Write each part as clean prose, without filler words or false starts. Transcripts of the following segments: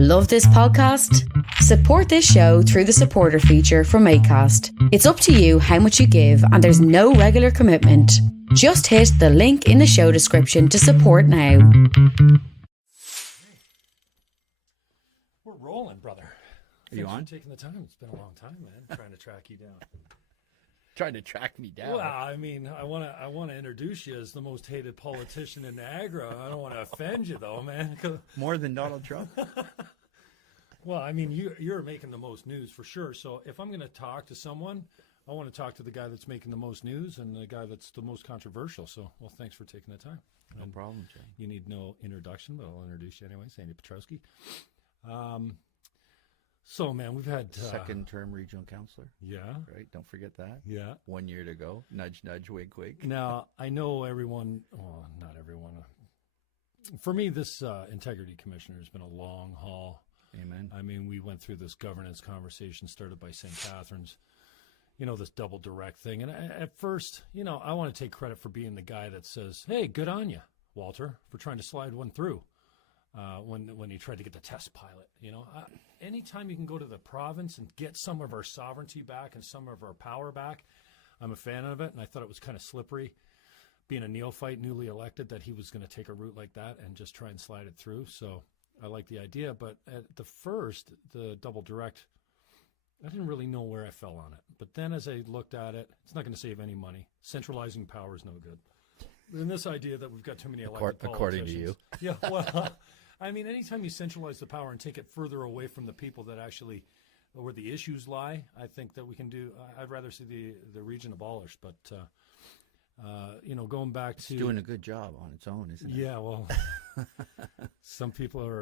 Love this podcast? Support this show through the supporter feature from Acast. It's up to you how much you give and there's no regular commitment. Just hit the link in the show description to support now. We're rolling, brother. Are you on? Thanks for taking the time. It's been a long time, man, trying to track you down. Trying to track me down. Well, I mean, I want to introduce you as the most hated politician in Niagara. I don't want to offend you, though, man. More than Donald Trump? Well, I mean, you're making the most news for sure. So if I'm going to talk to someone, I want to talk to the guy that's making the most news and the guy that's the most controversial. So, well, thanks for taking the time. No problem, Jay. You need no introduction, but I'll introduce you anyway. Sandy Petrowski. So, man, we've had... Second-term regional councillor. Yeah. Right? Don't forget that. Yeah. 1 year to go. Nudge, nudge, wink, wink. Now, I know everyone... Well, not everyone. For me, this integrity commissioner has been a long haul. Amen. I mean, we went through this governance conversation started by St. Catharines. You know, this double direct thing. And at first, you know, I want to take credit for being the guy that says, hey, good on you, Walter, for trying to slide one through. When he tried to get the test pilot, you know, anytime you can go to the province and get some of our sovereignty back and some of our power back, I'm a fan of it. And I thought it was kind of slippery, being a neophyte, newly elected, that he was going to take a route like that and just try and slide it through. So I like the idea. But at the double direct, I didn't really know where I fell on it. But then as I looked at it, it's not going to save any money. Centralizing power is no good. And this idea that we've got too many elected politicians. According to you. Yeah, well... I mean, anytime you centralize the power and take it further away from the people that actually, where the issues lie, I think that we can do. I'd rather see the region abolished. But you know, going back to doing a good job on its own, isn't it? Yeah, well, a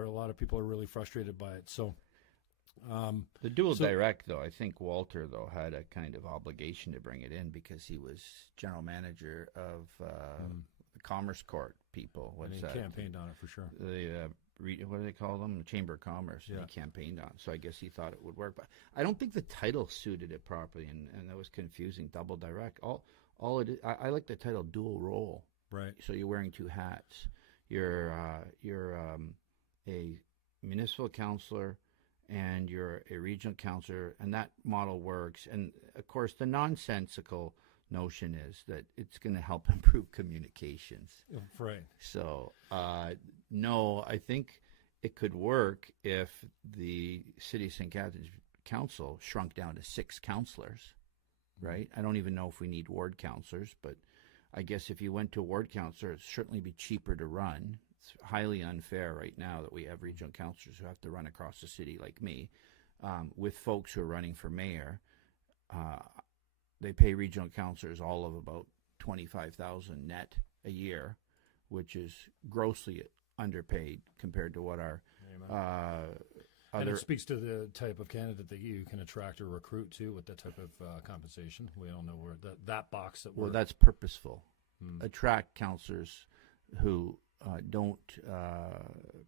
lot of people are really frustrated by it. So the dual direct, though, I think Walter had a kind of obligation to bring it in because he was general manager of the Commerce Court people. He campaigned on it for sure. What do they call them? The Chamber of Commerce. Yeah. He campaigned on. So I guess he thought it would work. But I don't think the title suited it properly, and that was confusing. Double direct. All it is, I like the title dual role. Right. So you're wearing two hats. You're a municipal councillor and you're a regional councillor, and that model works. And, of course, the nonsensical notion is that it's going to help improve communications. Right. So, no, I think it could work if the City of St. Catharines Council shrunk down to 6 councillors, right? I don't even know if we need ward councillors, but I guess if you went to a ward councillor, it'd certainly be cheaper to run. It's highly unfair right now that we have regional councillors who have to run across the city like me, with folks who are running for mayor. They pay regional councillors all of about $25,000 net a year, which is grossly underpaid compared to what our and it speaks to the type of candidate that you can attract or recruit to with that type of compensation. We all know where that box that well, that's purposeful. Attract councillors who don't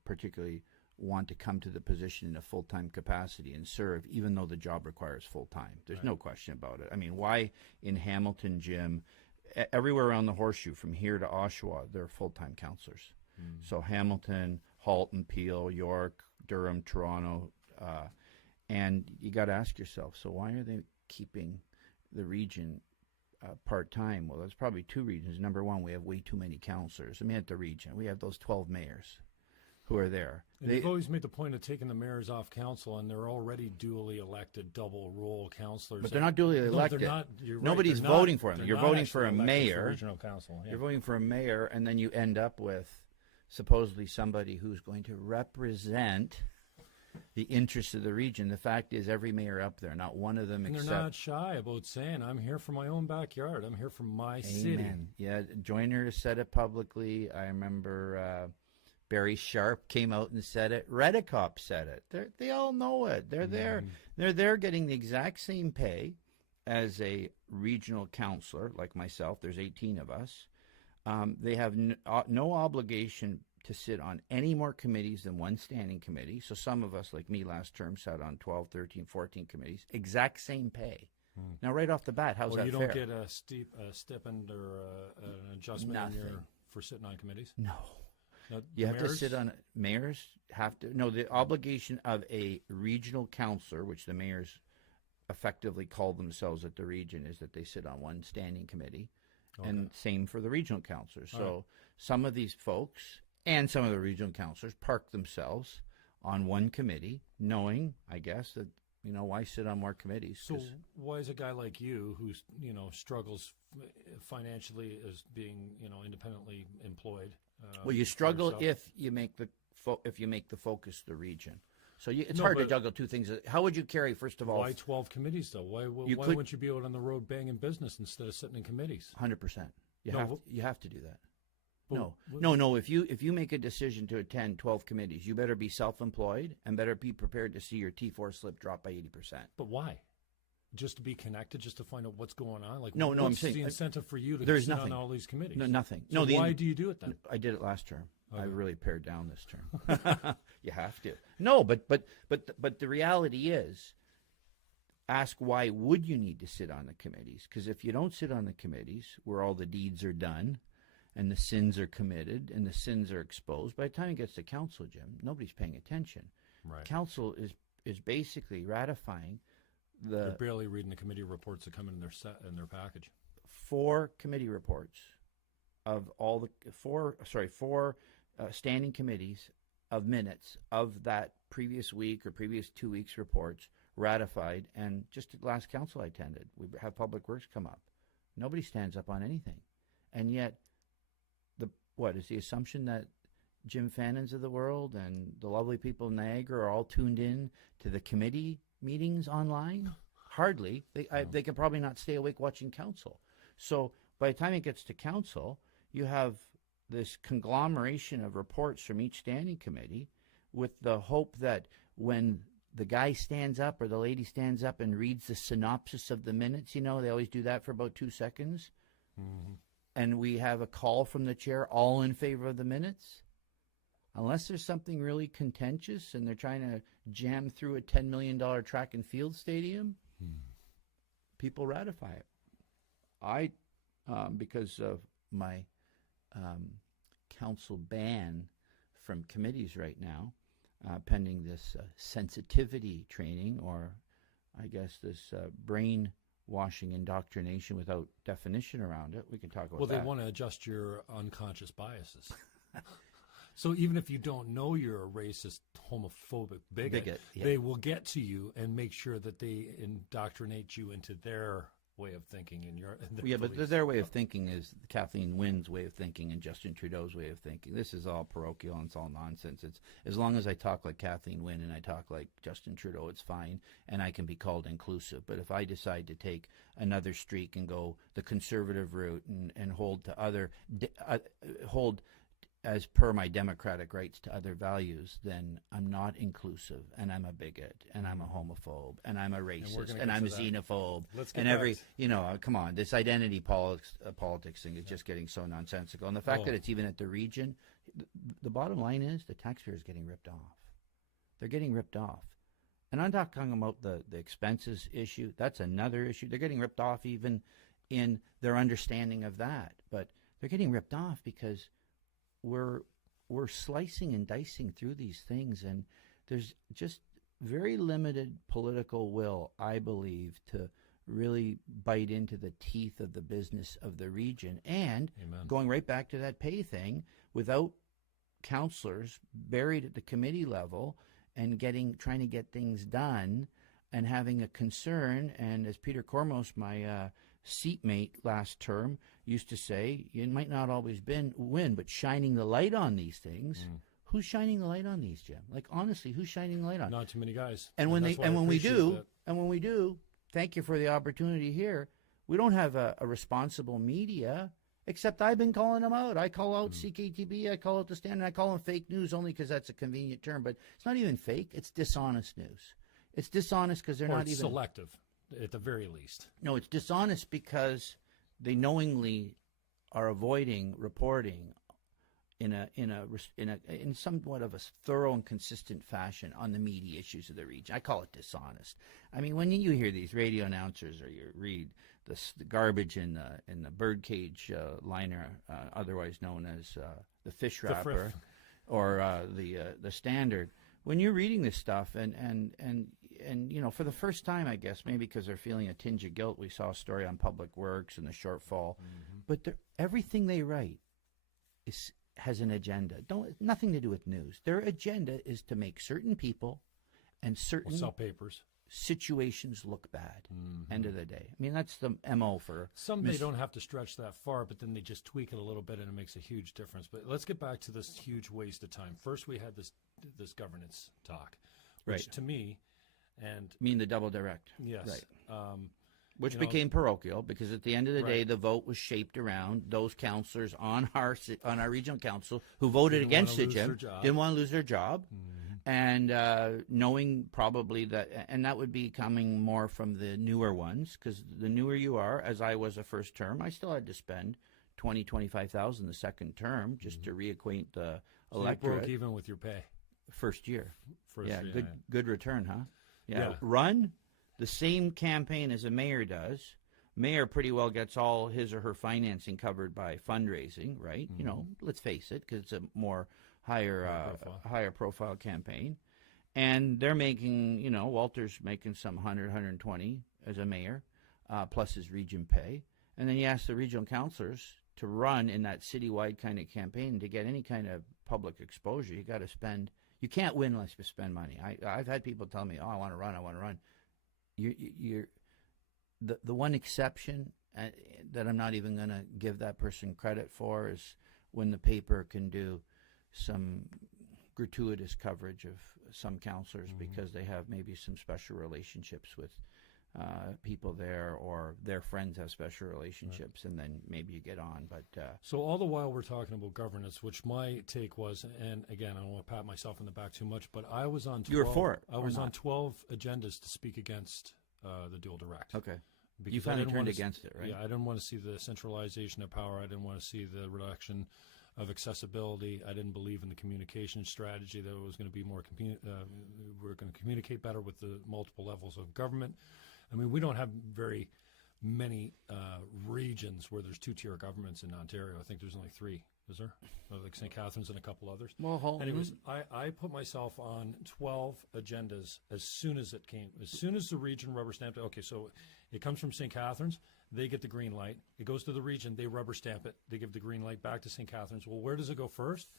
particularly want to come to the position in a full-time capacity and serve, even though the job requires full-time. There's no question about it. I mean, why in Hamilton, Jim, everywhere around the horseshoe, from here to Oshawa, there are full-time councillors. So Hamilton, Halton, Peel, York, Durham, Toronto, and you got to ask yourself, so why are they keeping the region part-time? Well, there's probably 2 reasons. Number one, we have way too many councillors. I mean, at the region, we have those 12 mayors who are there. And they've always made the point of taking the mayors off council, and they're already duly elected double-role councillors. But they're not duly elected. They're not, Nobody's voting for them. You're voting for a mayor. Regional council. Yeah. You're voting for a mayor, and then you end up with supposedly somebody who's going to represent the interests of the region. The fact is, every mayor up there, not one of them and except... they're not shy about saying, I'm here for my own backyard. I'm here for my city. Amen. Yeah, Joyner has said it publicly. I remember... Barry Sharp came out and said it. Redicop said it. They all know it. They're there. They're there getting the exact same pay as a regional councillor like myself. There's 18 of us. They have no obligation to sit on any more committees than one standing committee. So some of us, like me last term, sat on 12, 13, 14 committees. Exact same pay. Now, right off the bat, how's that fair? Well, you don't get a stipend or an adjustment for sitting on committees? No. You have to sit on, mayors have to, no, the obligation of a regional councillor, which the mayors effectively call themselves at the region, is that they sit on one standing committee. Okay. And same for the regional councillors. So some of these folks and some of the regional councillors park themselves on one committee, knowing, I guess, that, you know, why sit on more committees? So why is a guy like you, who's, you know, struggles financially as being, you know, independently employed? Well, you struggle if you make the focus the region. So it's hard to juggle two things. How would you carry, first of all? Why 12 committees, though? Why wouldn't you be out on the road banging business instead of sitting in committees? 100%. You have to do that. No. If you make a decision to attend 12 committees, you better be self-employed and better be prepared to see your T4 slip drop by 80%. But why? Just to be connected, just to find out what's going on? Like, no, I'm saying the incentive for you to sit on all these committees? No, nothing. So why do you do it then? I did it last term. Okay. I really pared down this term. You have to. No, but the reality is, ask why would you need to sit on the committees? Because if you don't sit on the committees where all the deeds are done and the sins are committed and the sins are exposed, by the time it gets to council, Jim, nobody's paying attention. Right. Council is basically ratifying They're barely reading the committee reports that come in their package. 4 committee reports of all the four standing committees of minutes of that previous week or previous 2 weeks reports ratified. And just at last council I attended, we have Public Works come up. Nobody stands up on anything. And yet, is the assumption that Jim Fannons of the world and the lovely people of Niagara are all tuned in to the committee meetings online? Hardly. They can probably not stay awake watching council. So by the time it gets to council, you have this conglomeration of reports from each standing committee with the hope that when the guy stands up or the lady stands up and reads the synopsis of the minutes, you know, they always do that for about 2 seconds. Mm-hmm. And we have a call from the chair, all in favor of the minutes. Unless there's something really contentious and they're trying to jam through a $10 million track and field stadium, people ratify it. I, because of my council ban from committees right now, pending this sensitivity training, or I guess this brainwashing indoctrination without definition around it. We can talk about that. Well, they want to adjust your unconscious biases. So even if you don't know you're a racist, homophobic bigot, yeah, they will get to you and make sure that they indoctrinate you into their way of thinking. But their way of thinking is Kathleen Wynne's way of thinking and Justin Trudeau's way of thinking. This is all parochial and it's all nonsense. It's as long as I talk like Kathleen Wynne and I talk like Justin Trudeau, it's fine, and I can be called inclusive. But if I decide to take another streak and go the conservative route and hold as per my democratic rights to other values, then I'm not inclusive, and I'm a bigot, and I'm a homophobe, and I'm a racist, and I'm a xenophobe, and come on, this identity politics thing is just getting so nonsensical. And the fact that it's even at the region, the bottom line is the taxpayer is getting ripped off. They're getting ripped off. And I'm not talking about the expenses issue. That's another issue. They're getting ripped off even in their understanding of that. But they're getting ripped off because we're slicing and dicing through these things, and there's just very limited political will, I believe, to really bite into the teeth of the business of the region. And Amen. Going right back to that pay thing, without councillors buried at the committee level and trying to get things done and having a concern, and as Peter Cormos, my seatmate last term, used to say, you might not always win, but shining the light on these things. Who's shining the light on these, Jim? Like, honestly, who's shining the light on? Not too many guys. And when we do, thank you for the opportunity here. We don't have a responsible media, except I've been calling them out. I call out CKTB, I call out the Standard, I call them fake news only because that's a convenient term. But it's not even fake. It's dishonest news. It's dishonest because they're not even selective, at the very least. No, it's dishonest because they knowingly are avoiding reporting in somewhat of a thorough and consistent fashion on the media issues of the region. I call it dishonest. I mean, when you hear these radio announcers or you read the garbage in the birdcage liner, otherwise known as the fish wrapper, or the Standard. When you're reading this stuff, and you know, for the first time, I guess maybe because they're feeling a tinge of guilt, we saw a story on Public Works and the shortfall, but everything they write has an agenda. Nothing to do with news. Their agenda is to make certain people and certain sell papers. Situations look bad. End of the day. I mean, that's the MO for some. They don't have to stretch that far, but then they just tweak it a little bit, and it makes a huge difference. But let's get back to this huge waste of time. First, we had this governance talk, which to me, and you mean the double direct, yes, right. Which became parochial because at the end of the day, the vote was shaped around those councillors on our regional council who voted against it, Jim, didn't want to lose their job. And knowing probably that, and that would be coming more from the newer ones, because the newer you are, as I was a first term, I still had to spend $25,000 the second term just to reacquaint the electorate. You broke even with your pay. First year. Yeah, good return, huh? Yeah. Run the same campaign as a mayor does. Mayor pretty well gets all his or her financing covered by fundraising, right? You know, let's face it, because it's a more higher profile campaign, and they're making, you know, Walter's making some 120 as a mayor, plus his region pay, and then you ask the regional councillors to run in that citywide kind of campaign to get any kind of public exposure. You got to spend. You can't win unless you spend money. I've had people tell me, "Oh, I want to run." You're the one exception that I'm not even going to give that person credit for is when the paper can do some gratuitous coverage of some councillors because they have maybe some special relationships with people there, or their friends have special relationships, and then maybe you get on. But so all the while we're talking about governance, which my take was, and again, I don't want to pat myself in the back too much, but I was on 12, you were for it. I was on 12 agendas to speak against the dual direct. Okay. Because you finally turned against it, right? Yeah, I didn't want to see the centralization of power. I didn't want to see the reduction of accessibility. I didn't believe in the communication strategy that it was going to be more we're going to communicate better with the multiple levels of government. I mean, we don't have very many regions where there's two-tier governments in Ontario. I think there's only 3. Is there? Like St. Catharines and a couple others. Well, anyways, I put myself on 12 agendas as soon as it came. As soon as the region rubber stamped it. Okay, so it comes from St. Catharines. They get the green light. It goes to the region. They rubber stamp it. They give the green light back to St. Catharines. Well, where does it go first?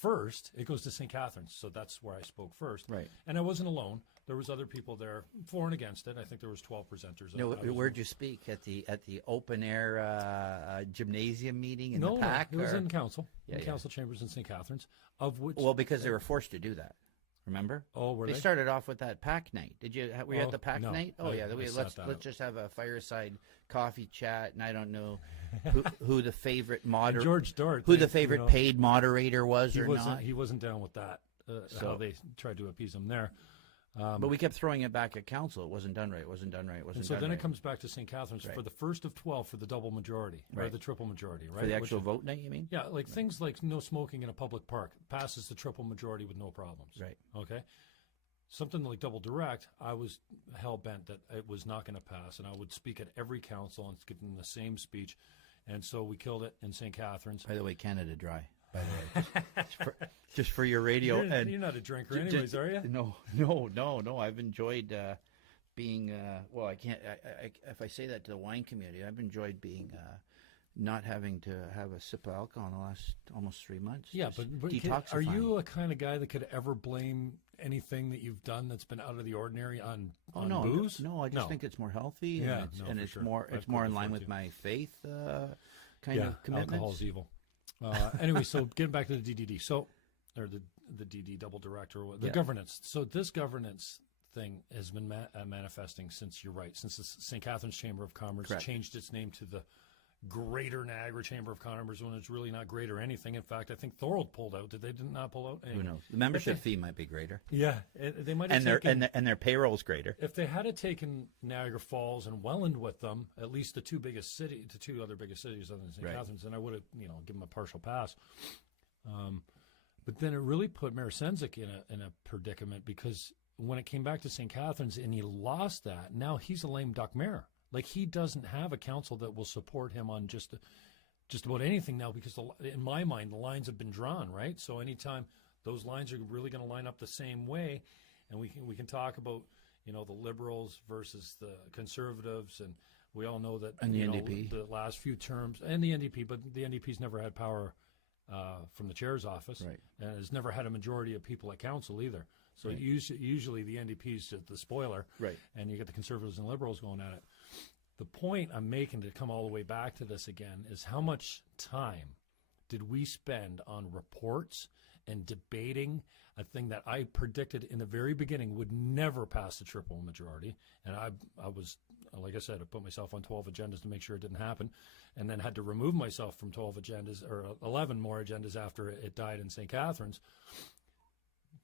First, it goes to St. Catharines. So that's where I spoke first. Right. And I wasn't alone. There was other people there for and against it. I think there was 12 presenters. No, where'd you speak? At the open air gymnasium meeting in the PAC? No, it was in council. Council chambers in St. Catharines, of which... Well, because they were forced to do that. Remember? Oh, were they? They started off with that PAC night. Were you at the PAC no, night? Oh, yeah. Let's just have a fireside coffee chat, and I don't know who the favorite moderator... George Dart. Who the favorite paid moderator was or not. He wasn't down with that, how they tried to appease him there. But we kept throwing it back at council. It wasn't done right. So then it comes back to St. Catharines for the first of 12 for the double majority, or the triple majority, right? For the actual vote night, you mean? Yeah, like things like no smoking in a public park passes the triple majority with no problems. Right. Okay. Something like double direct, I was hell-bent that it was not going to pass, and I would speak at every council and give them the same speech. And so we killed it in St. Catharines. By the way, Canada Dry. By the way, just for your radio. You're not a drinker anyways, are you? No. I've enjoyed being, well, I can't, if I say that to the wine community, I've enjoyed being, not having to have a sip of alcohol in the last almost 3 months. Yeah, but are you a kind of guy that could ever blame anything that you've done that's been out of the ordinary on booze? No, I just think it's more healthy, and it's more in line with my faith kind of commitments. Alcohol's evil. Anyway, so getting back to the DDD, or the DD double direct, or the governance. So this governance thing has been manifesting since, you're right, since the St. Catharines Chamber of Commerce changed its name to the Greater Niagara Chamber of Commerce, when it's really not greater anything. In fact, I think Thorold pulled out. Did they not pull out? Anyway. Who knows? The membership fee might be greater. Yeah, they might have and their payroll's greater. If they had taken Niagara Falls and Welland with them, at least the two other biggest cities other than St. Catharines, then I would have given them a partial pass. But then it really put Mayor Senzik in a predicament, because when it came back to St. Catharines and he lost that, now he's a lame duck mayor. Like, he doesn't have a council that will support him on just about anything now, because in my mind the lines have been drawn, right? So anytime those lines are really going to line up the same way, and we can talk about, you know, the Liberals versus the Conservatives, and we all know that, and the NDP, the last few terms, and the NDP, but the NDP's never had power from the chair's office, right, and has never had a majority of people at council either. So right. usually the NDP's the spoiler, right, and you get the Conservatives and Liberals going at it. The point I'm making, to come all the way back to this again, is how much time did we spend on reports and debating a thing that I predicted in the very beginning would never pass the triple majority. And I was, like I said, I put myself on 12 agendas to make sure it didn't happen, and then had to remove myself from 12 agendas, or 11 more agendas after it died in St. Catharines.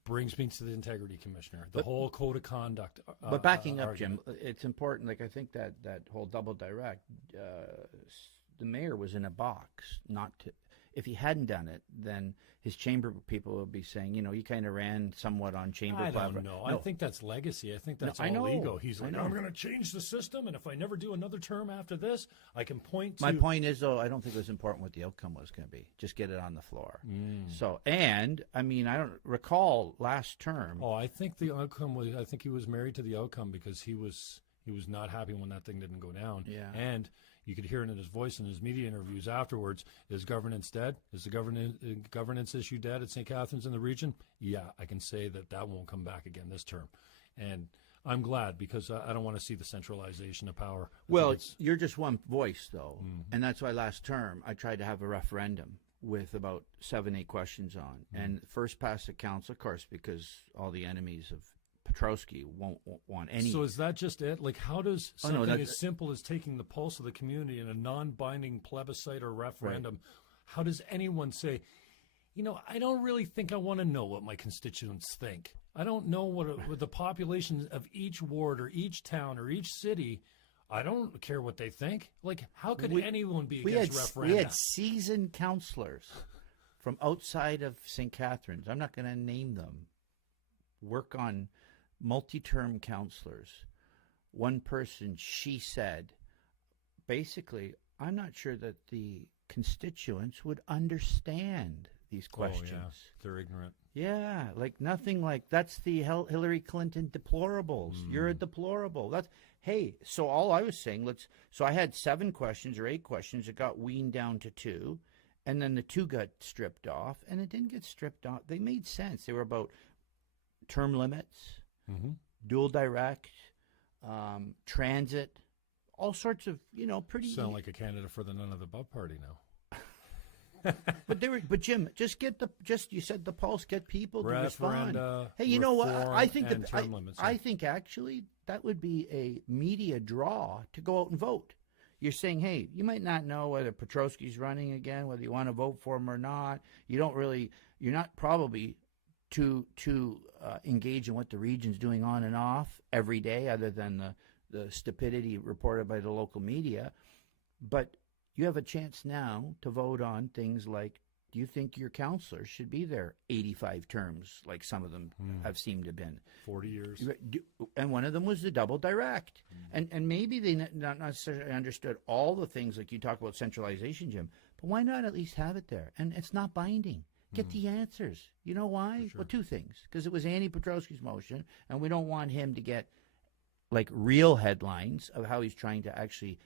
Brings me to the Integrity Commissioner, the whole code of conduct. But backing up, argument. Jim, it's important. Like, I think that whole double direct, the mayor was in a box not to. If he hadn't done it, then his chamber people would be saying, you know, he kind of ran somewhat on chamber. I don't know. No. I think that's legacy. I think that's all ego. He's like, I'm going to change the system, and if I never do another term after this, I can point to... My point is, though, I don't think it was important what the outcome was going to be. Just get it on the floor. So, and, I mean, I don't recall last term... Oh, I think the outcome was... I think he was married to the outcome, because he was not happy when that thing didn't go down. Yeah. And... you could hear it in his voice in his media interviews afterwards. Is governance dead? Is the governance issue dead at St. Catharines in the region? Yeah, I can say that won't come back again this term. And I'm glad, because I don't want to see the centralization of power. Well, you're just one voice, though. And that's why last term I tried to have a referendum with about 7-8 questions on. And first pass the council, of course, because all the enemies of Petrowski won't want any. So is that just it? Like, how does something as simple as taking the pulse of the community in a non-binding plebiscite or referendum, how does anyone say, you know, I don't really think I want to know what my constituents think. I don't know what the population of each ward or each town or each city, I don't care what they think. Like, how could anyone be against referenda? We had seasoned councillors from outside of St. Catharines, I'm not going to name them, work on multi-term councillors. One person, she said, basically, I'm not sure that the constituents would understand these questions. Oh, yeah. They're ignorant. Yeah, like nothing like, that's the Hillary Clinton deplorables. You're a deplorable. That's, hey, so all I was saying, so I had 7 questions or 8 questions. It got weaned down to 2, and then the 2 got stripped off, and it didn't get stripped off. They made sense. They were about term limits, dual direct, transit, all sorts of, you know, pretty... Sound like a candidate for the none of the above party now. But Jim, you said the pulse, get people to respond. Hey, you know what? I think actually that would be a media draw to go out and vote. You're saying, hey, you might not know whether Petrowski's running again, whether you want to vote for him or not. You're not probably to engage in what the region's doing on and off every day, other than the stupidity reported by the local media. But you have a chance now to vote on things like, do you think your councillors should be there 85 terms, like some of them have seemed to have been? 40 years. And one of them was the double direct. And maybe they not necessarily understood all the things, like you talk about centralization, Jim, but why not at least have it there? And it's not binding. Get the answers. You know why? Sure. Well, 2 things. Because it was Andy Petrowski's motion, and we don't want him to get, like, real headlines of how he's trying to actually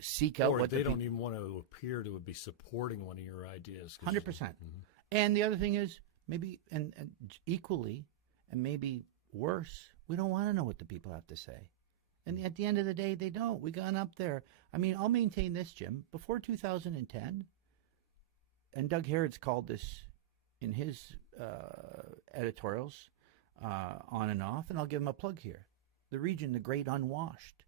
seek out what they don't even want to appear to be supporting one of your ideas. 100%. And the other thing is, maybe, and equally, and maybe worse, we don't want to know what the people have to say. And at the end of the day, they don't. We gone up there. I mean, I'll maintain this, Jim. Before 2010, and Doug Harrods called this in his editorials on and off, and I'll give him a plug here. The region, the great unwashed.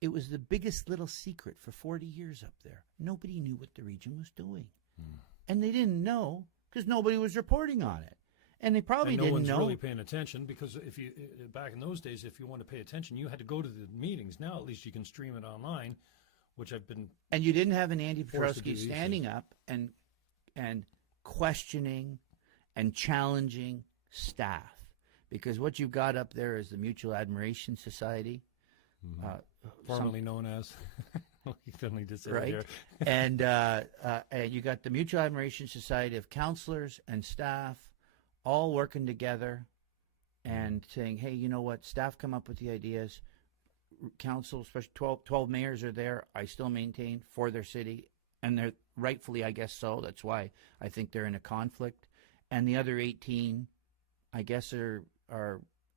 It was the biggest little secret for 40 years up there. Nobody knew what the region was doing. And they didn't know because nobody was reporting on it. And they probably didn't know. No one's really paying attention, because if you back in those days, if you want to pay attention, you had to go to the meetings. Now at least you can stream it online, which I've been... And you didn't have an Andy Petrowski standing up and questioning and challenging staff, because what you've got up there is the Mutual Admiration Society, formerly known as, you certainly did say right here. And you got the Mutual Admiration Society of councillors and staff, all working together and saying, hey, you know what, staff come up with the ideas, council, especially 12 mayors are there, I still maintain, for their city, and they're rightfully, I guess so, that's why I think they're in a conflict, and the other 18, I guess, are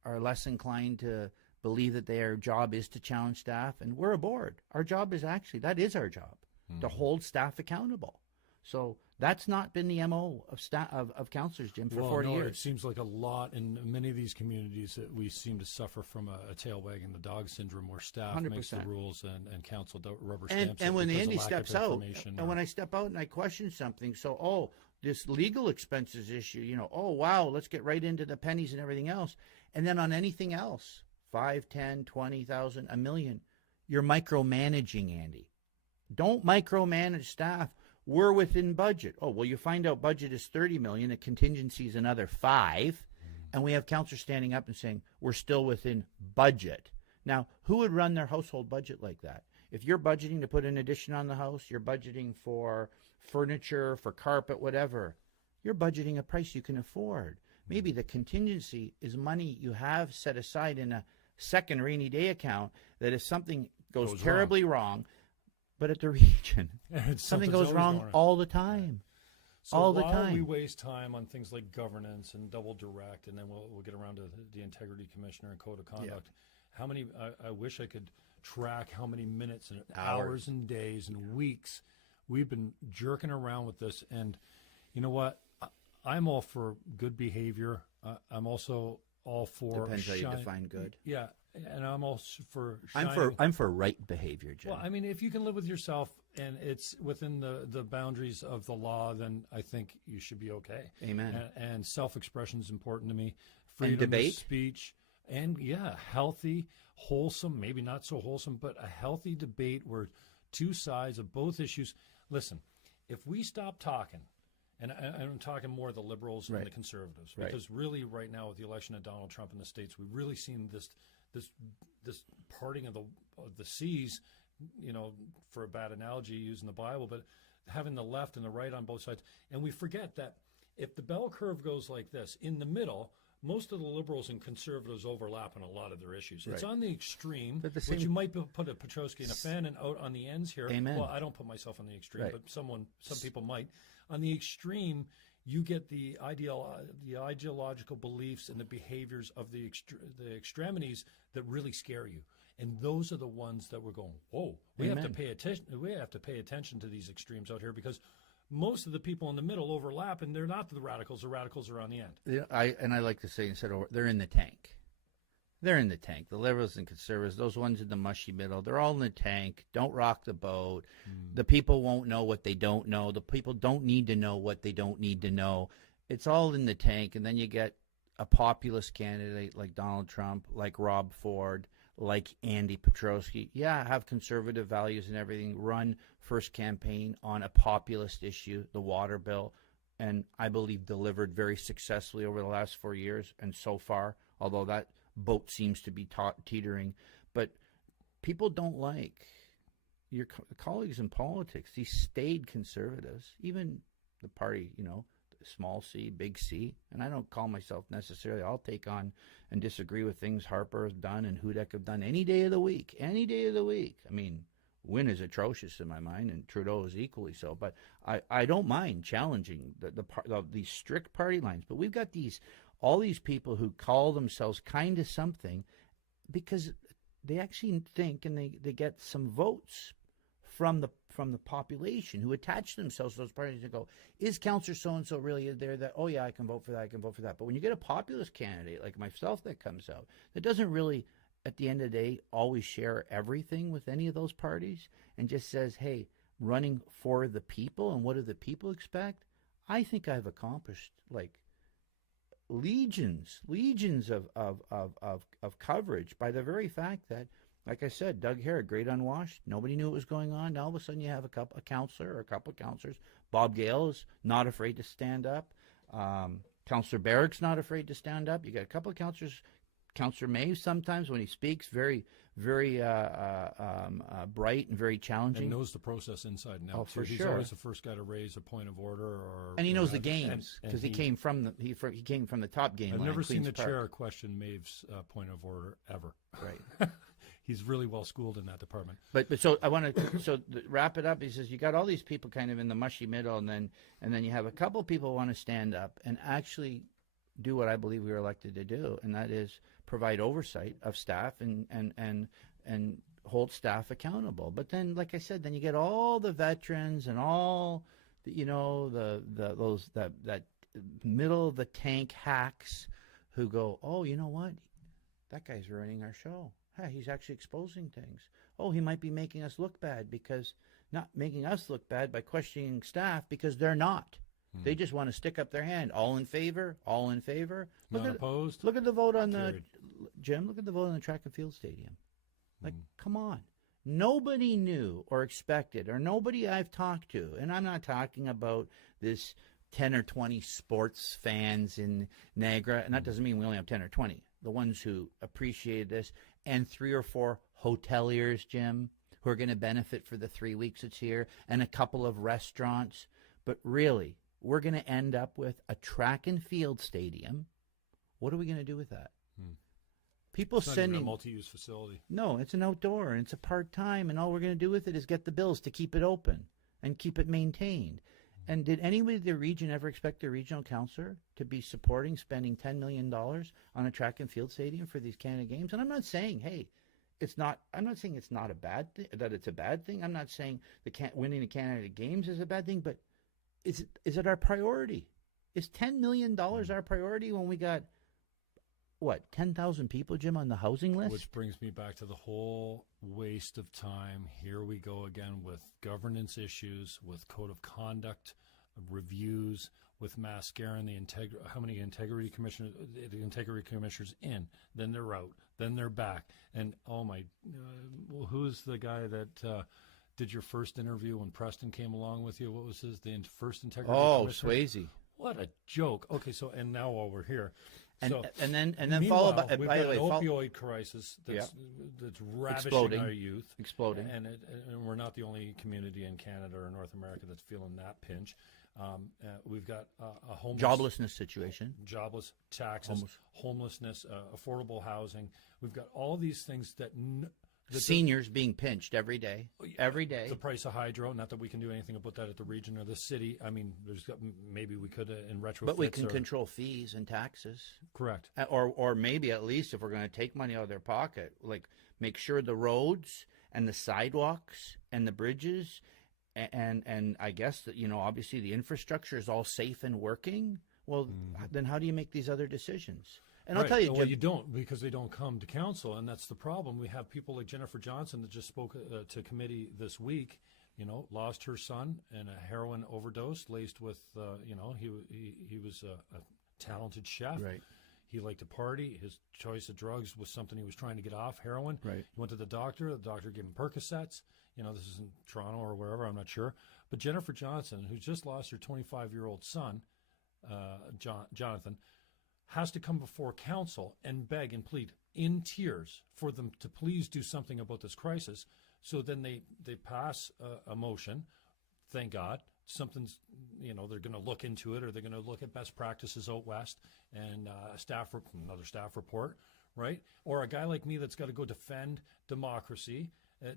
less inclined to believe that their job is to challenge staff, and we're aboard. Our job is actually, that is our job, to hold staff accountable. So that's not been the MO of staff of councillors, Jim, for 40 years. It seems like a lot in many of these communities that we seem to suffer from a tail wagging the dog syndrome, where staff 100%. makes the rules and council rubber stamps. And when Andy steps out, and when I step out and I question something, so this legal expenses issue, oh wow, let's get right into the pennies and everything else, and then on anything else, 5, 10, 20,000, $1 million, you're micromanaging, Andy. Don't micromanage staff. We're within budget. Oh, well, you find out budget is 30 million, the contingency is another 5, and we have councillors standing up and saying, we're still within budget. Now, who would run their household budget like that? If you're budgeting to put an addition on the house, you're budgeting for furniture, for carpet, whatever, you're budgeting a price you can afford. Maybe the contingency is money you have set aside in a second rainy day account that if something goes terribly wrong, but at the region, something goes wrong all the time. So all the time. We waste time on things like governance and double direct, and then we'll get around to the integrity commissioner and code of conduct. Yeah. How many? I wish I could track how many minutes and hours and days and weeks we've been jerking around with this. And you know what? I'm all for good behavior. I'm also all for depends how you define good. Yeah. And I'm also for I'm for right behavior, Jim. Well, I mean, if you can live with yourself and it's within the boundaries of the law, then I think you should be okay. Amen. And self-expression is important to me. Freedom and debate? of speech. And, healthy, wholesome, maybe not so wholesome, but a healthy debate where two sides of both issues. Listen, if we stop talking, and I'm talking more of the liberals and the conservatives, because really right now with the election of Donald Trump in the States, we've really seen this parting of the seas, for a bad analogy using the Bible, but having the left and the right on both sides. And we forget that if the bell curve goes like this, in the middle, most of the liberals and conservatives overlap on a lot of their issues. Right. It's on the extreme, which you might put a Petrowski and a Fannon out on the ends here. Amen. Well, I don't put myself on the extreme, but some people might. On the extreme, you get the ideological beliefs and the behaviors of the extremities that really scare you. And those are the ones that we're going, whoa, we have to pay attention. We have to pay attention to these extremes out here, because most of the people in the middle overlap, and they're not the radicals. The radicals are on the end. Yeah, I like to say, they're in the tank. They're in the tank. The liberals and conservatives, those ones in the mushy middle, they're all in the tank. Don't rock the boat. The people won't know what they don't know. The people don't need to know what they don't need to know. It's all in the tank. And then you get a populist candidate like Donald Trump, like Rob Ford, like Andy Petrowski. Yeah, have conservative values and everything. Run first campaign on a populist issue, the water bill, and I believe delivered very successfully over the last 4 years. And so far, although that boat seems to be teetering, but people don't like your colleagues in politics. These staid conservatives, even the party, small c, big C, and I don't call myself necessarily, I'll take on and disagree with things Harper has done and Hudak have done any day of the week. I mean, Wynne is atrocious in my mind, and Trudeau is equally so, but I don't mind challenging these strict party lines. But we've got all these people who call themselves kind of something because they actually think, and they get some votes from the population who attach themselves to those parties and go, is Councillor so-and-so really there that, oh yeah, I can vote for that. But when you get a populist candidate like myself that comes out, that doesn't really, at the end of the day, always share everything with any of those parties and just says, hey, running for the people, and what do the people expect? I think I've accomplished legions of coverage by the very fact that, like I said, Doug Harrod, great unwashed. Nobody knew what was going on. Now all of a sudden you have a councillor or a couple of councillors. Bob Gale is not afraid to stand up. Councillor Barrick's not afraid to stand up. You got a couple of councillors Councillor Maves sometimes when he speaks, very, very bright and very challenging. And knows the process inside and out. Oh, for He's sure. always the first guy to raise a point of order, or and he knows the games because he came from the top game. I've line, never seen the Queen's Park. chair question Mave's point of order ever. Right. He's really well schooled in that department. But so I want to wrap it up. He says you got all these people kind of in the mushy middle, and then you have a couple of people who want to stand up and actually do what I believe we were elected to do, and that is provide oversight of staff and hold staff accountable. But then, like I said, then you get all the veterans and all that middle of the tank hacks who go, oh, you know what, that guy's ruining our show. Hey, he's actually exposing things. Oh, he might be making us look bad not making us look bad by questioning staff because they're not. They just want to stick up their hand. All in favor? All in favor? Not opposed? Look at the vote on Jim, look at the vote on the track and field stadium. Like, come on. Nobody knew or expected, or nobody I've talked to, and I'm not talking about this 10 or 20 sports fans in Niagara, and that doesn't mean we only have 10 or 20. The ones who appreciated this, and 3 or 4 hoteliers, Jim, who are going to benefit for the 3 weeks it's here, and a couple of restaurants. But really, we're going to end up with a track and field stadium. What are we going to do with that? People it's not sending even a multi-use facility. No, it's an outdoor, and it's a part-time, and all we're going to do with it is get the bills to keep it open and keep it maintained. And did anybody in the region ever expect the regional councillor to be spending $10 million on a track and field stadium for these Canada Games? And I'm not saying, I'm not saying it's not a bad thing, that it's a bad thing. I'm not saying winning the Canada Games is a bad thing, but is it our priority? Is $10 million our priority when we got, 10,000 people, Jim, on the housing list? Which brings me back to the whole waste of time. Here we go again with governance issues, with code of conduct reviews, with mascaring how many integrity commissioners in, then they're out, then they're back. And who's the guy that did your first interview when Preston came along with you? What was the first integrity commissioner? Swayze. What a joke. Okay, so, and now while we're here, and then followed by, we've by got the way, an opioid crisis that's ravishing our youth, exploding, and we're not the only community in Canada or North America that's feeling that pinch. We've got a joblessness situation, jobless taxes, homelessness, affordable housing. We've got all these things that. Seniors being pinched every day. The price of hydro, not that we can do anything about that at the region or the city. I mean, maybe we could in retrofits. But we can control fees and taxes. Correct. Or maybe at least if we're going to take money out of their pocket, like make sure the roads and the sidewalks and the bridges and I guess that, obviously the infrastructure is all safe and working. Well, then how do you make these other decisions? And right. I'll tell you, Jim, well, you don't, because they don't come to council, and that's the problem. We have people like Jennifer Johnson that just spoke to committee this week. Lost her son in a heroin overdose, laced with, he was a talented chef. Right. He liked to party. His choice of drugs was something he was trying to get off, heroin. Right. He went to the doctor. The doctor gave him Percocets. This is in Toronto or wherever, I'm not sure. But Jennifer Johnson, who just lost her 25-year-old son, Jonathan, has to come before council and beg and plead in tears for them to please do something about this crisis. So then they pass a motion, thank God. Something's, they're going to look into it, or they're going to look at best practices out west and another staff report, right? Or a guy like me that's got to go defend democracy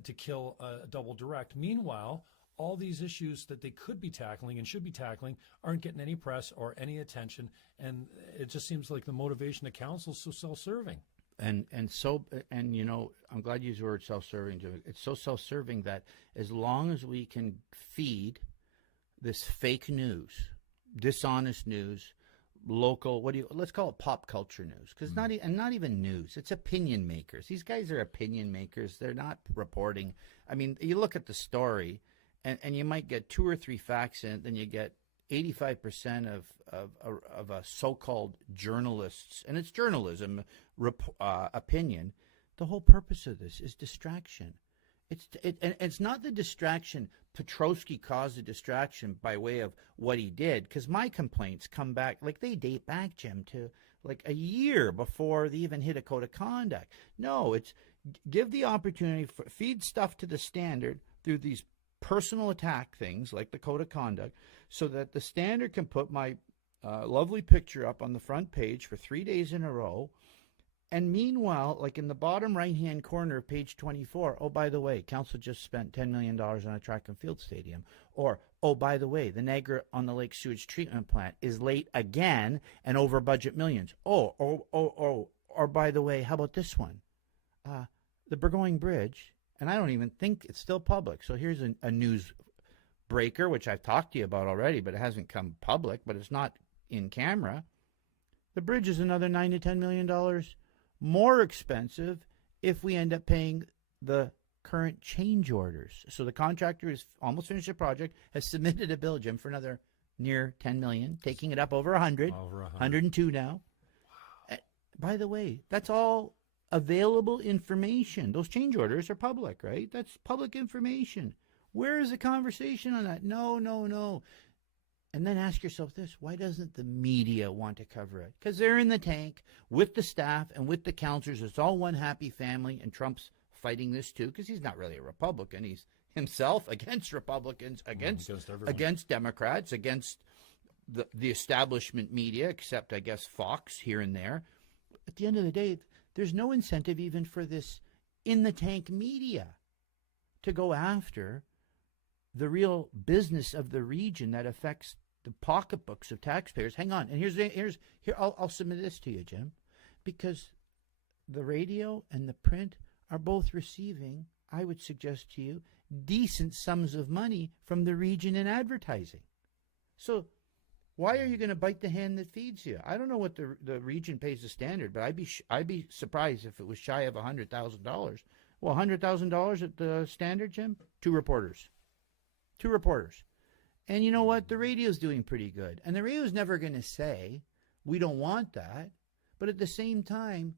to kill a double direct. Meanwhile, all these issues that they could be tackling and should be tackling aren't getting any press or any attention, and it just seems like the motivation of council is so self-serving. And I'm glad you used the word self-serving, Jim. It's so self-serving that as long as we can feed this fake news, dishonest news, local, let's call it pop culture news, because not even news, it's opinion makers. These guys are opinion makers. They're not reporting. I mean, you look at the story, and you might get 2 or 3 facts in it, then you get 85% of a so-called journalists, and it's journalism, opinion. The whole purpose of this is distraction. It's not the distraction. Petrowski caused the distraction by way of what he did, because my complaints come back, like they date back, Jim, to like a year before they even hit a code of conduct. No, it's give the opportunity for feed stuff to the standard through these personal attack things like the code of conduct, so that the standard can put my lovely picture up on the front page for 3 days in a row. And meanwhile, like in the bottom right-hand corner of page 24, oh, by the way, council just spent $10 million on a track and field stadium. Or, oh, by the way, the Niagara on the Lake sewage treatment plant is late again and over budget millions. Or by the way, how about this one? The Burgoyne Bridge, and I don't even think it's still public. So here's a news breaker, which I've talked to you about already, but it hasn't come public, but it's not in camera. The bridge is another $9 to $10 million more expensive if we end up paying the current change orders. So the contractor is almost finished the project, has submitted a bill, Jim, for another near $10 million, taking it up over 100, 102 now. Wow. By the way, that's all available information. Those change orders are public, right? That's public information. Where is the conversation on that? No. And then ask yourself this, why doesn't the media want to cover it? Because they're in the tank with the staff and with the councillors. It's all one happy family, and Trump's fighting this too, because he's not really a Republican. He's himself against Republicans, against Democrats, against the establishment media, except, I guess, Fox here and there. At the end of the day, there's no incentive even for this in-the-tank media to go after the real business of the region that affects the pocketbooks of taxpayers. Hang on, and here. I'll submit this to you, Jim, because the radio and the print are both receiving, I would suggest to you, decent sums of money from the region in advertising. So why are you going to bite the hand that feeds you? I don't know what the region pays the standard, but I'd be surprised if it was shy of $100,000. Well, $100,000 at the standard, Jim? Two reporters. And you know what? The radio's doing pretty good. And the radio's never going to say, we don't want that. But at the same time,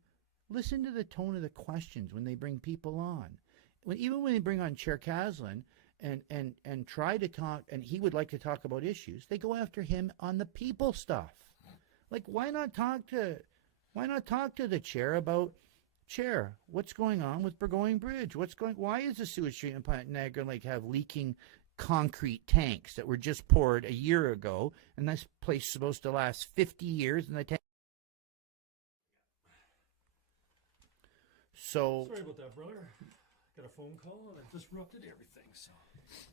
listen to the tone of the questions when they bring people on. Even when they bring on Chair Caslin and try to talk, and he would like to talk about issues, they go after him on the people stuff. Like, why not talk to the chair about, Chair, what's going on with Burgoyne Bridge? Why is the sewage treatment plant in Niagara Lake have leaking concrete tanks that were just poured a year ago, and this place is supposed to last 50 years, and the tank. Sorry about that, brother. Got a phone call and it disrupted everything.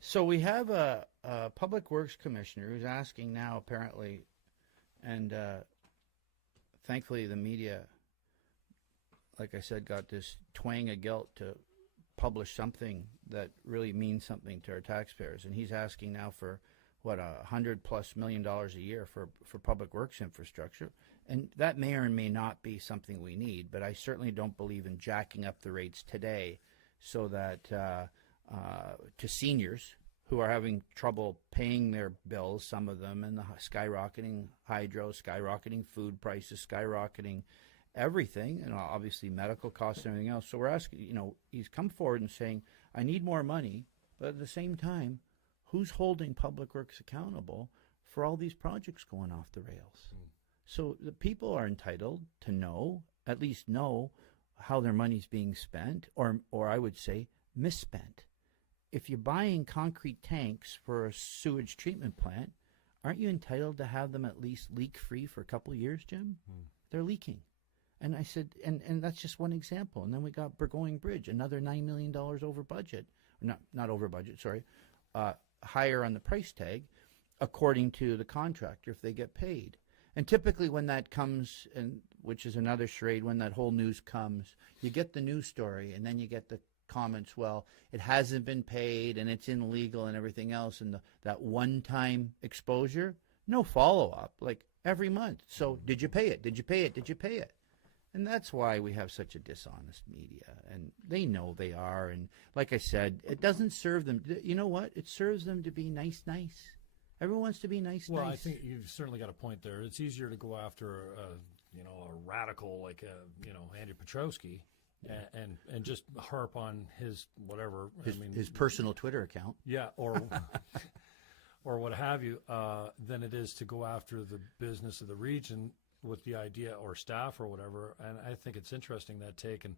So we have a public works commissioner who's asking now, apparently, and thankfully the media, like I said, got this twang of guilt to publish something that really means something to our taxpayers. And he's asking now for, $100+ million a year for public works infrastructure. And that may or may not be something we need, but I certainly don't believe in jacking up the rates today so that to seniors who are having trouble paying their bills, some of them, and the skyrocketing hydro, skyrocketing food prices, skyrocketing everything, and obviously medical costs and everything else. So we're asking, he's come forward and saying, I need more money, but at the same time, who's holding Public Works accountable for all these projects going off the rails? So the people are entitled to at least know how their money's being spent, or I would say misspent. If you're buying concrete tanks for a sewage treatment plant, aren't you entitled to have them at least leak-free for a couple of years, Jim? They're leaking. And I said, and that's just one example. And then we got Burgoyne Bridge, another $9 million over budget. Not over budget, sorry. Higher on the price tag, according to the contractor, if they get paid. And typically when that comes, and which is another charade, when that whole news comes, you get the news story, and then you get the comments, well, it hasn't been paid, and it's illegal, and everything else, and that one-time exposure, no follow-up, like every month. So did you pay it? Did you pay it? Did you pay it? And that's why we have such a dishonest media, and they know they are. And like I said, it doesn't serve them. You know what? It serves them to be nice. Everyone wants to be nice. Well, I think you've certainly got a point there. It's easier to go after, a radical like, Andy Petrowski, and just harp on his whatever. His personal Twitter account. Yeah, or or what have you, than it is to go after the business of the region, with the idea, or staff or whatever, and I think it's interesting, that take, and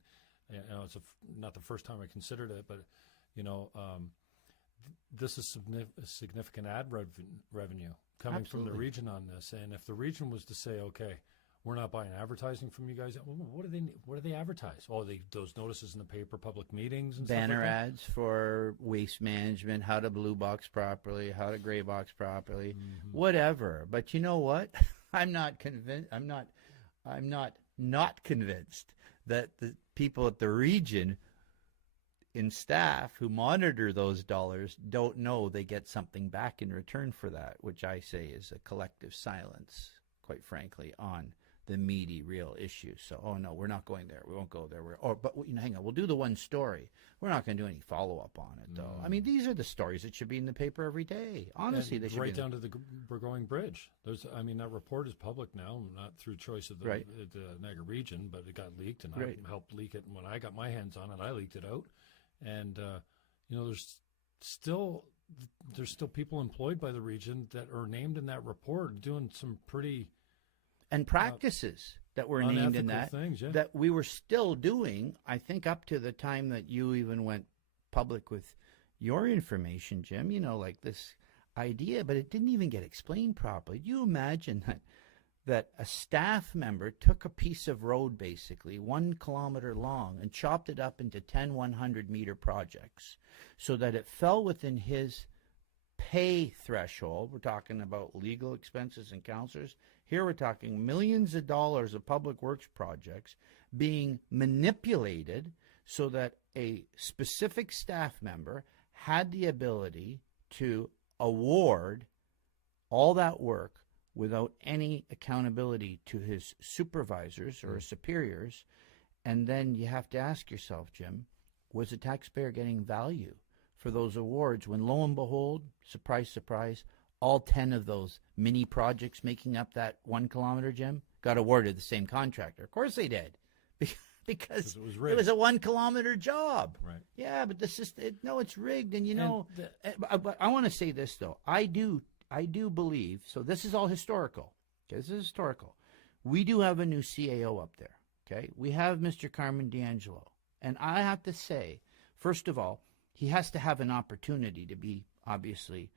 it's not the first time I considered it, but this is significant ad revenue coming from the region on this, and if the region was to say, okay, we're not buying advertising from you guys, what do they advertise? Oh, those notices in the paper, public meetings, and banner stuff like ads for waste management, how to blue box properly, how to gray box properly, whatever. But you know what? I'm not convinced. I'm not convinced that the people at the region in staff who monitor those dollars don't know they get something back in return for that, which I say is a collective silence, quite frankly, on the meaty real issue. So, oh no, we're not going there. We won't go there. But hang on, we'll do the one story. We're not going to do any follow-up on it, though. I mean, these are the stories that should be in the paper every day. Honestly, and they should right be down to the Burgoyne Bridge. That report is public now, not through choice of the Niagara region, but it got leaked, and I helped leak it. And when I got my hands on it, I leaked it out. And there's still people employed by the region that are named in that report doing some pretty and practices that were named in that things, that we were still doing, I think, up to the time that you even went public with your information, Jim, like this idea, but it didn't even get explained properly. Do you imagine that a staff member took a piece of road, basically 1 kilometer long, and chopped it up into 10 100-meter projects so that it fell within his pay threshold? We're talking about legal expenses and councillors. Here we're talking millions of dollars of public works projects being manipulated so that a specific staff member had the ability to award all that work without any accountability to his supervisors or his superiors. And then you have to ask yourself, Jim, was the taxpayer getting value for those awards when, lo and behold, surprise, surprise, all 10 of those mini projects making up that 1 kilometer, Jim, got awarded the same contractor? Of course they did, because it was a 1 kilometer job. Right. Yeah, but it's rigged. And but I want to say this, though. I do believe, so this is all historical. Okay, this is historical. We do have a new CAO up there. Okay, we have Mr. Carmen D'Angelo. And I have to say, first of all, he has to have an opportunity to be, obviously,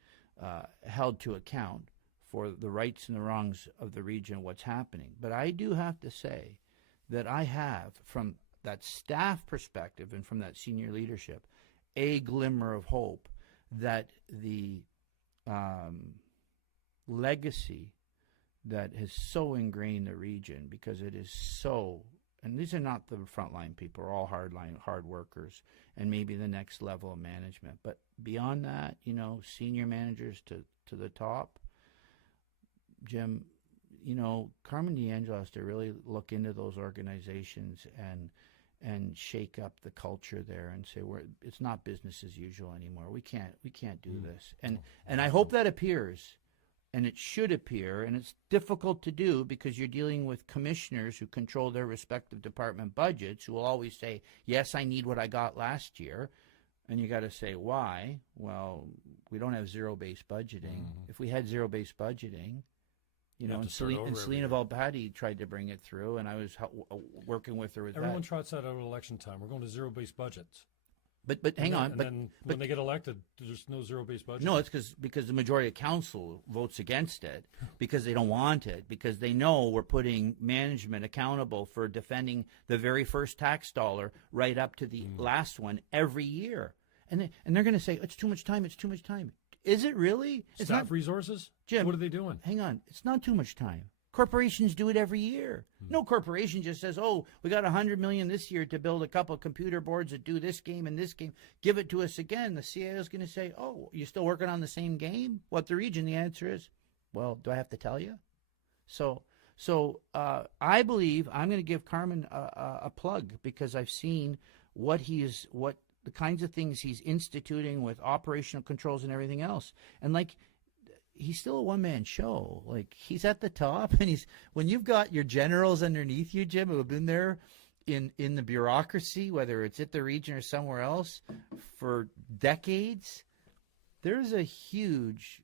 held to account for the rights and the wrongs of the region, what's happening. But I do have to say that I have, from that staff perspective and from that senior leadership, a glimmer of hope that the legacy that has so ingrained the region, because it is so, and these are not the frontline people, are all hard workers, and maybe the next level of management. But beyond that, senior managers to the top, Jim, Carmen D'Angelo has to really look into those organizations and shake up the culture there and say, it's not business as usual anymore. We can't do this. And I hope that appears, and it should appear, and it's difficult to do because you're dealing with commissioners who control their respective department budgets, who will always say, yes, I need what I got last year. And you got to say, why? Well, we don't have zero-based budgeting. If we had zero-based budgeting, and Selena Valpatti tried to bring it through, and I was working with her with Everyone that. trots that out at election time. We're going to zero-based budgets. But hang on. And then when they get elected, there's no zero-based budget. No, it's because the majority of council votes against it because they don't want it, because they know we're putting management accountable for defending the very first tax dollar right up to the last one every year. And they're going to say, it's too much time, it's too much time. Is it really? It's Staff not, resources? Jim, what are they doing? Hang on. It's not too much time. Corporations do it every year. No corporation just says, oh, we got $100 million this year to build a couple of computer boards that do this game and this game. Give it to us again. The CIO is going to say, oh, you're still working on the same game? What the region? The answer is, well, do I have to tell you? So I believe I'm going to give Carmen a plug, because I've seen what the kinds of things he's instituting with operational controls and everything else. And he's still a one-man show. He's at the top, and when you've got your generals underneath you, Jim, who have been there in the bureaucracy, whether it's at the region or somewhere else, for decades, there's a huge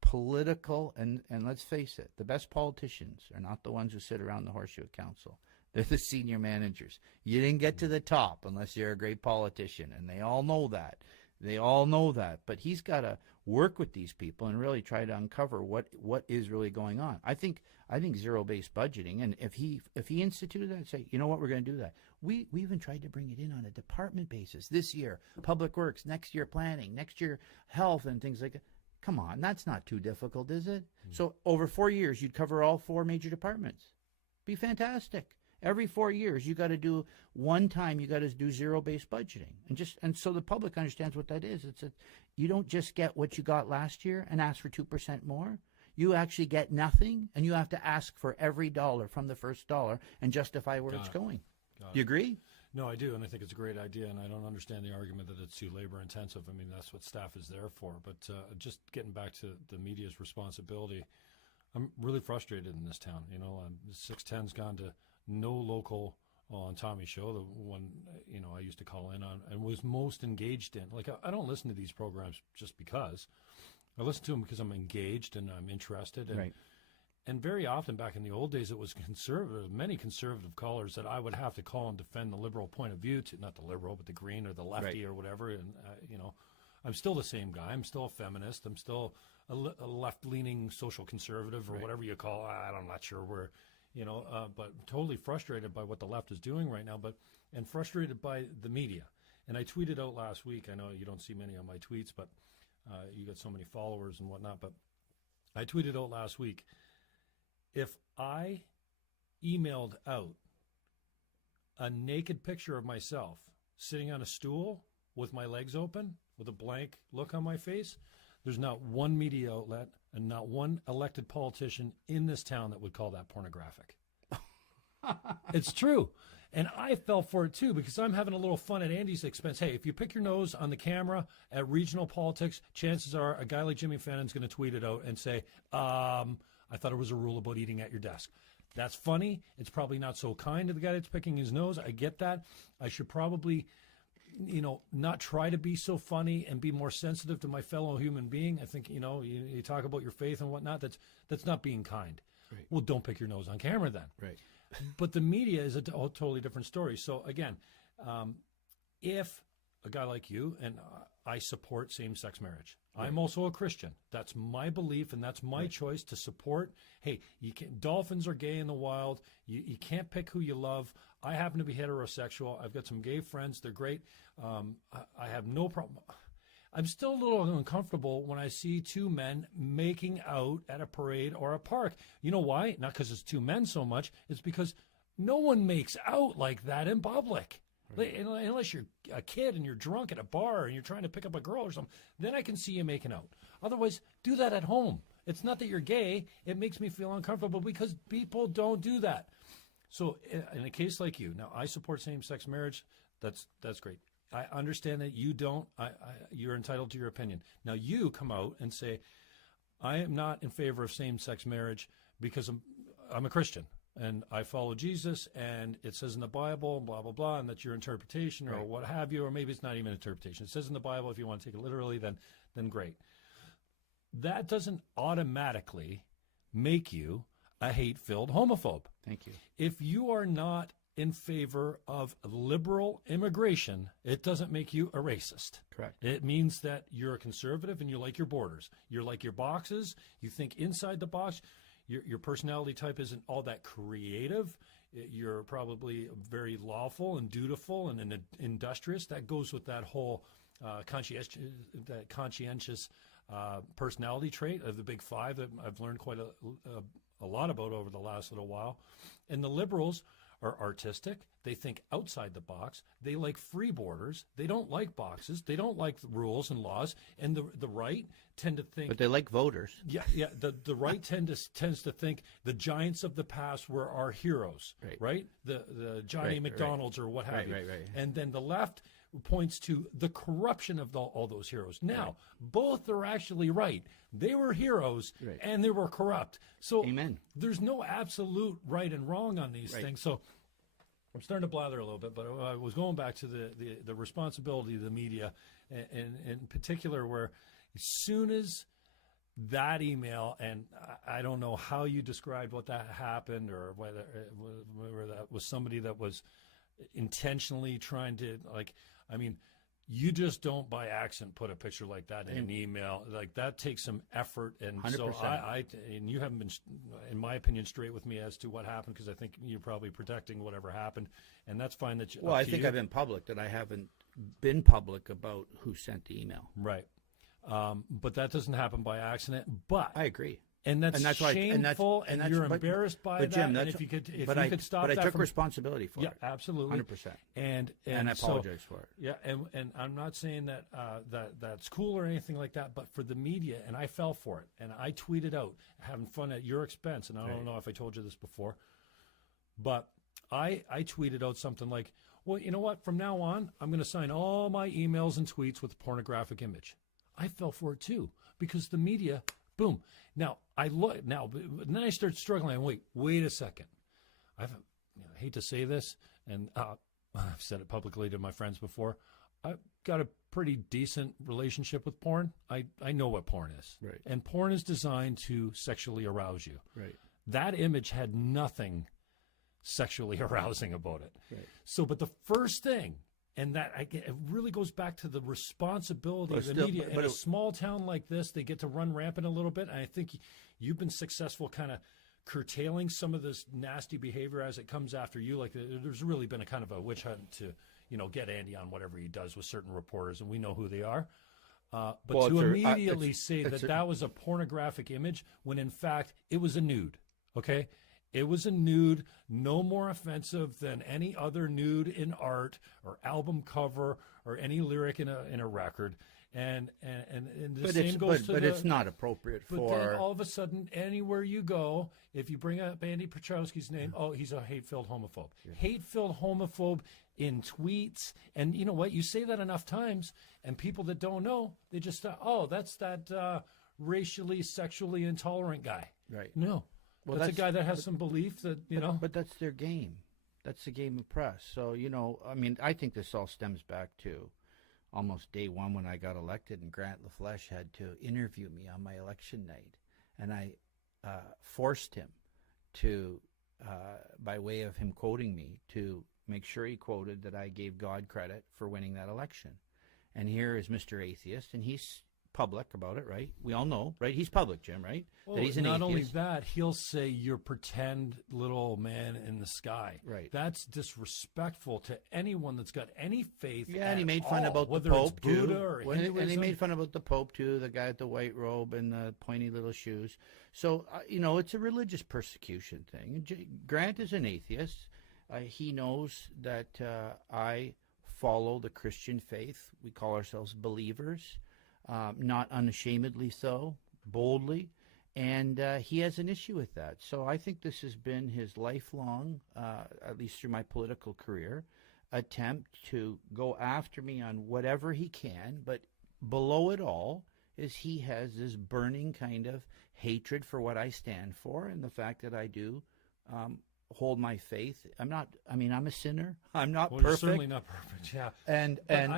political, and let's face it, the best politicians are not the ones who sit around the horseshoe council. They're the senior managers. You didn't get to the top unless you're a great politician, and they all know that. They all know that. But he's got to work with these people and really try to uncover what is really going on. I think zero-based budgeting, and if he instituted that, say, you know what, we're going to do that. We even tried to bring it in on a department basis this year, Public Works, next year planning, next year health and things like that. Come on, that's not too difficult, is it? So over 4 years, you'd cover all 4 major departments. Be fantastic. Every 4 years, you got to do one time. You got to do zero-based budgeting, and so the public understands what that is. You don't just get what you got last year and ask for 2% more. You actually get nothing, and you have to ask for every dollar from the first dollar and justify where it's going. You agree? No, I do, and I think it's a great idea, and I don't understand the argument that it's too labor-intensive. I mean, that's what staff is there for. But just getting back to the media's responsibility, I'm really frustrated in this town. 610's gone to no local on Tommy's show, the one I used to call in on and was most engaged in. Like, I don't listen to these programs just because. I listen to them because I'm engaged and I'm interested. And, right. And very often back in the old days, it was many conservative callers that I would have to call and defend the liberal point of view to, not the liberal, but the green or the lefty or whatever. And, I'm still the same guy. I'm still a feminist. I'm still a left-leaning social conservative or whatever you call it. I'm not sure where, but totally frustrated by what the left is doing right now, and frustrated by the media. And I tweeted out last week, I know you don't see many of my tweets, but you got so many followers and whatnot, but I tweeted out last week, if I emailed out a naked picture of myself sitting on a stool with my legs open, with a blank look on my face, there's not one media outlet and not one elected politician in this town that would call that pornographic. It's true. And I fell for it too, because I'm having a little fun at Andy's expense. Hey, if you pick your nose on the camera at regional politics, chances are a guy like Jimmy Fannon's going to tweet it out and say, I thought it was a rule about eating at your desk. That's funny. It's probably not so kind to the guy that's picking his nose. I get that. I should probably, not try to be so funny and be more sensitive to my fellow human being. I think, you talk about your faith and whatnot. That's not being kind. Right. Well, don't pick your nose on camera then. Right. But the media is a totally different story. So again, if a guy like you, and I support same-sex marriage. Right. I'm also a Christian. That's my belief, and that's my choice to support. Hey, dolphins are gay in the wild. You can't pick who you love. I happen to be heterosexual. I've got some gay friends. They're great. I have no problem. I'm still a little uncomfortable when I see two men making out at a parade or a park. You know why? Not because it's two men so much. It's because no one makes out like that in public. Right. Unless you're a kid and you're drunk at a bar and you're trying to pick up a girl or something, then I can see you making out. Otherwise, do that at home. It's not that you're gay. It makes me feel uncomfortable because people don't do that. So in a case like you, now I support same-sex marriage. That's great. I understand that you don't. You're entitled to your opinion. Now you come out and say, I am not in favor of same-sex marriage because I'm a Christian. And I follow Jesus, and it says in the Bible, blah, blah, blah, and that's your interpretation or what have you, or maybe it's not even interpretation. It says in the Bible, if you want to take it literally, then great. That doesn't automatically make you a hate-filled homophobe. Thank you. If you are not in favor of liberal immigration, it doesn't make you a racist. Correct. It means that you're a conservative and you like your borders. You like your boxes. You think inside the box. Your personality type isn't all that creative. You're probably very lawful and dutiful and industrious. That goes with that whole conscientious personality trait of the big five that I've learned quite a lot about over the last little while. And the liberals are artistic. They think outside the box. They like free borders. They don't like boxes. They don't like the rules and laws. And the right tend to think... But they like voters. Yeah. The right tends to think the giants of the past were our heroes, right? The Johnny McDonald's or what have you. Right. And then the left points to the corruption of all those heroes. Now, both are actually right. They were heroes and they were corrupt. So Amen. There's no absolute right and wrong on these things. So I'm starting to blather a little bit, but I was going back to the responsibility of the media, and in particular, where as soon as that email, and I don't know how you described what that happened, or whether that was somebody that was intentionally trying to, like, I mean, you just don't by accident put a picture like that in an email. Like, that takes some effort, and 100%. So and you haven't been, in my opinion, straight with me as to what happened, because I think you're probably protecting whatever happened, and that's fine. That you, well, I think I've been public, that I haven't been public about who sent the email. Right. But that doesn't happen by accident. But I agree, and that's shameful, and you're embarrassed by that. Jim, and if you could stop but that, I took responsibility for it. Yeah, absolutely, 100%. And I apologize for it. Yeah, and I'm not saying that that's cool or anything like that, but for the media, and I fell for it, and I tweeted out, having fun at your expense, and I don't know if I told you this before, but I tweeted out something like, well, you know what? From now on, I'm going to sign all my emails and tweets with a pornographic image. I fell for it too, because the media, boom. Now then I start struggling. Wait a second. I hate to say this, and I've said it publicly to my friends before. I've got a pretty decent relationship with porn. I know what porn is. Right. And porn is designed to sexually arouse you. Right. That image had nothing sexually arousing about it. Right. So, but the first thing, and that it really goes back to the responsibility of the media. In a small town like this, they get to run rampant a little bit. And I think you've been successful kind of curtailing some of this nasty behavior as it comes after you. Like, there's really been a kind of a witch hunt to, get Andy on whatever he does with certain reporters, and we know who they are. But to immediately say that was a pornographic image, when in fact it was a nude, okay? It was a nude, no more offensive than any other nude in art or album cover or any lyric in a record. And the same goes to it's not appropriate for. But then all of a sudden, anywhere you go, if you bring up Andy Petrowski's name, he's a hate-filled homophobe. Yeah. Hate-filled homophobe in tweets. And you know what? You say that enough times, and people that don't know, they just that's that racially, sexually intolerant guy. Right. No. Well, that's a guy that has some belief that, But that's their game. That's the game of press. So, I mean, I think this all stems back to almost day one when I got elected, and Grant LaFlèche had to interview me on my election night. And I forced him to, by way of him quoting me, to make sure he quoted that I gave God credit for winning that election. And here is Mr. Atheist, and he's public about it, right? We all know, right? He's public, Jim, right? Well, that he's an not atheist. Only that, he'll say you're pretend little man in the sky. Right. That's disrespectful to anyone that's got any faith. Yeah, and he made fun about the Pope too. And he made fun about the Pope too, the guy with the white robe and the pointy little shoes. So it's a religious persecution thing. Grant is an atheist. He knows that I follow the Christian faith. We call ourselves believers. Not unashamedly so, boldly, and he has an issue with that. So I think this has been his lifelong, at least through my political career, attempt to go after me on whatever he can, but below it all is he has this burning kind of hatred for what I stand for and the fact that I do hold my faith. I'm a sinner. I'm not perfect. You're certainly not perfect. Yeah.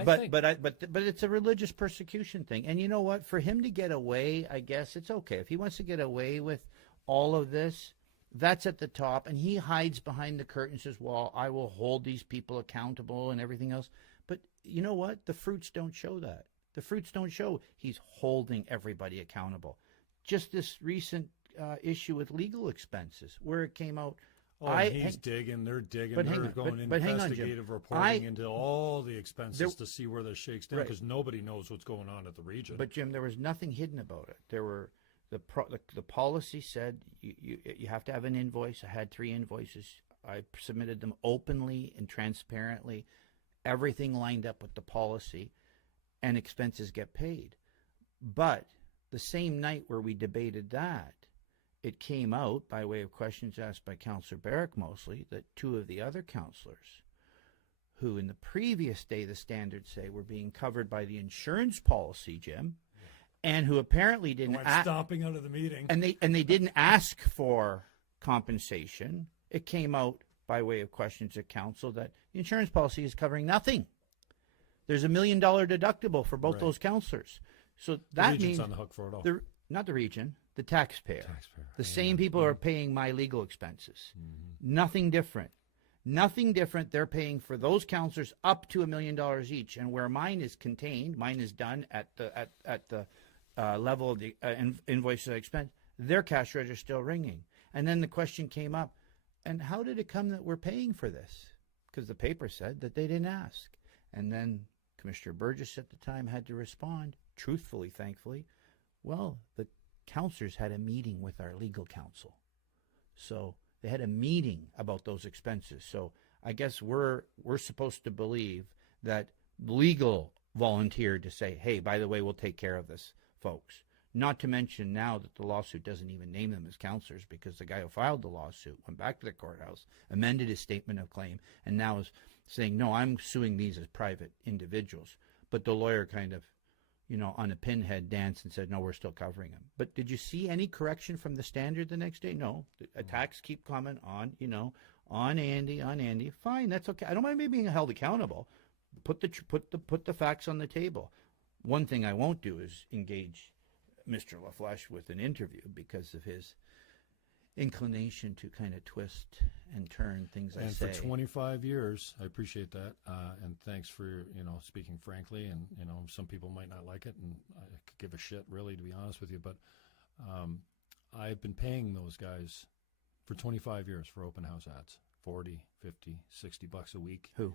But it's a religious persecution thing. And you know what? For him to get away, I guess it's okay. If he wants to get away with all of this, that's at the top. And he hides behind the curtain and says, well, I will hold these people accountable and everything else. But you know what? The fruits don't show that. The fruits don't show he's holding everybody accountable. Just this recent issue with legal expenses, where it came out, he's digging. They're digging. They're going investigative reporting into all the expenses to see where this shakes down, because nobody knows what's going on at the region. But Jim, there was nothing hidden about it. There were the policy said you have to have an invoice. I had 3 invoices. I submitted them openly and transparently. Everything lined up with the policy, and expenses get paid. But the same night where we debated that, it came out, by way of questions asked by Councillor Barrick mostly, that 2 of the other councillors, who in the previous day the standards say were being covered by the insurance policy, Jim, and who apparently didn't stomping out of the meeting, and they didn't ask for compensation. It came out by way of questions at council that the insurance policy is covering nothing. There's $1 million deductible for both those councillors, so that means on the hook for it all. not the region, the taxpayer. The same people are paying my legal expenses. Nothing different. Nothing different. They're paying for those councillors up to $1 million each, and where mine is contained, mine is done at the level of the invoice expense. Their cash register is still ringing. And then the question came up, and how did it come that we're paying for this? Because the paper said that they didn't ask. And then Commissioner Burgess at the time had to respond, truthfully, thankfully. Well, the councillors had a meeting with our legal counsel. So they had a meeting about those expenses. So I guess we're supposed to believe that legal volunteered to say, hey, by the way, we'll take care of this, folks. Not to mention now that the lawsuit doesn't even name them as councillors, because the guy who filed the lawsuit went back to the courthouse, amended his statement of claim, and now is saying, no, I'm suing these as private individuals. But the lawyer kind of, on a pinhead danced and said, no, we're still covering them. But did you see any correction from the Standard the next day? No. The attacks keep coming on, on Andy. Fine, that's okay. I don't mind being held accountable. Put the facts on the table. One thing I won't do is engage Mr. LaFlèche with an interview because of his inclination to kind of twist and turn things I say. And for 25 years, I appreciate that, and thanks for speaking frankly. And some people might not like it, and I could give a shit, really, to be honest with you. But I've been paying those guys for 25 years for open house ads, $40, $50, $60 a week. Who?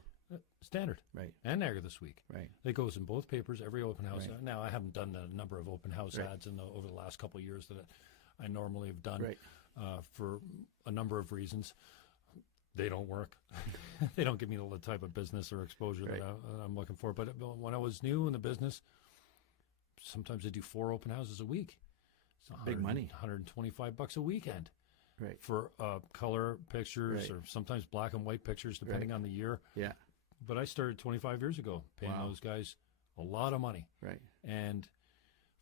Standard, right? And Niagara This Week, right? It goes in both papers, every open house. Right. Now, I haven't done the number of open house right. ads over the last couple of years that I normally have done, right. For a number of reasons. They don't work. They don't give me the type of business or exposure right. that I'm looking for. But when I was new in the business, sometimes I do 4 open houses a week. It's big money. $125 a weekend. Right. For color pictures, right. or sometimes black and white pictures, depending right. on the year. Yeah. But I started 25 years ago paying wow. those guys a lot of money. Right. And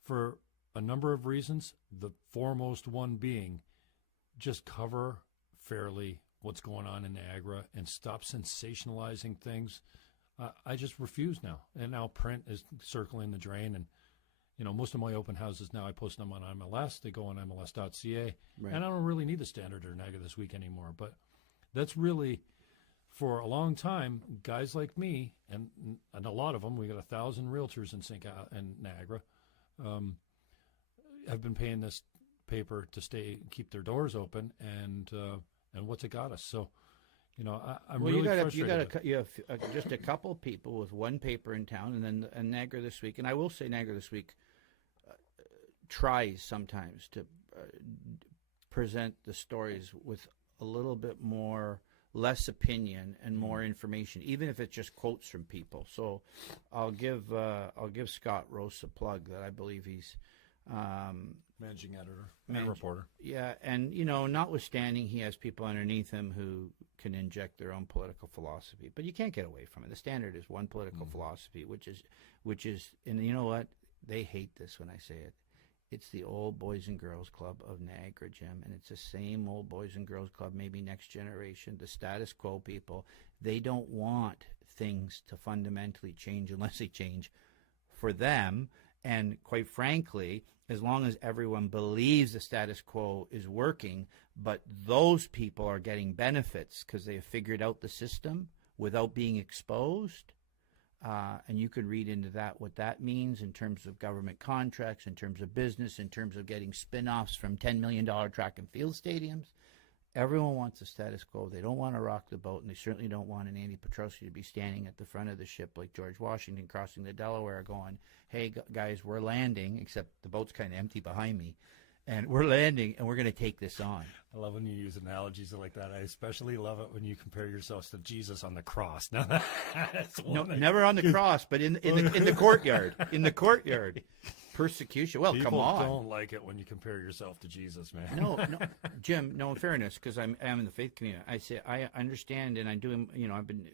for a number of reasons, the foremost one being just cover fairly what's going on in Niagara and stop sensationalizing things. I just refuse now. And now print is circling the drain. And, most of my open houses now, I post them on MLS. They go on MLS.ca. Right. And I don't really need the Standard or Niagara This Week anymore. But that's really... For a long time, guys like me, and a lot of them, we got 1,000 realtors in Niagara, have been paying this paper to keep their doors open, and what's it got us? So, I'm really frustrated. You have just a couple people with one paper in town, and then Niagara This Week. And I will say Niagara This Week tries sometimes to present the stories with a little bit less opinion and more information, even if it's just quotes from people. So I'll give Scott Ross a plug that I believe he's managing editor and reporter. Yeah, and notwithstanding, he has people underneath him who can inject their own political philosophy, but you can't get away from it. The Standard is one political philosophy, which is, and you know what? They hate this when I say it. It's the old Boys and Girls Club of Niagara, Jim, and it's the same old Boys and Girls Club, maybe next generation, the status quo people. They don't want things to fundamentally change unless they change for them. And quite frankly, as long as everyone believes the status quo is working, but those people are getting benefits because they have figured out the system without being exposed, and you could read into that what that means in terms of government contracts, in terms of business, in terms of getting spin-offs from $10 million track and field stadiums. Everyone wants the status quo. They don't want to rock the boat, and they certainly don't want an Andy Petrowski to be standing at the front of the ship like George Washington crossing the Delaware going, hey, guys, we're landing, except the boat's kind of empty behind me. And we're landing, and we're going to take this on. I love when you use analogies like that. I especially love it when you compare yourselves to Jesus on the cross. Now, that's no, never on the cross, but in the courtyard. In the courtyard. Persecution. Well, People come on. People don't like it when you compare yourself to Jesus, man. No, Jim. No, in fairness, because I'm in the faith community. I say I understand, and I'm doing. I've been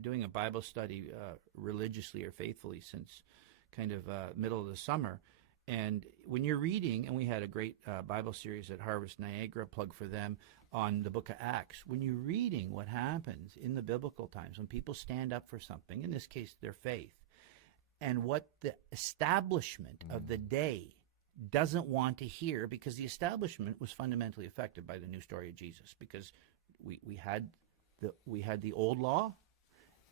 doing a Bible study religiously or faithfully since kind of middle of the summer. And when you're reading, and we had a great Bible series at Harvest Niagara, plug for them, on the book of Acts. When you're reading what happens in the biblical times, when people stand up for something, in this case, their faith, and what the establishment of the day doesn't want to hear, because the establishment was fundamentally affected by the new story of Jesus, because we had the old law,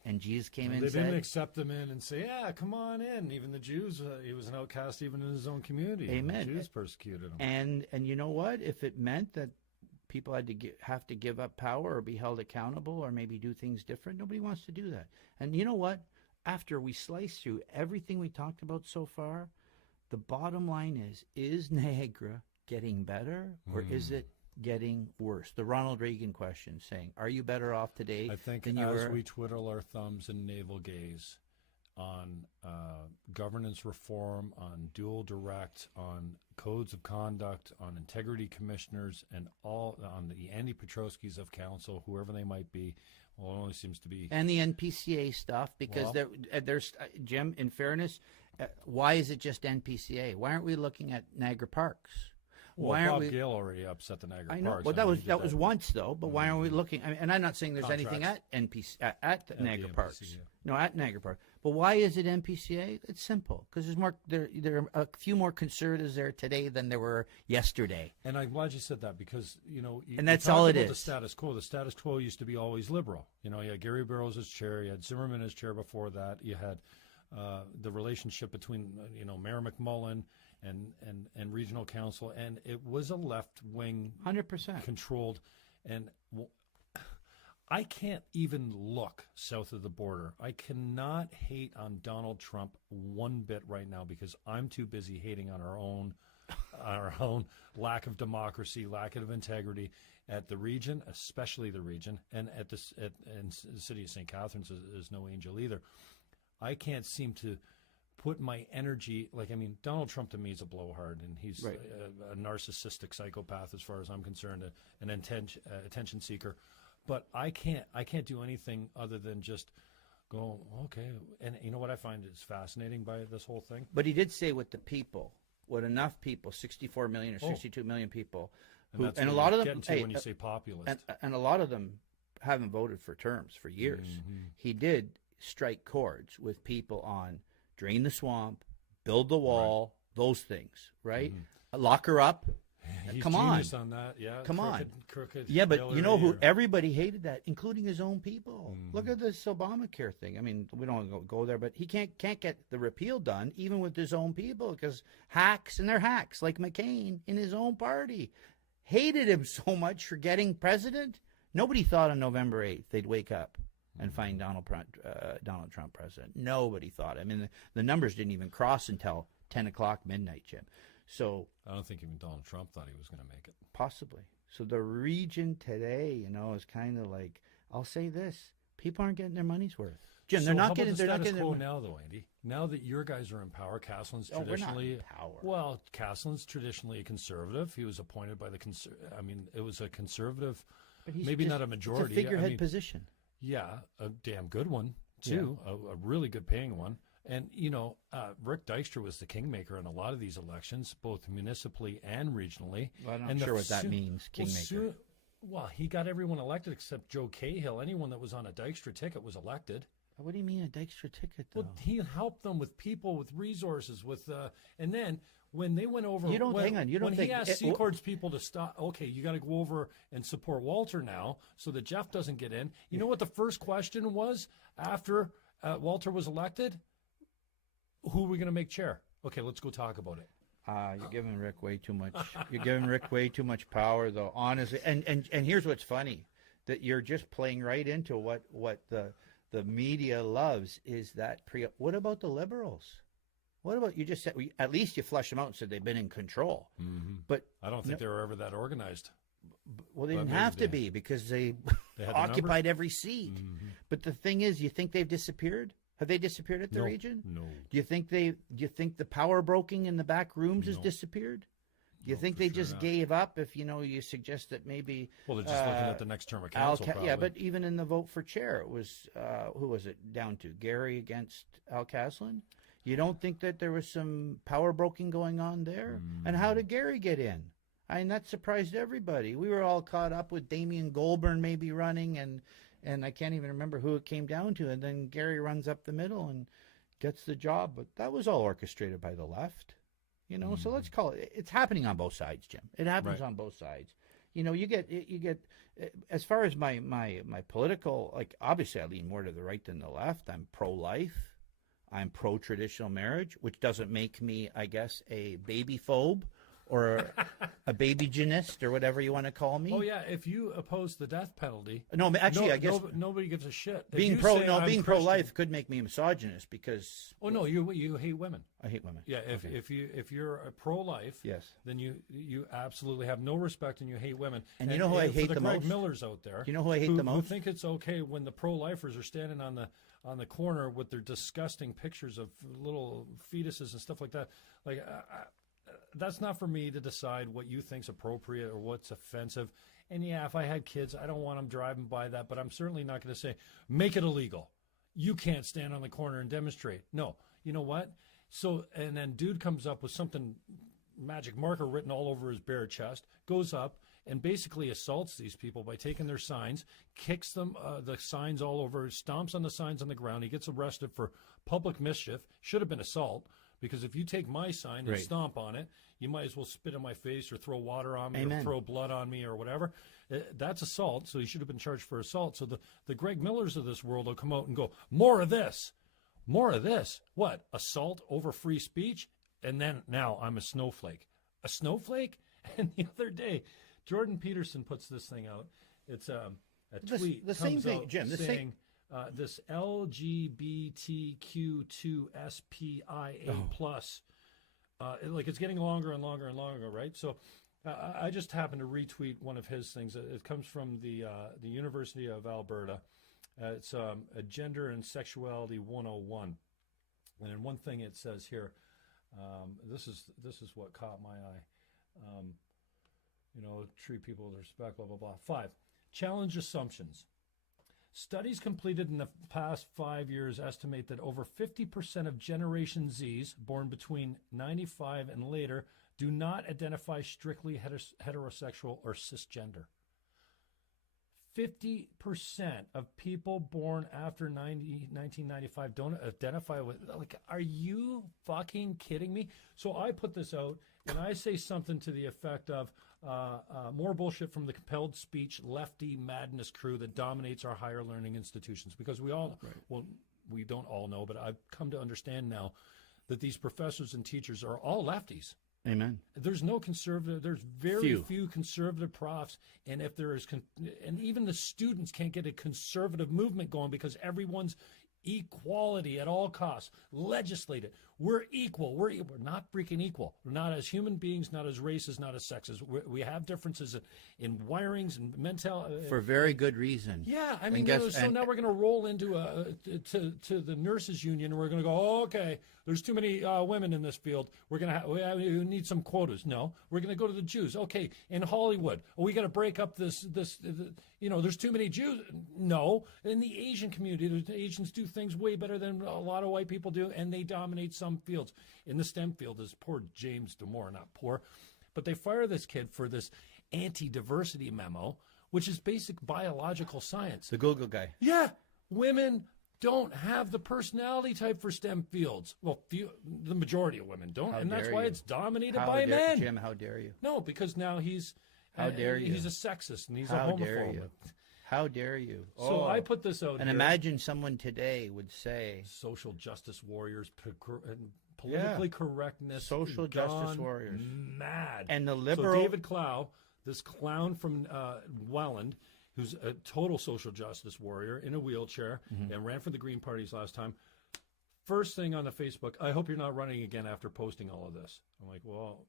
and Jesus came in and said, they didn't accept him in and say, yeah, come on in. Even the Jews, he was an outcast even in his own community. Amen. The Jews persecuted him. And you know what? If it meant that people had to have to give up power or be held accountable or maybe do things different, nobody wants to do that. And you know what? After we slice through everything we talked about so far, the bottom line is Niagara getting better, or is it getting worse? The Ronald Reagan question, saying, are you better off today I think than you as were? we twiddle our thumbs and navel gaze on governance reform, on dual direct, on codes of conduct, on integrity commissioners, and all on the Andy Petrowskis of council, whoever they might be, well, it only seems to be. And the NPCA stuff, because there's Jim, in fairness, why is it just NPCA? Why aren't we looking at Niagara Parks? Well, why Bob Gale already upset the Niagara I know. Parks. Well, that was once though. But why aren't we looking? I mean, and I'm not saying there's anything at at Niagara Parks. NPCA. No, at Niagara Park. But why is it NPCA? It's simple, because there's more. There are a few more conservatives there today than there were yesterday. And I'm glad you said that, because And that's all it is. The status quo. The status quo used to be always liberal. You had Gary Burrows as chair. You had Zimmerman as chair before that. You had the relationship between Mayor McMullen and regional council, and it was a left wing 100% controlled. And I can't even look south of the border. I cannot hate on Donald Trump one bit right now, because I'm too busy hating on our own lack of democracy, lack of integrity at the region, especially the region, and and the city of St. Catharines is no angel either. I can't seem to put my energy, Donald Trump to me is a blowhard, and he's right. a narcissistic psychopath as far as I'm concerned, an attention seeker. But I can't do anything other than just go, okay. And you know what I find is fascinating by this whole thing? But he did say with the people, with enough people, 64 million or 62 million people, and a lot of them, when you say populist, and a lot of them haven't voted for terms for years. Mm-hmm. He did strike chords with people on drain the swamp, build the wall, those things, right? Mm-hmm. Lock her up. He's Come genius on that, yeah. Come crooked yeah, but Hillary, you know who? Everybody hated that, including his own people. Mm-hmm. Look at this Obamacare thing. I mean, we don't go there, but he can't get the repeal done, even with his own people, because hacks, and they're hacks like McCain in his own party, hated him so much for getting president. Nobody thought on November 8th they'd wake up and find Donald Trump president. Nobody thought. I mean, the numbers didn't even cross until 10 o'clock midnight, Jim. So I don't think even Donald Trump thought he was going to make it. Possibly. So the region today, is kind of like, I'll say this: people aren't getting their money's worth. Jim, they're not getting. They're not getting. Quo now, though, Andy. Now that your guys are in power, Castleton's traditionally. We're not in power. Well, Castleton's traditionally a conservative. He was appointed by the it was a conservative, but he's maybe not a majority. It's a figurehead position. Yeah, a damn good one too. Yeah. A really good paying one. And, Rick Dykstra was the kingmaker in a lot of these elections, both municipally and regionally. Well, I'm not sure what that means, kingmaker. Well, he got everyone elected except Joe Cahill. Anyone that was on a Dykstra ticket was elected. What do you mean a Dykstra ticket, though? Well, he helped them with people, with resources, and then when they went over... hang on, you don't think... When he asked Secord's people to stop, okay, you got to go over and support Walter now so that Jeff doesn't get in. You know what the first question was after Walter was elected? Who are we going to make chair? Okay, let's go talk about it. You're giving Rick way too much. You're giving Rick way too much power, though. Honestly, and here's what's funny: that you're just playing right into what the media loves is that What about the liberals? What about you just said? At least you flushed them out and said they've been in control. Mm-hmm. But I don't think they were ever that organized. Well, they didn't have to be because they occupied every seat. Mm-hmm. But the thing is, you think they've disappeared? Have they disappeared at the region? No. Do you think the power broking in the back rooms has disappeared? Do you think they just gave up? If you suggest that maybe. Well, they're just looking at the next term of council. Yeah, but even in the vote for chair, it was who was it down to? Gary against Al Caslin. You don't think that there was some power broking going on there? And how did Gary get in? I mean, that surprised everybody. We were all caught up with Damian Goulburn maybe running, and I can't even remember who it came down to. And then Gary runs up the middle and gets the job. But that was all orchestrated by the left. You know, so let's call it. It's happening on both sides, Jim. It happens on both sides. You know, you get as far as my political, like, obviously I lean more to the right than the left. I'm pro-life. I'm pro-traditional marriage, which doesn't make me, I guess, a baby phobe or a babygenist or whatever you want to call me. Oh yeah, if you oppose the death penalty, no, actually, I guess nobody gives a shit. Being pro-life could make me a misogynist because. Oh no, you hate women. I hate women. Yeah, if you're a pro-life, yes, then you absolutely have no respect and you hate women. And you know who I hate the most? Greg Millers out there. You know who I hate the most? Who think it's okay when the pro-lifers are standing on the corner with their disgusting pictures of little fetuses and stuff like that. Like, that's not for me to decide what you think's appropriate or what's offensive. And yeah, if I had kids, I don't want them driving by that, but I'm certainly not going to say, make it illegal. You can't stand on the corner and demonstrate. No, you know what? So, and then dude comes up with something magic marker written all over his bare chest, goes up and basically assaults these people by taking their signs, kicks them, the signs all over, stomps on the signs on the ground. He gets arrested for public mischief. Should have been assault, because if you take my sign and stomp on it, you might as well spit in my face or throw water on me or throw blood on me or whatever. That's assault, so he should have been charged for assault. So the Greg Millers of this world will come out and go, more of this. More of this. What? Assault over free speech? And then now I'm a snowflake. A snowflake? And the other day, Jordan Peterson puts this thing out. It's a tweet. The same thing, Jim. Saying, this LGBTQ2SPIA plus, like, it's getting longer and longer and longer, right? So I just happened to retweet one of his things. It comes from the University of Alberta. It's a Gender and Sexuality 101. And in one thing it says here, this is what caught my eye. Treat people with respect, blah, blah, blah. 5, challenge assumptions. Studies completed in the past 5 years estimate that over 50% of Generation Zs, born between 95 and later, do not identify strictly heterosexual or cisgender. 50% of people born after 1995 don't identify with, like, are you fucking kidding me? So I put this out and I say something to the effect of more bullshit from the compelled speech lefty madness crew that dominates our higher learning institutions, because we all, well, we don't all know, but I've come to understand now that these professors and teachers are all lefties. Amen. There's no conservative. There's very few conservative profs, and if there is, and even the students can't get a conservative movement going because everyone's equality at all costs. Legislate it. We're equal. We're not freaking equal. We're not as human beings, not as races, not as sexes. We have differences in wirings and mental. For very good reason. Yeah, I mean, so now we're going to roll into to the nurses union, and we're going to go, oh, okay, there's too many women in this field. We need some quotas. No, we're going to go to the Jews. Okay, in Hollywood, we got to break up this. There's too many Jews. No, in the Asian community, the Asians do things way better than a lot of white people do, and they dominate some fields. In the STEM field is poor James Damore, not poor, but they fire this kid for this anti-diversity memo, which is basic biological science. The Google guy. Yeah, women don't have the personality type for STEM fields. Well, the majority of women don't, and that's why it's dominated by men. Jim, how dare you? No, because now he's how dare you? He's a sexist and he's a homophobe. Dare you? How dare you? So I put this out and here. Imagine someone today would say, social justice warriors, politically correctness, social justice warriors, mad. And the liberal David Clow, this clown from Welland, who's a total social justice warrior in a wheelchair and ran for the Green Parties last time. First thing on the Facebook, I hope you're not running again after posting all of this. I'm like, well,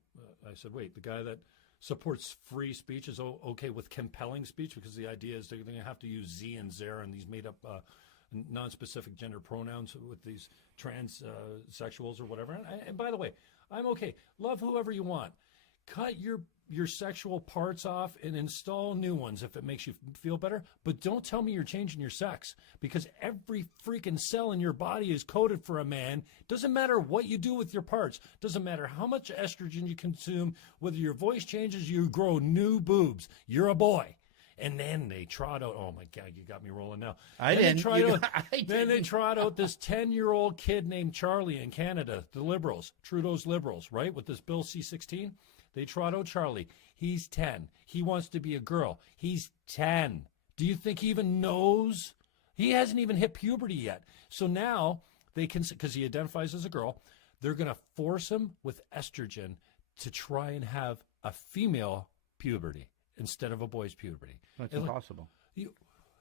I said, wait, the guy that supports free speech is okay with compelling speech, because the idea is they're going to have to use Z and Zer and these made-up non-specific gender pronouns with these transsexuals or whatever. And by the way, I'm okay. Love whoever you want. Cut your sexual parts off and install new ones if it makes you feel better. But don't tell me you're changing your sex, because every freaking cell in your body is coded for a man. Doesn't matter what you do with your parts. Doesn't matter how much estrogen you consume, whether your voice changes, you grow new boobs. You're a boy. And then they trot out, oh my God, you got me rolling now. I Then didn't. Then they trot out this 10-year-old kid named Charlie in Canada, the Liberals, Trudeau's Liberals, right? With this Bill C-16. They trot out Charlie. He's 10. He wants to be a girl. He's 10. Do you think he even knows? He hasn't even hit puberty yet. So now they can, because he identifies as a girl, they're going to force him with estrogen to try and have a female puberty instead of a boy's puberty. That's impossible.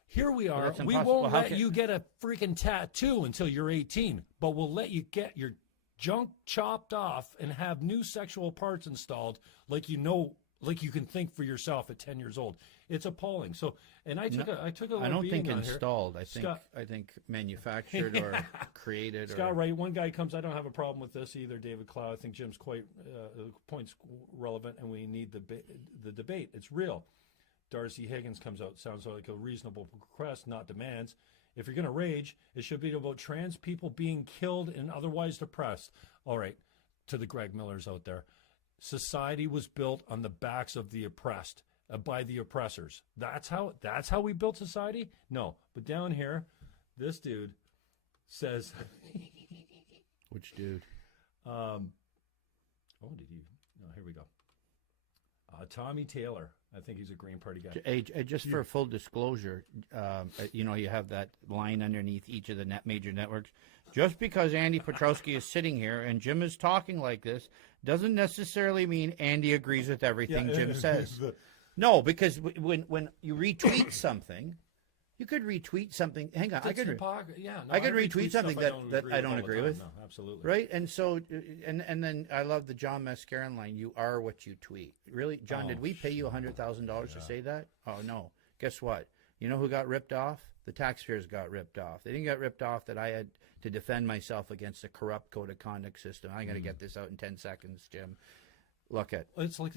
Here we are. We won't let you get a freaking tattoo until you're 18, but we'll let you get your junk chopped off and have new sexual parts installed like you can think for yourself at 10 years old. It's appalling. So, and I took a little I don't think on installed. Here. I think manufactured or created. Scott, right? One guy comes. I don't have a problem with this either. David Clow. I think Jim's point's relevant, and we need the debate. It's real. Darcy Higgins comes out. Sounds like a reasonable request, not demands. If you're going to rage, it should be about trans people being killed and otherwise depressed. All right, to the Greg Millers out there. Society was built on the backs of the oppressed, by the oppressors. That's how we built society? No. But down here, this dude says... Which dude? Here we go. Tommy Taylor. I think he's a Green Party guy. Hey, just for full disclosure, you have that line underneath each of the major networks. Just because Andy Petrowski is sitting here and Jim is talking like this doesn't necessarily mean Andy agrees with everything Jim says. No, because when you retweet something, you could retweet something. Hang on, I could retweet something that I don't agree with. No, absolutely. Right, and so and then I love the John Mascaron line. You are what you tweet. Really, John? Did we pay you $100,000 to say that? Oh no. Guess what? You know who got ripped off? The taxpayers got ripped off. They didn't get ripped off that I had to defend myself against a corrupt code of conduct system. I'm going to get this out in 10 seconds, Jim. Look at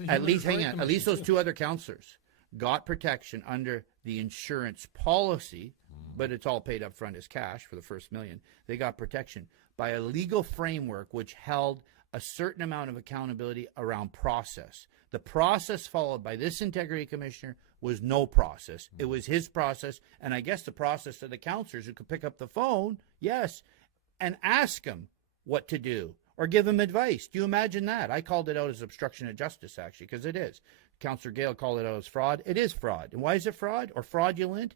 at least those two other councillors got protection under the insurance policy, but it's all paid up front as cash for the first $1 million. They got protection by a legal framework which held a certain amount of accountability around process. The process followed by this integrity commissioner was no process. It was his process, and I guess the process of the councillors who could pick up the phone, yes, and ask him what to do or give him advice. Do you imagine that? I called it out as obstruction of justice, actually, because it is. Councillor Gale called it out as fraud. It is fraud. And why is it fraud or fraudulent?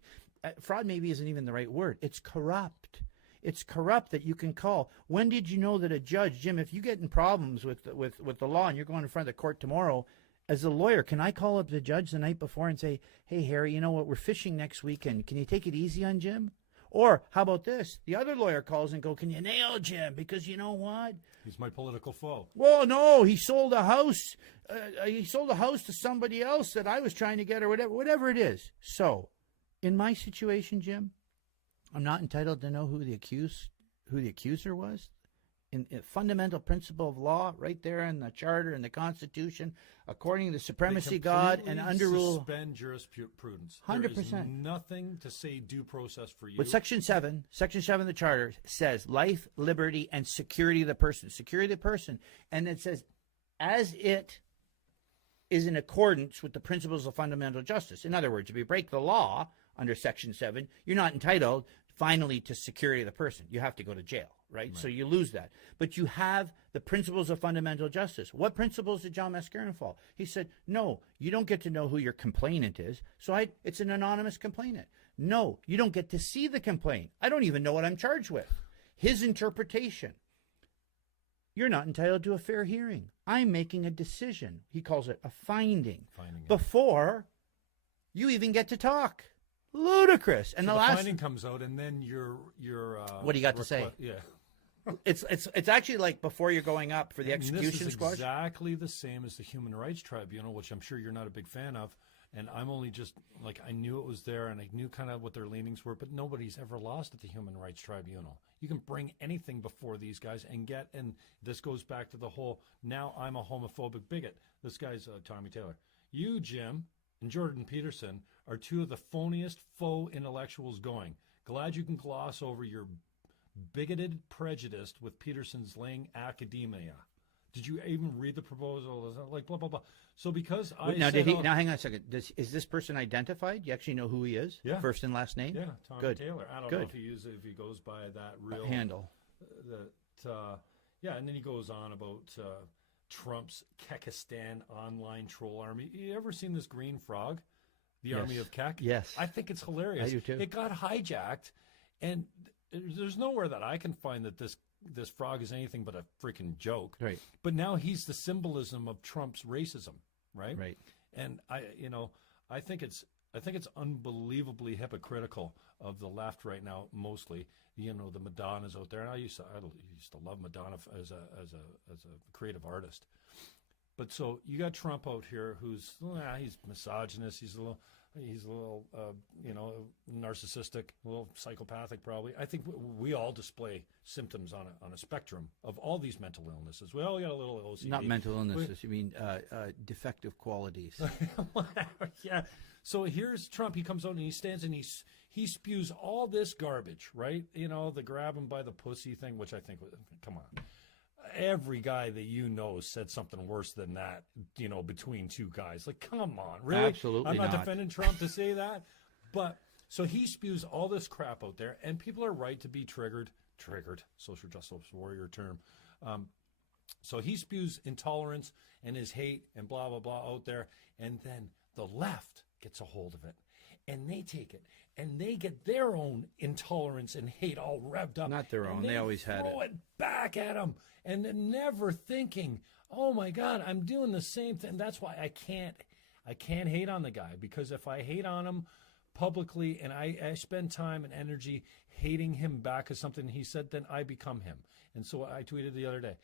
Fraud maybe isn't even the right word. It's corrupt. It's corrupt that you can call. When did you know that a judge, Jim, if you get in problems with the law and you're going in front of the court tomorrow, as a lawyer, can I call up the judge the night before and say, hey, Harry, you know what, we're fishing next weekend. Can you take it easy on Jim? Or how about this? The other lawyer calls and go, can you nail Jim? Because you know what? He's my political foe. Well, no, he sold a house. He sold a house to somebody else that I was trying to get or whatever it is. So in my situation, Jim, I'm not entitled to know who the accuser was. In fundamental principle of law, right there in the Charter and the Constitution, according to the supremacy of God and under rule. Suspend jurisprudence. 100%. There is nothing to say due process for you. But Section 7 of the Charter says life, liberty, and security of the person. Security of the person. And it says, as it is in accordance with the principles of fundamental justice. In other words, if you break the law under Section 7, you're not entitled finally to security of the person. You have to go to jail, right? So you lose that. But you have the principles of fundamental justice. What principles did John Mascaron fall? He said, no, you don't get to know who your complainant is. So it's an anonymous complainant. No, you don't get to see the complaint. I don't even know what I'm charged with. His interpretation. You're not entitled to a fair hearing. I'm making a decision. He calls it a finding. Before you even get to talk. Ludicrous. And so the finding comes out, and then your what do you got to say? Yeah, it's actually like before you're going up for the execution squash. Exactly the same as the Human Rights Tribunal, which I'm sure you're not a big fan of. And I'm only just like, I knew it was there, and I knew kind of what their leanings were, but nobody's ever lost at the Human Rights Tribunal. You can bring anything before these guys and this goes back to the whole, now I'm a homophobic bigot. This guy's Tommy Taylor. You, Jim, and Jordan Peterson are two of the phoniest faux intellectuals going. Glad you can gloss over your bigoted prejudice with Peterson's laying academia Did you even read the proposal? Like blah blah blah. So because now hang on a second. Is this person identified? You actually know who he is? Yeah. First and last name? Yeah, Tommy Good. Taylor. I don't know if he goes by that real handle. And then he goes on about Trump's Kekistan online troll army. You ever seen this green frog? The Army of Kek? Yes. I think it's hilarious. I do too. It got hijacked, and there's nowhere that I can find that this frog is anything but a freaking joke. Right. But now he's the symbolism of Trump's racism, right? Right. And I think it's unbelievably hypocritical of the left right now. Mostly, the Madonnas out there, and I used to love Madonna as a creative artist. But so you got Trump out here, who's he's misogynist. He's a little narcissistic, a little psychopathic, probably. I think we all display symptoms on a spectrum of all these mental illnesses. We all got a little OCD. Not mental illnesses. You mean defective qualities. Whatever. Yeah. So here's Trump. He comes out and he stands and he spews all this garbage, right? The grab him by the pussy thing, which I think, come on. Every guy that said something worse than that, between two guys. Like, come on, really? Absolutely I'm not defending Trump to say that, but so he spews all this crap out there, and people are right to be triggered, social justice warrior term. So he spews intolerance and his hate and blah, blah, blah out there, and then the left gets a hold of it, and they take it, and they get their own intolerance and hate all revved up. Not their own. They always had it. Throw it back at them, and then never thinking, oh my God, I'm doing the same thing. That's why I can't hate on the guy, because if I hate on him publicly and I spend time and energy hating him back as something he said, then I become him. And so I tweeted the other day,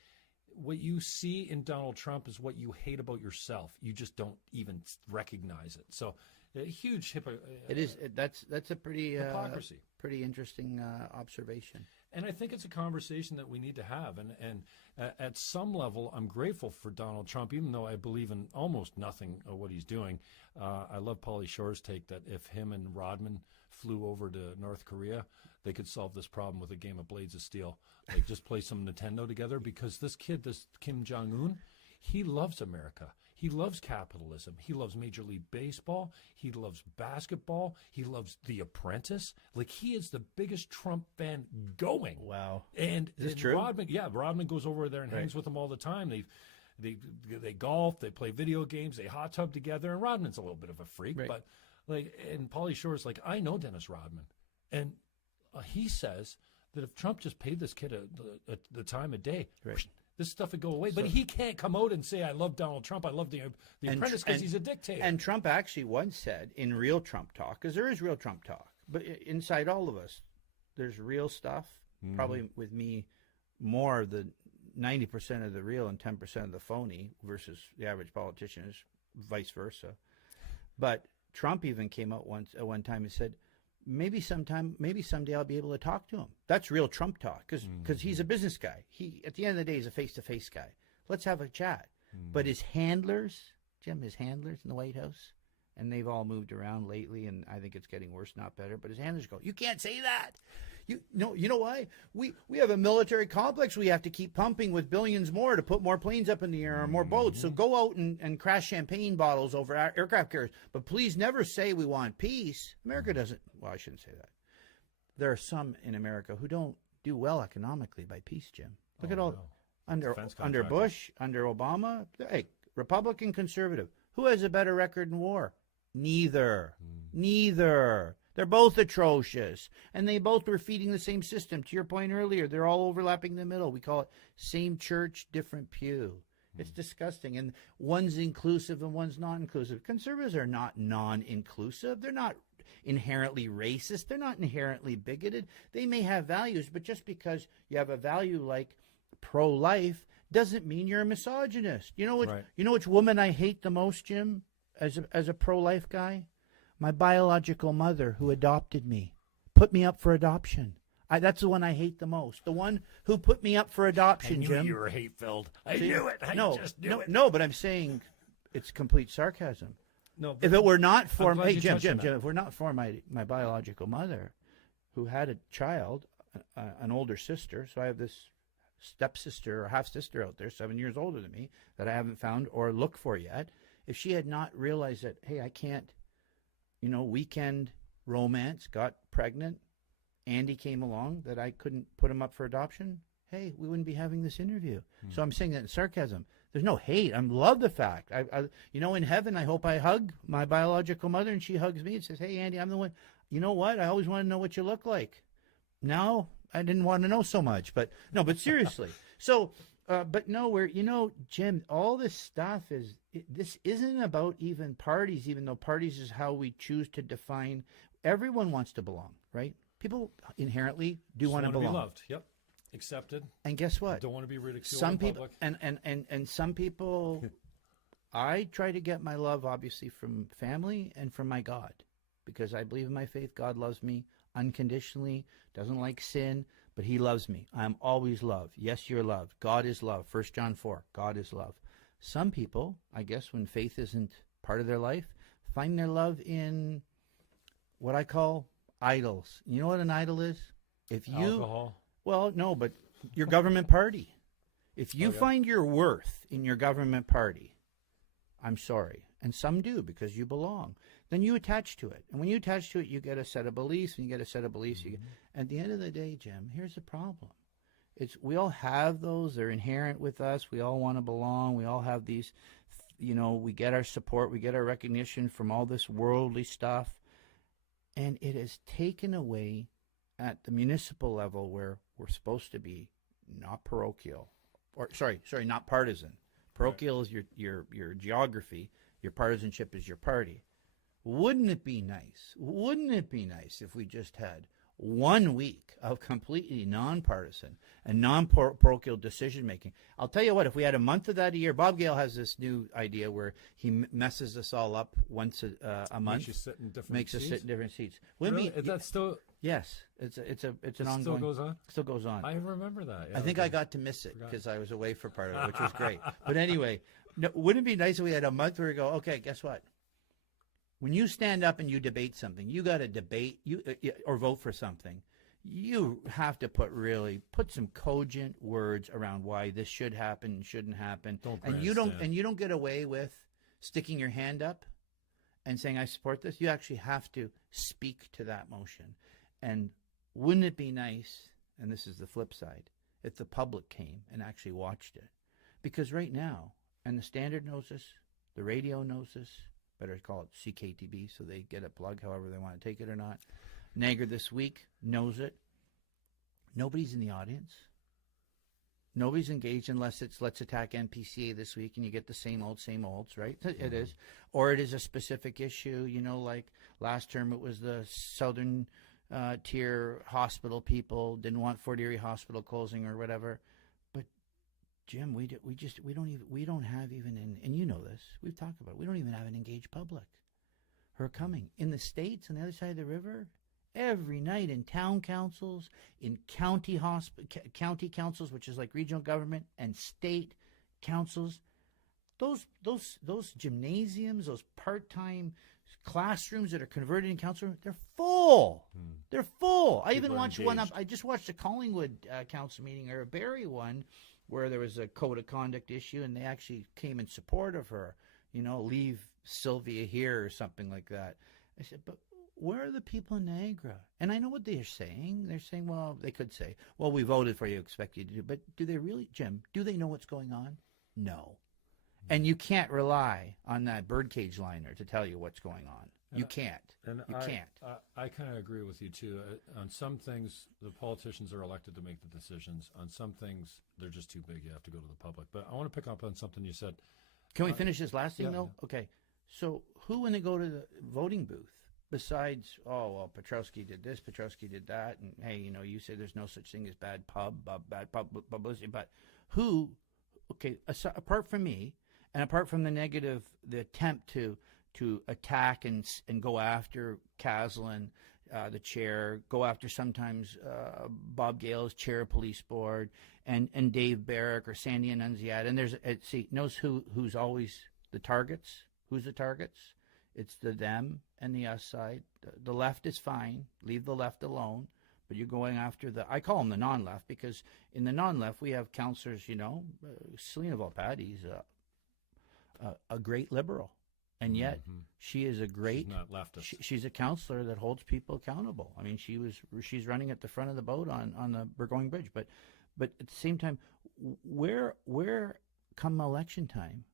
what you see in Donald Trump is what you hate about yourself. You just don't even recognize it. So a huge it is. That's a pretty hypocrisy. Pretty interesting observation. And I think it's a conversation that we need to have. And at some level, I'm grateful for Donald Trump, even though I believe in almost nothing of what he's doing. I love Pauly Shore's take that if him and Rodman flew over to North Korea, they could solve this problem with a game of Blades of Steel. Like, just play some Nintendo together, because this kid, this Kim Jong-un, he loves America. He loves capitalism. He loves Major League Baseball. He loves basketball. He loves The Apprentice. Like, he is the biggest Trump fan going. Wow. And is this true? Rodman goes over there and hangs with him all the time. They golf, they play video games, they hot tub together, and Rodman's a little bit of a freak, but and Pauly Shore's like, I know Dennis Rodman, and he says that if Trump just paid this kid the time of day, this stuff would go away. But he can't come out and say, I love Donald Trump, I love the Apprentice, because he's a dictator. And Trump actually once said, in real Trump talk, because there is real Trump talk, but inside all of us, there's real stuff, probably with me more the 90% of the real and 10% of the phony versus the average politician, is vice versa. But Trump even came out at one time and said, maybe someday I'll be able to talk to him. That's real Trump talk, because he's a business guy. He, at the end of the day, is a face-to-face guy. Let's have a chat. But his handlers in the White House, and they've all moved around lately, and I think it's getting worse, not better. But his handlers go, you can't say that. You know why? We have a military complex we have to keep pumping with billions more to put more planes up in the air or more boats. So go out and crash champagne bottles over aircraft carriers. But please never say we want peace. America doesn't. Well, I shouldn't say that. There are some in America who don't do well economically by peace, Jim. Look at all under Bush, under Obama. Hey, Republican, conservative. Who has a better record in war? Neither. They're both atrocious, and they both were feeding the same system. To your point earlier, they're all overlapping the middle. We call it same church, different pew. It's disgusting, and one's inclusive and one's not inclusive. Conservatives are not non-inclusive. They're not inherently racist. They're not inherently bigoted. They may have values, but just because you have a value like pro-life doesn't mean you're a misogynist. You know which woman I hate the most, Jim, as a pro-life guy? My biological mother, who adopted me, put me up for adoption. That's the one I hate the most. The one who put me up for adoption, Jim. I knew you were hate-filled. I knew it. I just knew it. No, but I'm saying it's complete sarcasm. No, if it were not for Jim, if we're not for my biological mother, who had a child, an older sister, so I have this stepsister or half-sister out there, 7 years older than me, that I haven't found or looked for yet, if she had not realized that, hey, I can't, weekend romance, got pregnant, Andy came along, that I couldn't put him up for adoption, hey, we wouldn't be having this interview. So I'm saying that in sarcasm. There's no hate. I love the fact. In heaven, I hope I hug my biological mother and she hugs me and says, hey, Andy, I'm the one. You know what? I always want to know what you look like. Now, I didn't want to know so much, but seriously. So, Jim, all this stuff this isn't about even parties, even though parties is how we choose to define. Everyone wants to belong, right? People inherently do want to belong. Be loved. Yep. Accepted. And guess what? Don't want to be ridiculed some in people, public. And some people, I try to get my love obviously from family and from my God, because I believe in my faith. God loves me unconditionally, doesn't like sin, but he loves me. I'm always loved. Yes, you're loved. God is love. 1 John 4, God is love. Some people, I guess, when faith isn't part of their life, find their love in what I call idols. You know what an idol is? Alcohol. Well, no, but your government party. If you find your worth in your government party, I'm sorry, and some do because you belong, then you attach to it. And when you attach to it, you get a set of beliefs, and you get a set of beliefs. At the end of the day, Jim, here's the problem. We all have those. They're inherent with us. We all want to belong. We all have these, we get our support. We get our recognition from all this worldly stuff. And it has taken away at the municipal level, where we're supposed to be not parochial, not partisan. Parochial is your geography. Your partisanship is your party. Wouldn't it be nice? Wouldn't it be nice if we just had 1 week of completely nonpartisan and non-parochial decision making? I'll tell you what, if we had a month of that a year, Bob Gale has this new idea where he messes us all up once a month. Makes you sit in different makes seats? us sit in different seats. Really? Is that still? Yes, it's an ongoing. Still goes on. Still goes on. I remember that. Yeah, I think I got to miss it because I was away for part of it, which was great. But anyway, wouldn't it be nice if we had a month where we go, okay, guess what? When you stand up and you debate something, you got to debate or vote for something. You have to put some cogent words around why this should happen and shouldn't happen. You don't get away with sticking your hand up and saying I support this. You actually have to speak to that motion. And wouldn't it be nice, and this is the flip side, if the public came and actually watched it? Because right now, and the Standard knows this, the radio knows this, better call it CKTB so they get a plug however they want to take it or not. Niagara This Week knows it. Nobody's in the audience. Nobody's engaged unless it's let's attack NPCA this week and you get the same olds, right? It is. Or it is a specific issue, like last term it was the Southern tier hospital people didn't want Fort Erie Hospital closing or whatever. But Jim, we don't have even and you know this, we've talked about it, we don't even have an engaged public who are coming. In the States on the other side of the river, every night in town councils, in county councils, which is like regional government, and state councils, those gymnasiums, those part-time classrooms that are converted in council rooms, they're full. They're full. I even watched one up. I just watched a Collingwood council meeting or a Barrie one where there was a code of conduct issue, and they actually came in support of her. Leave Sylvia here or something like that. I said, but where are the people in Niagara? And I know what they're saying. They're saying, well, they could say, well, we voted for you, expect you to do. But do they really, Jim, do they know what's going on? No. And you can't rely on that birdcage liner to tell you what's going on. You can't. I kind of agree with you, too. On some things, the politicians are elected to make the decisions. On some things, they're just too big. You have to go to the public. But I want to pick up on something you said. Can we finish this last thing, though? Yeah. Okay. So who, when they go to the voting booth, besides, Petrowski did this, Petrowski did that, and, hey, you say there's no such thing as bad publicity, but who, apart from me, and apart from the attempt to attack and go after Caslin, the chair, go after sometimes Bob Gale's chair of police board, and Dave Barrick or Sandy Annunziata, and knows who's always the targets? Who's the targets? It's the them and the us side. The left is fine. Leave the left alone. but you're going after I call them the non-left, because in the non-left we have councillors, Selena Volpatti's a great liberal. And yet, she is a great. She's not leftist. She's a councillor that holds people accountable. I mean, she's running at the front of the boat on the Burgoyne Bridge. But at the same time, where come election time,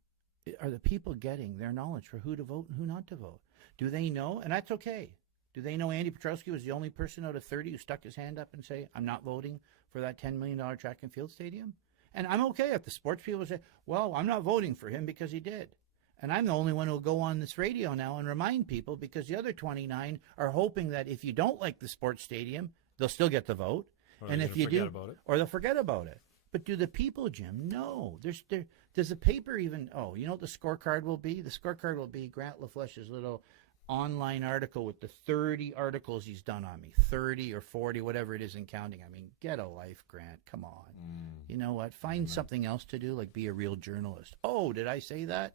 are the people getting their knowledge for who to vote and who not to vote? Do they know? And that's okay. Do they know Andy Petrowski was the only person out of 30 who stuck his hand up and say, "I'm not voting for that $10 million track and field stadium"? And I'm okay if the sports people say, "Well, I'm not voting for him because he did." And I'm the only one who will go on this radio now and remind people, because the other 29 are hoping that if you don't like the sports stadium, they'll still get the vote. And if you do, or they'll forget about it. But do the people, Jim? No. Does the paper even, you know what the scorecard will be? The scorecard will be Grant LaFlèche's little online article with the 30 articles he's done on me, 30 or 40, whatever it is, and counting. I mean, get a life, Grant. Come on. You know what? Find something else to do, like be a real journalist. Oh, did I say that?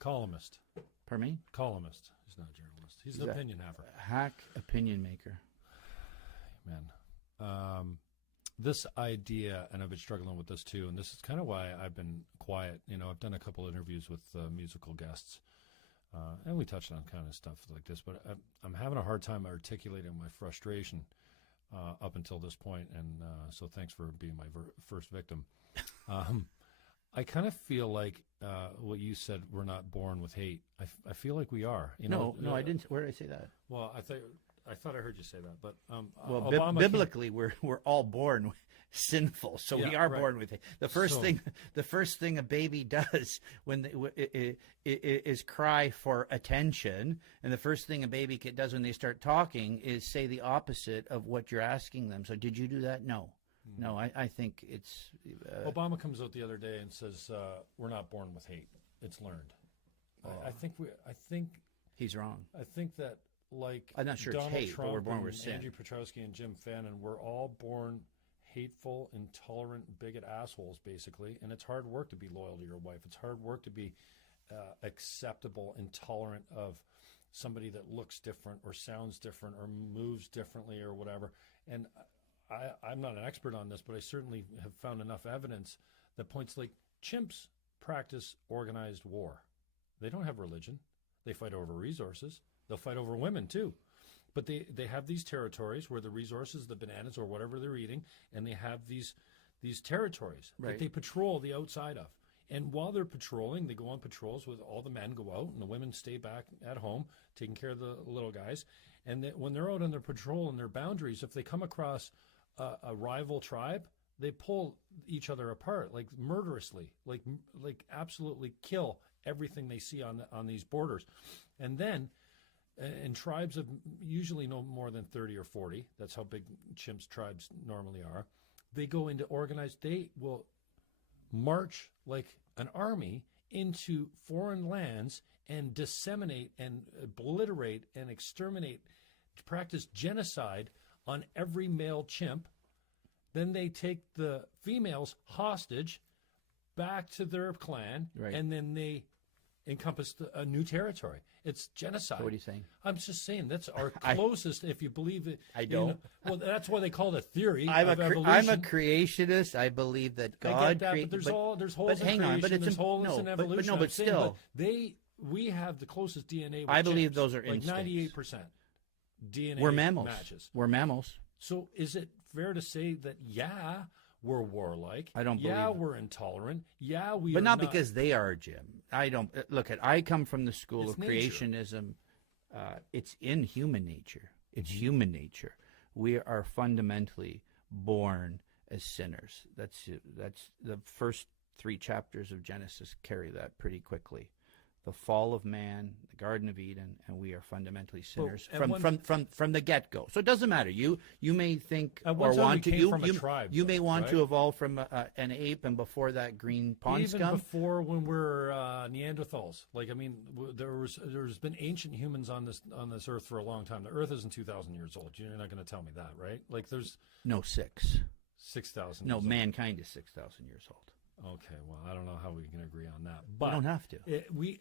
Columnist. Pardon me? Columnist. He's not a journalist. He's an opinion haver. Hack opinion maker. Man. This idea, and I've been struggling with this too, and this is kind of why I've been quiet. I've done a couple interviews with musical guests, and we touched on kind of stuff like this, but I'm having a hard time articulating my frustration up until this point, and so thanks for being my first victim. I kind of feel like what you said, we're not born with hate. I feel like we are. No, I didn't. Where did I say that? Well, I thought I heard you say that, but biblically, we're all born sinful, so we are born with it. The first thing a baby does is cry for attention, and the first thing a baby does when they start talking is say the opposite of what you're asking them. So, did you do that? No. No, I think it's... Obama comes out the other day and says, we're not born with hate. It's learned. I think... He's wrong. I think that, like... I'm not sure Donald it's hate, Trump, but we're born with sin. Andrew Petrowski and Jim Fannon, we're all born hateful, intolerant, bigot assholes, basically. And it's hard work to be loyal to your wife. It's hard work to be acceptable, intolerant of somebody that looks different or sounds different or moves differently or whatever. And... I'm not an expert on this, but I certainly have found enough evidence that points like chimps practice organized war. They don't have religion. They fight over resources. They'll fight over women too. But they have these territories where the resources, the bananas or whatever they're eating, and they have these territories that they patrol the outside of. And while they're patrolling, they go on patrols with all the men go out and the women stay back at home taking care of the little guys. And when they're out on their patrol and their boundaries, if they come across a rival tribe, they pull each other apart, like murderously, like absolutely kill everything they see on these borders. And then, and tribes of usually no more than 30 or 40, that's how big chimps tribes normally are, they go into organized, they will march like an army into foreign lands and disseminate and obliterate and exterminate, practice genocide on every male chimp. Then they take the females hostage back to their clan, and then they encompass a new territory. It's genocide. So what are you saying? I'm just saying that's our closest, if you believe it. I don't. Well, that's why they call it a theory of evolution. I'm a creationist. I believe that God I get that, but there's holes in creation, there's holes in evolution. But still. We have the closest DNA with I believe chimps, those are like instincts. 98% DNA We're mammals. matches. We're mammals. So is it fair to say that, we're warlike? I don't believe it. We're intolerant. We but are not because they are, Jim. I don't look at. I come from the school of nature. creationism. It's in human nature. It's human nature. We are fundamentally born as sinners. That's the first 3 chapters of Genesis carry that pretty quickly. The fall of man, the Garden of Eden, and we are fundamentally sinners from the get-go. So it doesn't matter. You may think or want to. You may want to evolve from an ape, and before that, green pond scum. Even before when we're Neanderthals. Like, I mean, there's been ancient humans on this earth for a long time. The Earth isn't 2,000 years old. You're not going to tell me that, right? Like, there's 6,000. 6,000. No, mankind is 6,000 years old. Okay, well, I don't know how we can agree on that. But We don't have to.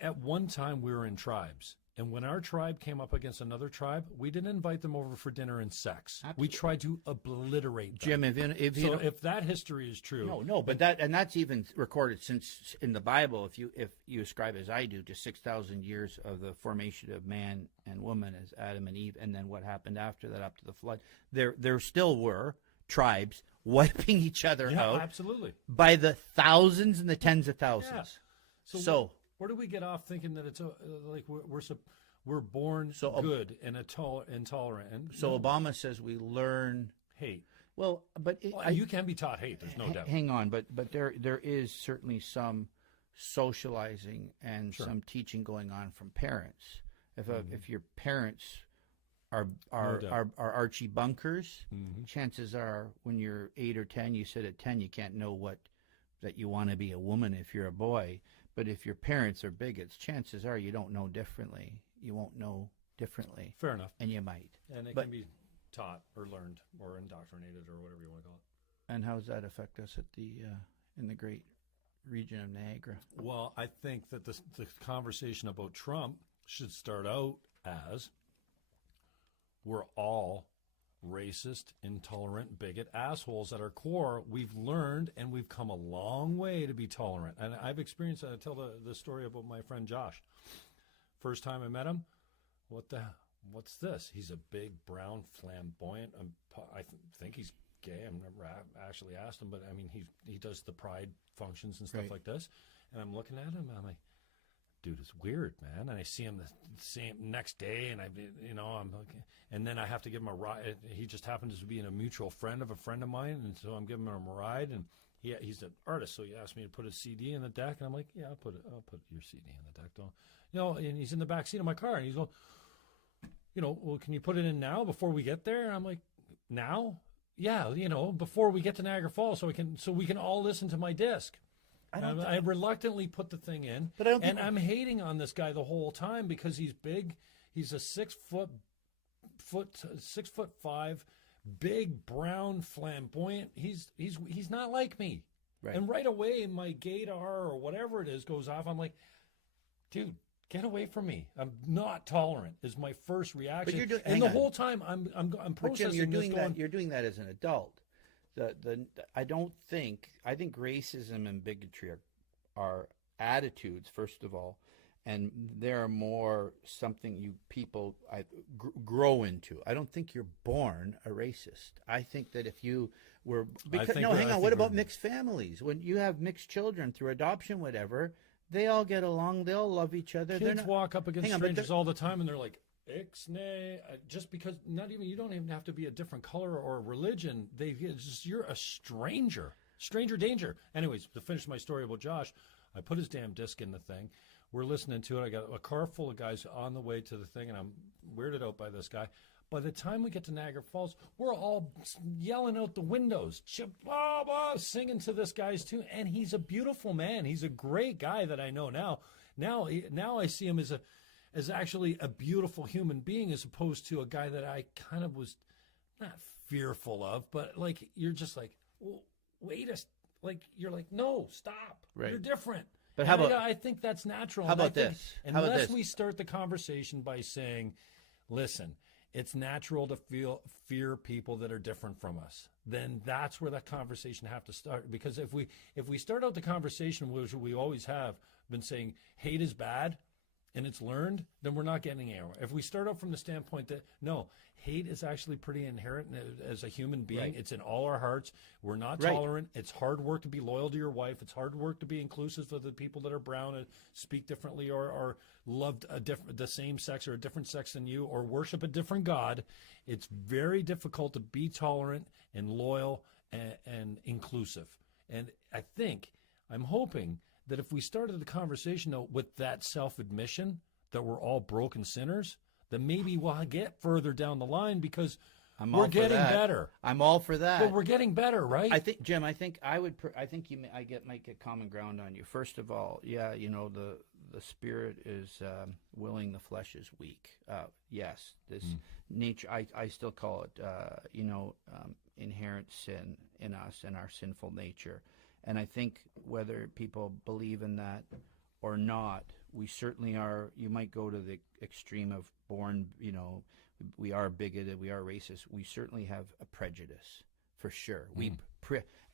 At one time, we were in tribes. And when our tribe came up against another tribe, we didn't invite them over for dinner and sex. Absolutely. We tried to obliterate them. Jim, if that history is true, no, but that's even recorded since in the Bible. If you ascribe, as I do, to 6,000 years of the formation of man and woman as Adam and Eve, and then what happened after that up to the flood, there still were tribes wiping each other out, absolutely, by the thousands and the tens of thousands. Yeah. So where do we get off thinking that it's like we're born good and intolerant? And so Obama says we learn hate. Well, but you can be taught hate. There's no doubt. Hang on, but there is certainly some socializing and some teaching going on from parents. If your parents are Archie Bunkers, chances are when you're 8 or 10, you said at 10 you can't know that you want to be a woman if you're a boy. But if your parents are bigots, chances are you don't know differently. You won't know differently. Fair enough. And you might. And it can be taught or learned or indoctrinated or whatever you want to call it. And how does that affect us at in the great region of Niagara? Well, I think that the conversation about Trump should start out as we're all racist, intolerant, bigot assholes at our core. We've learned and we've come a long way to be tolerant. And I've experienced, I tell the story about my friend Josh. First time I met him, what's this? He's a big, brown, flamboyant, I think he's gay. I've never actually asked him, but I mean, he does the pride functions and stuff like this. And I'm looking at him, and I'm like, dude, it's weird, man. And I see him the same next day, and and then I have to give him a ride. He just happens to be a mutual friend of a friend of mine, and so I'm giving him a ride. And he's an artist, so he asked me to put a CD in the deck, and I'm like, yeah, I'll put your CD in the deck, and he's in the back seat of my car, and he's going, well, can you put it in now before we get there? And I'm like, now? Yeah, before we get to Niagara Falls, so we can all listen to my disc. I reluctantly put the thing in, but I'm hating on this guy the whole time because he's big. He's a 6'5", big, brown, flamboyant. He's not like me. Right. And right away, my gaydar or whatever it is goes off. I'm like, dude, get away from me. I'm not tolerant. Is my first reaction. But the whole time I'm processing. Jim, you're doing that as an adult. I think racism and bigotry are attitudes, first of all, and they're more something you people grow into. I don't think you're born a racist. I think that if you were what about mixed families? When you have mixed children through adoption, whatever, they all get along, they all love each other. Kids walk up against strangers all the time, and they're like, Ixnay, just because you don't even have to be a different color or religion. You're a stranger danger. Anyways, to finish my story about Josh, I put his damn disc in the thing. We're listening to it. I got a car full of guys on the way to the thing, and I'm weirded out by this guy. By the time we get to Niagara Falls, we're all yelling out the windows, blah, blah, singing to this guy's tune. And he's a beautiful man. He's a great guy that I know now. Now I see him as actually a beautiful human being, as opposed to a guy that I kind of was not fearful of, but like, you're just like, well, you're like, no, stop. Right. You're different. But I think that's natural. How about this? Unless we start the conversation by saying, listen, it's natural to fear people that are different from us, then that's where that conversation have to start. Because if we start out the conversation, which we always have been saying, hate is bad, and it's learned, then we're not getting anywhere. If we start out from the standpoint that, no, hate is actually pretty inherent as a human being. Right. It's in all our hearts. We're not tolerant. It's hard work to be loyal to your wife. It's hard work to be inclusive of the people that are brown and speak differently or loved the same sex or a different sex than you or worship a different God. It's very difficult to be tolerant and loyal and inclusive. And I'm hoping that if we started the conversation, though, with that self-admission that we're all broken sinners, then maybe we'll get further down the line because we're getting better. I'm all for that. But we're getting better, right? I think, Jim, I might get common ground on you. First of all, the spirit is willing, the flesh is weak. Yes, this nature, I still call it, inherent sin in us and our sinful nature. And I think whether people believe in that or not, we certainly are. You might go to the extreme of born, we are bigoted, we are racist. We certainly have a prejudice, for sure.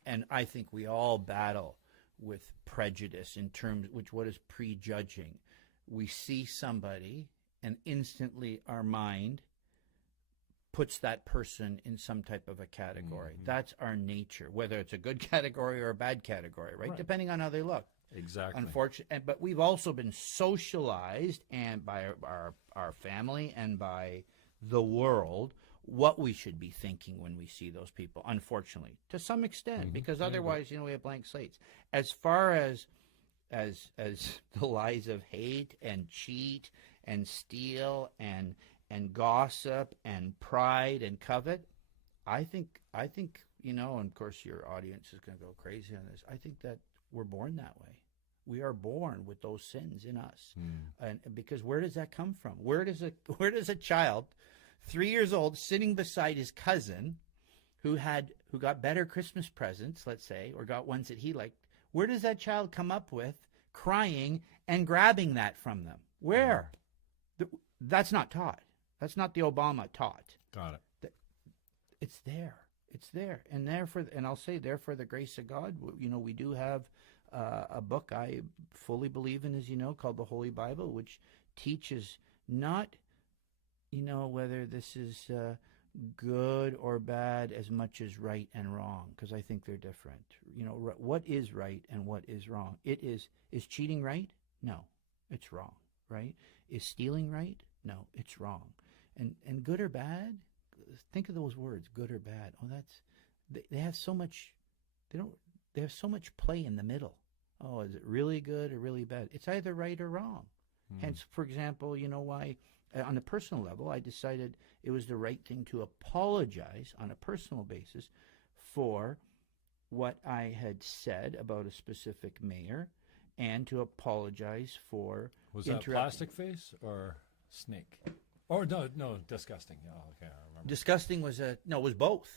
And I think we all battle with prejudice in terms, what is prejudging. We see somebody and instantly our mind puts that person in some type of a category. That's our nature, whether it's a good category or a bad category, right? Depending on how they look. Exactly. Unfortunately, but we've also been socialized and by our family and by the world what we should be thinking when we see those people, unfortunately, to some extent, because otherwise, we have blank slates. As far as the lies of hate and cheat and steal and gossip and pride and covet, I think, and of course your audience is going to go crazy on this. I think that we're born that way. We are born with those sins in us. And because where does that come from? Where does a child, 3 years old, sitting beside his cousin who got better Christmas presents, let's say, or got ones that he liked, where does that child come up with crying and grabbing that from them? Where? That's not taught. That's not the Obama taught. Got it. It's there. It's there. And I'll say, therefore, the grace of God, we do have a book I fully believe in, as you know, called the Holy Bible, which teaches not, whether this is good or bad as much as right and wrong, because I think they're different. What is right and what is wrong? Is cheating right? No, it's wrong, right? Is stealing right? No, it's wrong. And good or bad? Think of those words, good or bad. They have so much, they have so much play in the middle. Oh, is it really good or really bad? It's either right or wrong. Hence, for example, why, on a personal level, I decided it was the right thing to apologize on a personal basis for what I had said about a specific mayor, and to apologize for Was that plastic face or snake? Or no, disgusting. Oh, okay, I remember. Disgusting was it was both.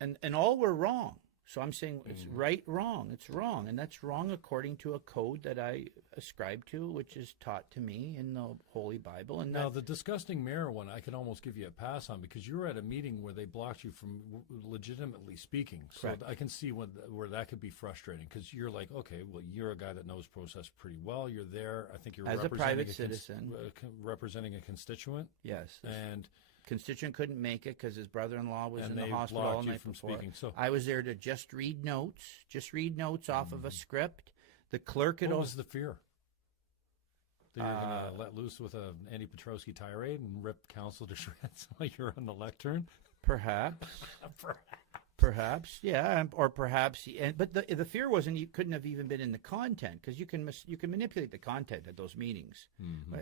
And all were wrong. So I'm saying it's right, wrong. It's wrong. And that's wrong according to a code that I ascribe to, which is taught to me in the Holy Bible. And now, the disgusting mayor one, I could almost give you a pass on, because you were at a meeting where they blocked you from legitimately speaking. So Correct. I can see where that could be frustrating, because you're like, okay, well, you're a guy that knows process pretty well. You're there. I think you're as a private citizen, representing a constituent. Yes. And constituent couldn't make it because his brother-in-law was in the they hospital blocked all you night from before. speaking. So I was there to just read notes off of a script. The clerk had what was the fear? That you're going to let loose with an Andy Petrowski tirade and rip council to shreds while you're on the lectern? Perhaps. Perhaps, yeah, or perhaps. But the fear wasn't. You couldn't have even been in the content, because you can manipulate the content at those meetings.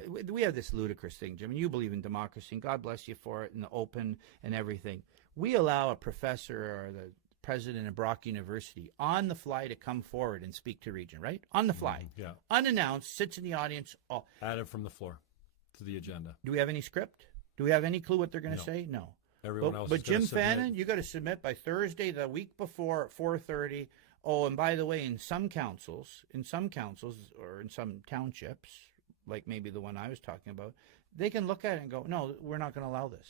We have this ludicrous thing, Jim, and you believe in democracy, and God bless you for it, and the open and everything. We allow a professor or the president of Brock University on the fly to come forward and speak to region, right? On the fly, yeah, unannounced, sits in the audience. Added from the floor to the agenda. Do we have any script? Do we have any clue what they're going to say? No. Everyone else. But Jim Fannon, you got to submit by Thursday, the week before, at 4:30. Oh, and by the way, in some councils, or in some townships, like maybe the one I was talking about, they can look at it and go, "No, we're not going to allow this."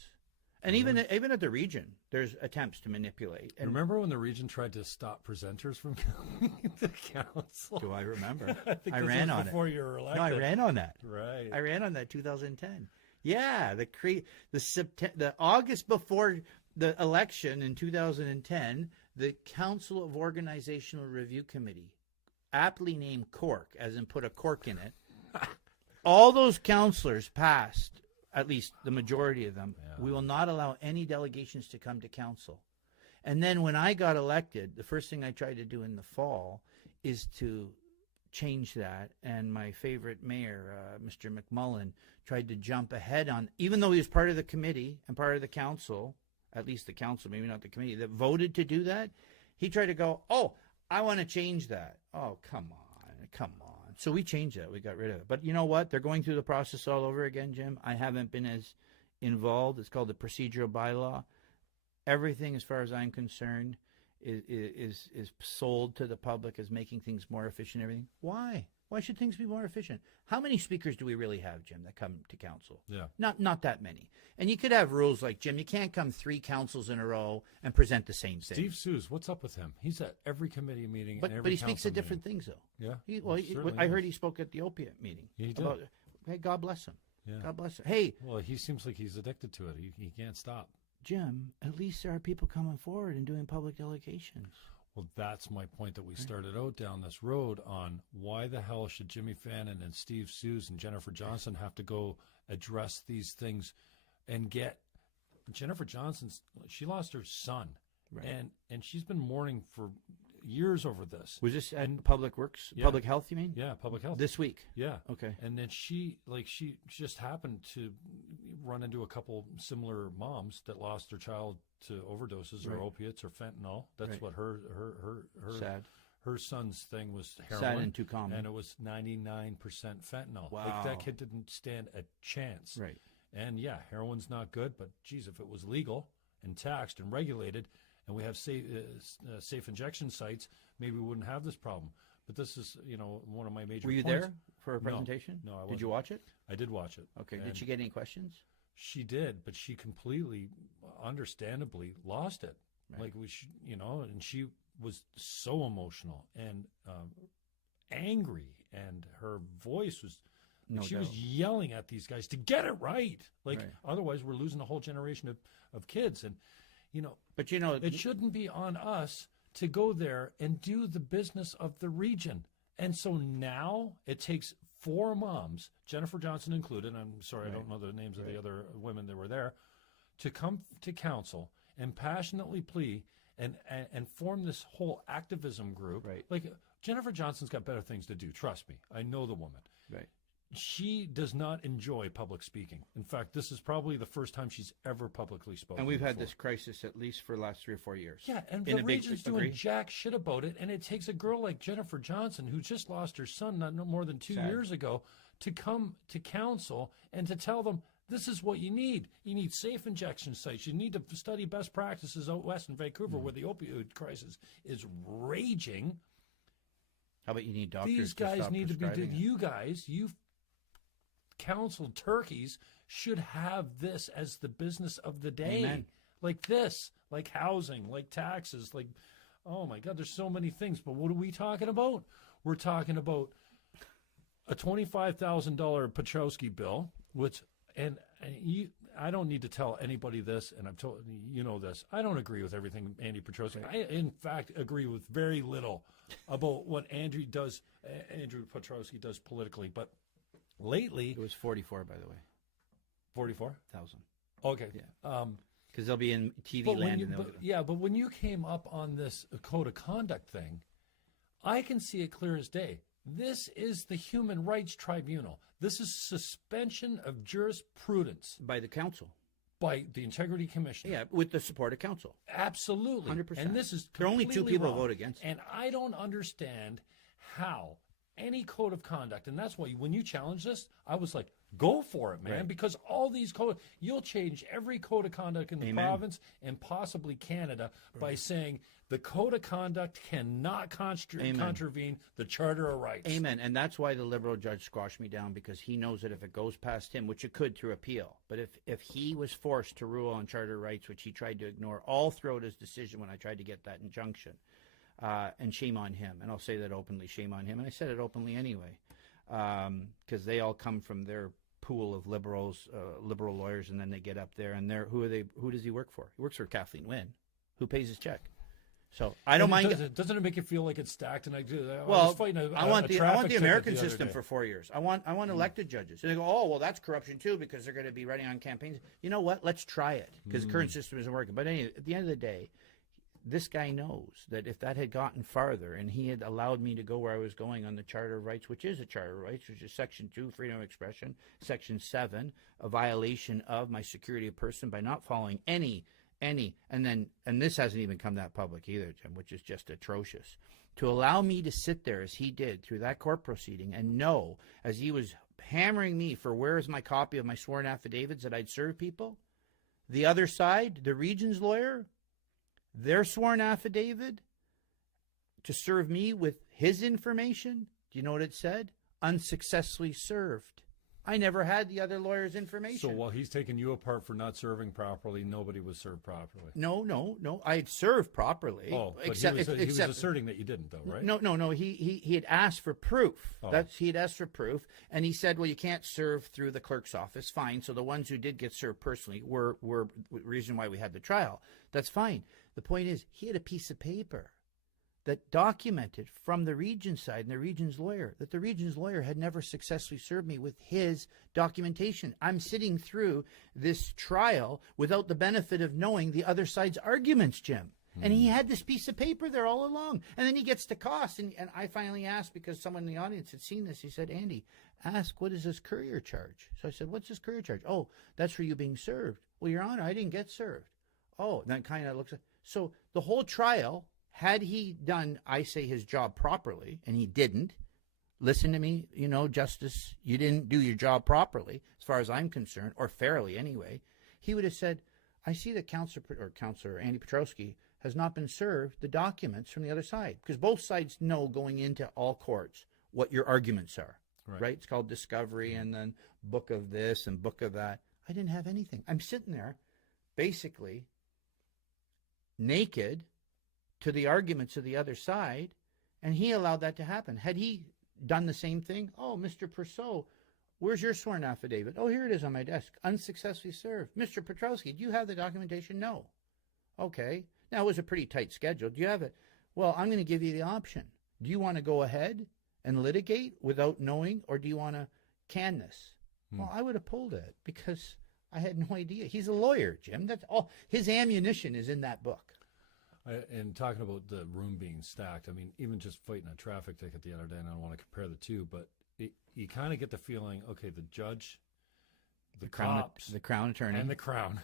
And even at the region, there's attempts to manipulate. And remember when the region tried to stop presenters from coming to council? Do I remember? I ran on it before you were elected. No, I ran on that. Right. I ran on that 2010. Yeah, the August before the election in 2010, the Council of Organizational Review Committee, aptly named Cork, as in put a cork in it, all those councillors passed, at least the majority of them, we will not allow any delegations to come to council. And then when I got elected, the first thing I tried to do in the fall is to change that, and my favorite mayor, Mr. McMullen, tried to jump ahead on, even though he was part of the committee and part of the council, at least the council, maybe not the committee, that voted to do that. He tried to go, oh, I want to change that. Oh, come on. So we changed that. We got rid of it. But you know what? They're going through the process all over again, Jim. I haven't been as involved. It's called the procedural bylaw. Everything, as far as I'm concerned, is sold to the public as making things more efficient and everything. Why? Why should things be more efficient? How many speakers do we really have, Jim, that come to council? Yeah. Not that many. And you could have rules like, Jim, you can't come 3 councils in a row and present the same thing. Steve Sues, what's up with him? He's at every committee meeting and every But he speaks at council different things, though. Yeah. I heard he spoke at the opiate meeting. He did. Hey, God bless him. Yeah. God bless him. Hey. Well, he seems like he's addicted to it. He can't stop. Jim, at least there are people coming forward and doing public delegations. Well, that's my point, that we started out down this road on why the hell should Jimmy Fannon and Steve Sues and Jennifer Johnson have to go address these things and get Jennifer Johnson's, she lost her son, right. and she's been mourning for years over this. Was this at Public Works, yeah. Public Health, you mean? Yeah, Public Health. This week? Yeah. Okay. And then she just happened to run into a couple similar moms that lost their child to overdoses or opiates or fentanyl. That's what her sad. Her son's thing was heroin. Sad and too common. And it was 99% fentanyl. Wow. Like, that kid didn't stand a chance. Right. And yeah, heroin's not good, but geez, if it was legal and taxed and regulated, and we have safe injection sites, maybe we wouldn't have this problem. But this is, one of my major Were you points. there for a presentation? No, I wasn't. Did you watch it? I did watch it. Okay. Did she get any questions? She did, but she completely, understandably, lost it. Right. Like, and she was so emotional and angry, and her voice was, she was yelling at these guys to get it right. Like, otherwise we're losing a whole generation of kids. And, but it shouldn't be on us to go there and do the business of the region. And so now it takes 4 moms, Jennifer Johnson included, I'm sorry, I don't know the names of the other women that were there, to come to council and passionately plea and form this whole activism group. Right. Like, Jennifer Johnson's got better things to do. Trust me. I know the woman. Right. She does not enjoy public speaking. In fact, this is probably the first time she's ever publicly spoken. And we've had before. this crisis at least for the last 3 or 4 years. Yeah, and the region's doing jack shit about it, and it takes a girl like Jennifer Johnson, who just lost her son no more than 2 years ago, to come to council and to tell them, this is what you need. You need safe injection sites. You need to study best practices out west in Vancouver, where the opioid crisis is raging. How about you need doctors? These guys need to be. You You council turkeys should have this as the business of the day. Amen. Like this, like housing, like taxes, like, oh my God, there's so many things. But what are we talking about? We're talking about a $25,000 Petrowski bill, which, I don't need to tell anybody this, and I've told this. I don't agree with everything Andy Petrowski. I, in fact, agree with very little about what Andrew Petrowski does politically. But lately, it was 44, by the way. 44,000. 000. Okay. Yeah. Because they'll be in TV land. But when you came up on this code of conduct thing, I can see it clear as day. This is the Human Rights Tribunal. This is suspension of jurisprudence. By the council. By the Integrity Commission. Yeah, with the support of council. Absolutely. 100%. And this is there are only 2 people wrong. who vote against it. And I don't understand how any code of conduct, and that's why when you challenge this, I was like, go for it, man, Right. because all these you'll change every code of conduct in the Amen. province and possibly Canada by saying the code of conduct cannot contravene the Charter of Rights. Amen. And that's why the Liberal judge squashed me down, because he knows that if it goes past him, which it could through appeal, but if he was forced to rule on Charter rights, which he tried to ignore all throughout his decision when I tried to get that injunction, and shame on him, and I'll say that openly, shame on him, and I said it openly anyway, because they all come from their pool of liberal lawyers, and then they get up there, and who does he work for? He works for Kathleen Wynne, who pays his check. So I don't mind. Doesn't it make you feel like it's stacked? And I well, was fighting I want the American system system for 4 years. I want elected judges. And they go, oh well, that's corruption too, because they're going to be running on campaigns. You know what? Let's try it, because the current system isn't working. But anyway, at the end of the day, this guy knows that if that had gotten farther and he had allowed me to go where I was going on the Charter of Rights, which is a Charter of Rights, which is Section 2, freedom of expression, Section 7, a violation of my security of person by not following any, and this hasn't even come that public either, Jim, which is just atrocious. To allow me to sit there as he did through that court proceeding and know, as he was hammering me for where is my copy of my sworn affidavits that I'd served people, the other side, the region's lawyer, their sworn affidavit to serve me with his information. Do you know what it said? Unsuccessfully served. I never had the other lawyer's information. So while he's taking you apart for not serving properly, nobody was served properly. No. I had served properly. Oh, but he was asserting that you didn't, though, right? No. He had asked for proof. Oh. He had asked for proof, and he said, "Well, you can't serve through the clerk's office." Fine. So the ones who did get served personally were the reason why we had the trial. That's fine. The point is, he had a piece of paper that documented from the Region's side and the Region's lawyer that the Region's lawyer had never successfully served me with his documentation. I'm sitting through this trial without the benefit of knowing the other side's arguments, Jim. And he had this piece of paper there all along. And then he gets to cost. And I finally asked, because someone in the audience had seen this, he said, "Andy, ask, what is this courier charge?" So I said, "What's this courier charge?" "Oh, that's for you being served." "Well, Your Honor, I didn't get served." "Oh," and that kind of looks like. So the whole trial, had he done, I say, his job properly, and he didn't, listen to me, Justice, you didn't do your job properly, as far as I'm concerned, or fairly anyway, he would have said, "I see that Councillor Andy Petrowski has not been served the documents from the other side," because both sides know going into all courts what your arguments are, right? It's called discovery, and then book of this and book of that. I didn't have anything. I'm sitting there, basically naked to the arguments of the other side, and he allowed that to happen. Had he done the same thing? "Oh, Mr. Perceau, where's your sworn affidavit?" "Oh, here it is on my desk. Unsuccessfully served." "Mr. Petrowski, do you have the documentation?" "No." "Okay." Now, it was a pretty tight schedule. "Do you have it?" "Well, I'm going to give you the option. Do you want to go ahead and litigate without knowing, or do you want to can this?" Well, I would have pulled it because I had no idea. He's a lawyer, Jim. That's all. His ammunition is in that book. And talking about the room being stacked, I mean, even just fighting a traffic ticket the other day, and I don't want to compare the two, but you kind of get the feeling, okay, the judge, the cops, the Crown Attorney, and the Crown,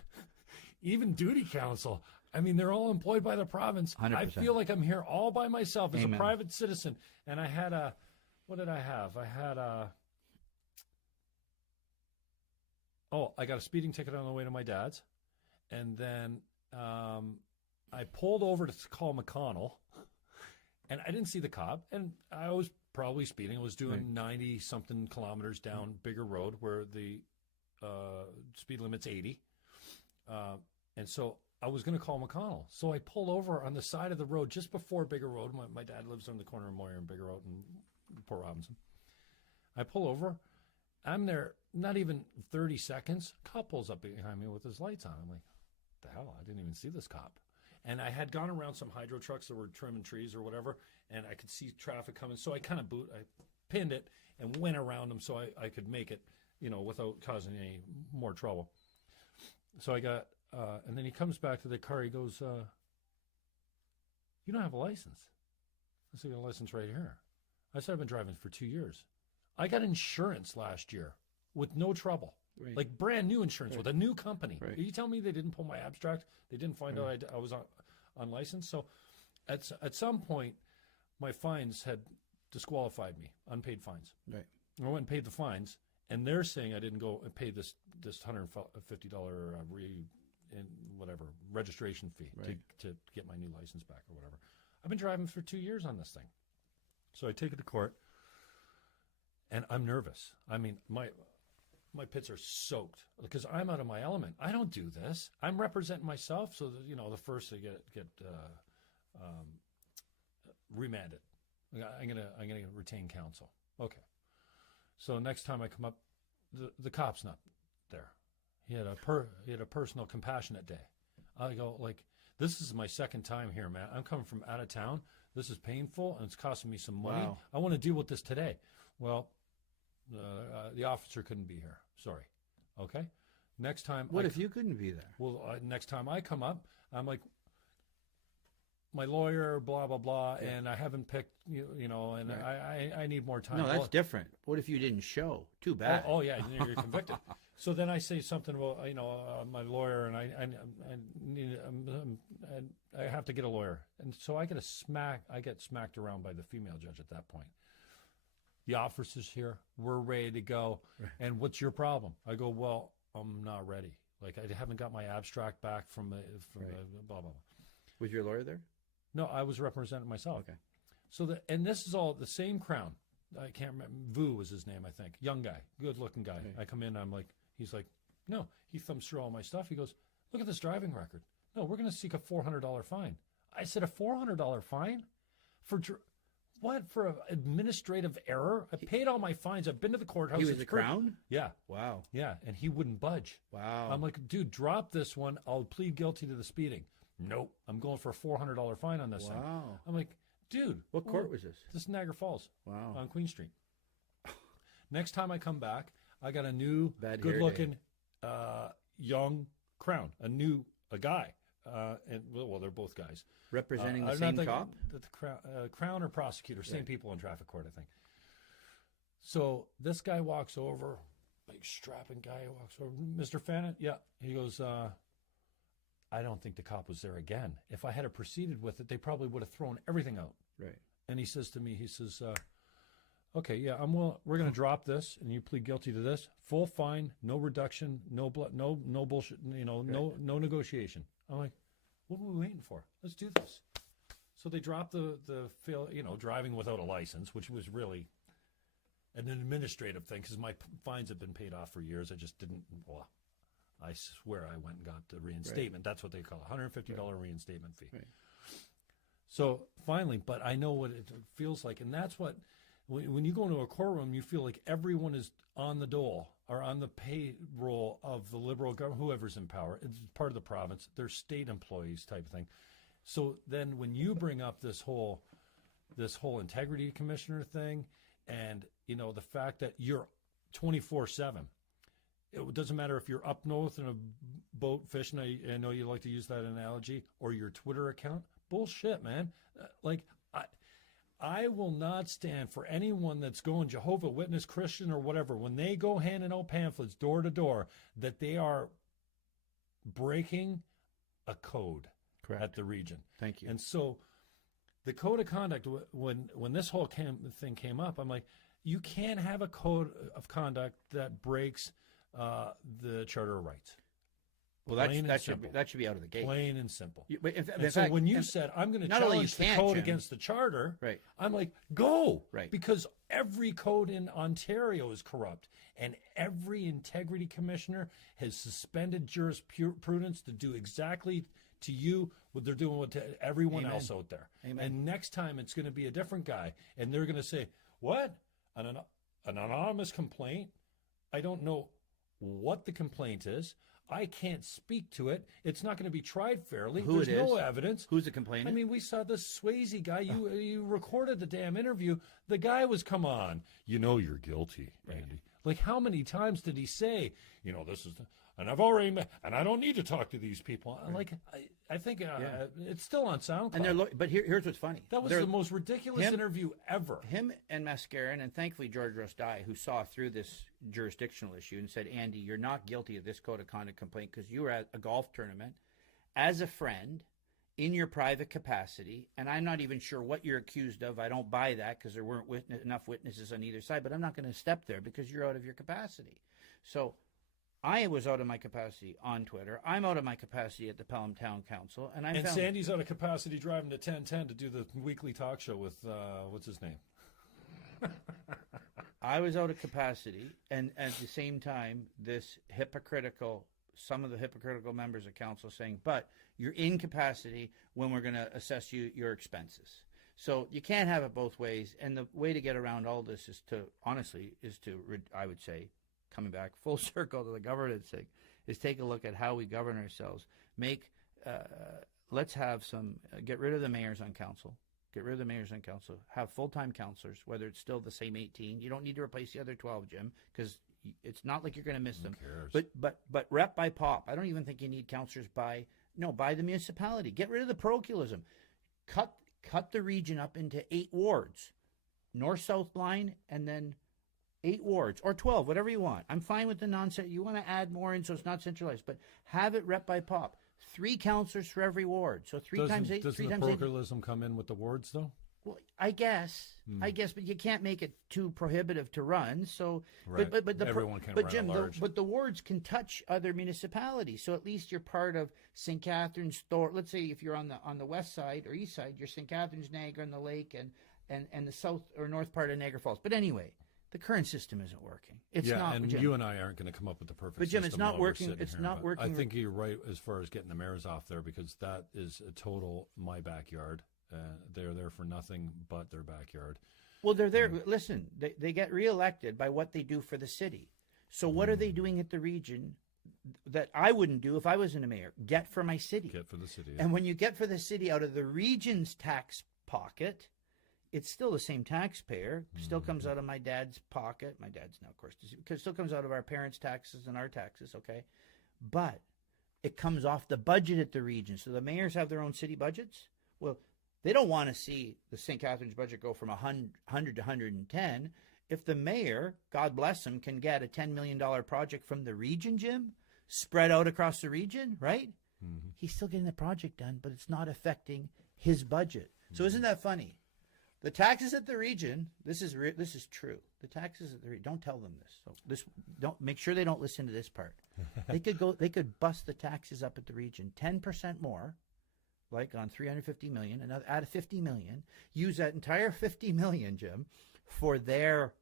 even duty counsel, I mean, they're all employed by the province. 100%. I feel like I'm here all by myself as a private citizen. And I had what did I have? I got a speeding ticket on the way to my dad's. And then I pulled over to call McConnell, and I didn't see the cop. And I was probably speeding. I was doing 90-something kilometers down Bigger Road, where the speed limit's 80. And so I was going to call McConnell. So I pull over on the side of the road just before Bigger Road. My dad lives on the corner of Moyer and Bigger Road in Port Robinson. I pull over. I'm there not even 30 seconds. Cop pulls up behind me with his lights on. I'm like, what the hell? I didn't even see this cop. And I had gone around some hydro trucks that were trimming trees or whatever, and I could see traffic coming. So I kind of I pinned it and went around them so I could make it, without causing any more trouble. So I got, and then he comes back to the car. He goes, "You don't have a license." I said, "I got a license right here." I said, "I've been driving for 2 years. I got insurance last year with no trouble." Right. Like brand new insurance with a new company. Right. You tell me they didn't pull my abstract? They didn't find out I was unlicensed? So at some point, my fines had disqualified me, unpaid fines. Right. I went and paid the fines, and they're saying I didn't go and pay this $150 registration fee to get my new license back or whatever. I've been driving for 2 years on this thing. So I take it to court, and I'm nervous. I mean, my pits are soaked because I'm out of my element. I don't do this. I'm representing myself, so that, the first to get remanded. I'm gonna retain counsel. Okay. So next time I come up, the cop's not there. He had a personal compassionate day. I go, like, this is my second time here, man. I'm coming from out of town. This is painful and it's costing me some money. Wow. I want to deal with this today. Well, the officer couldn't be here. Sorry. Okay. Next time. What if you couldn't be there? Well, next time I come up, I'm like, my lawyer, blah, blah, blah, and I haven't picked, and I need more time. No, that's different. What if you didn't show? Too bad. Oh yeah, you're convicted. So then I say something about, my lawyer, and I have to get a lawyer. And so I get smacked around by the female judge at that point. The officer's here. We're ready to go. Right. And what's your problem? I go, well, I'm not ready. Like, I haven't got my abstract back from the blah, blah, blah. Was your lawyer there? No, I was representing myself. Okay. So and this is all the same Crown. I can't remember. Vu was his name, I think. Young guy, good looking guy. Okay. I come in, he's like, no. He thumbs through all my stuff. He goes, look at this driving record. No, we're going to seek a $400 fine. I said, a $400 fine for what? For an administrative error? I paid all my fines. I've been to the courthouse. He was the Crown? Yeah. Wow. Yeah, and he wouldn't budge. Wow. I'm like, dude, drop this one. I'll plead guilty to the speeding. Nope. I'm going for a $400 fine on this thing. Wow. I'm like, dude. What court was this? This is Niagara Falls. Wow. On Queen Street. Next time I come back, I got a new, Bad good-looking, young Crown. A guy. And well, they're both guys. Representing the same cop? The Crown or prosecutor, same people in traffic court, I think. So this guy walks over, big strapping guy walks over. Mr. Fannon? Yeah. He goes, I don't think the cop was there again. If I had proceeded with it, they probably would have thrown everything out. Right. And he says to me, okay, yeah, we're going to drop this, and you plead guilty to this. Full fine, no reduction, no bullshit, no negotiation. I'm like, what are we waiting for? Let's do this. So they dropped the driving without a license, which was really an administrative thing because my fines have been paid off for years. I just didn't. Well, I swear I went and got the reinstatement. Right. That's what they call it, $150 reinstatement fee. Right. So finally, but I know what it feels like, and that's what. When you go into a courtroom, you feel like everyone is on the dole or on the payroll of the Liberal government, whoever's in power. It's part of the province. They're state employees type of thing. So then when you bring up this whole integrity commissioner thing and, the fact that you're 24/7, it doesn't matter if you're up north in a boat fishing, I know you like to use that analogy, or your Twitter account. Bullshit, man. I will not stand for anyone that's going Jehovah Witness, Christian, or whatever, when they go handing out pamphlets door to door, that they are breaking a code. Correct. At the region. Thank you. And so the code of conduct, when this whole thing came up, I'm like, you can't have a code of conduct that breaks the Charter of Rights. Well, that should be out of the gate. Plain and simple. In so fact, when you said, I'm going to challenge the code against the Charter, right. I'm like, go. Right. Because every code in Ontario is corrupt. And every integrity commissioner has suspended jurisprudence to do exactly to you what they're doing to everyone Amen. Else out there. Amen. And next time it's going to be a different guy. And they're going to say, what? An anonymous complaint? I don't know what the complaint is. I can't speak to it. It's not going to be tried fairly. There's no evidence. Who's the complainant? I mean, we saw this Swayze guy. You recorded the damn interview. The guy was, come on. You're guilty, Randy. Right. Like, how many times did he say, this is, and I've already met, and I don't need to talk to these people. Right. Like, I think it's still on SoundCloud. And but here's what's funny. That was the most ridiculous interview ever. Him and Mascarin, and thankfully George Rosdai, who saw through this jurisdictional issue and said, Andy, you're not guilty of this code of conduct complaint because you were at a golf tournament as a friend in your private capacity, and I'm not even sure what you're accused of. I don't buy that because there weren't enough witnesses on either side, but I'm not going to step there because you're out of your capacity. So I was out of my capacity on Twitter. I'm out of my capacity at the Pelham Town Council. And Sandy's out of capacity driving to 1010 to do the weekly talk show with, what's his name? I was out of capacity, and at the same time, some of the hypocritical members of council saying, but you're in capacity when we're going to assess your expenses. So you can't have it both ways. And the way to get around all this is to, I would say, coming back full circle to the governance thing, is take a look at how we govern ourselves. Let's have get rid of the mayors on council. Get rid of the mayors on council. Have full-time councillors, whether it's still the same 18. You don't need to replace the other 12, Jim, because it's not like you're going to miss them. Who cares? But rep by pop. I don't even think you need councillors by the municipality. Get rid of the parochialism. Cut the region up into 8 wards, north-south line, and then 8 wards or 12, whatever you want. I'm fine with the nonsense. You want to add more in so it's not centralized, but have it rep by pop. 3 councillors for every ward. So 3 times 8. Doesn't the parochialism come in with the wards, though? Well, I guess, but you can't make it too prohibitive to run. So, Right. but Everyone can but run Jim, at large. but the wards can touch other municipalities. So at least you're part of St. Catharines. Let's say if you're on the west side or east side, you're St. Catharines, Niagara, and the lake, and the south or north part of Niagara Falls. But anyway, the current system isn't working. It's not. And Jim, you and I aren't going to come up with the perfect But Jim, it's system not while we're working. sitting It's here, not but working. I think you're right as far as getting the mayors off there, because that is a total my backyard. They're there for nothing but their backyard. Well, they're there. Listen, they get reelected by what they do for the city. So what are they doing at the region that I wouldn't do if I was in a mayor? Get for my city. Get for the city. And when you get for the city out of the region's tax pocket, it's still the same taxpayer. Still comes out of my dad's pocket. My dad's now, of course, because it still comes out of our parents' taxes and our taxes, okay? But it comes off the budget at the region. So the mayors have their own city budgets. Well, they don't want to see the St. Catharines budget go from 100 to 110. If the mayor, God bless him, can get a $10 million project from the region, Jim, spread out across the region, right? He's still getting the project done, but it's not affecting his budget. So isn't that funny? The taxes at the region, this is true. The taxes at the region, don't tell them this. So don't make sure they don't listen to this part. They could bust the taxes up at the region 10% more. Like on 350 million, another add a 50 million, use that entire 50 million, Jim, for their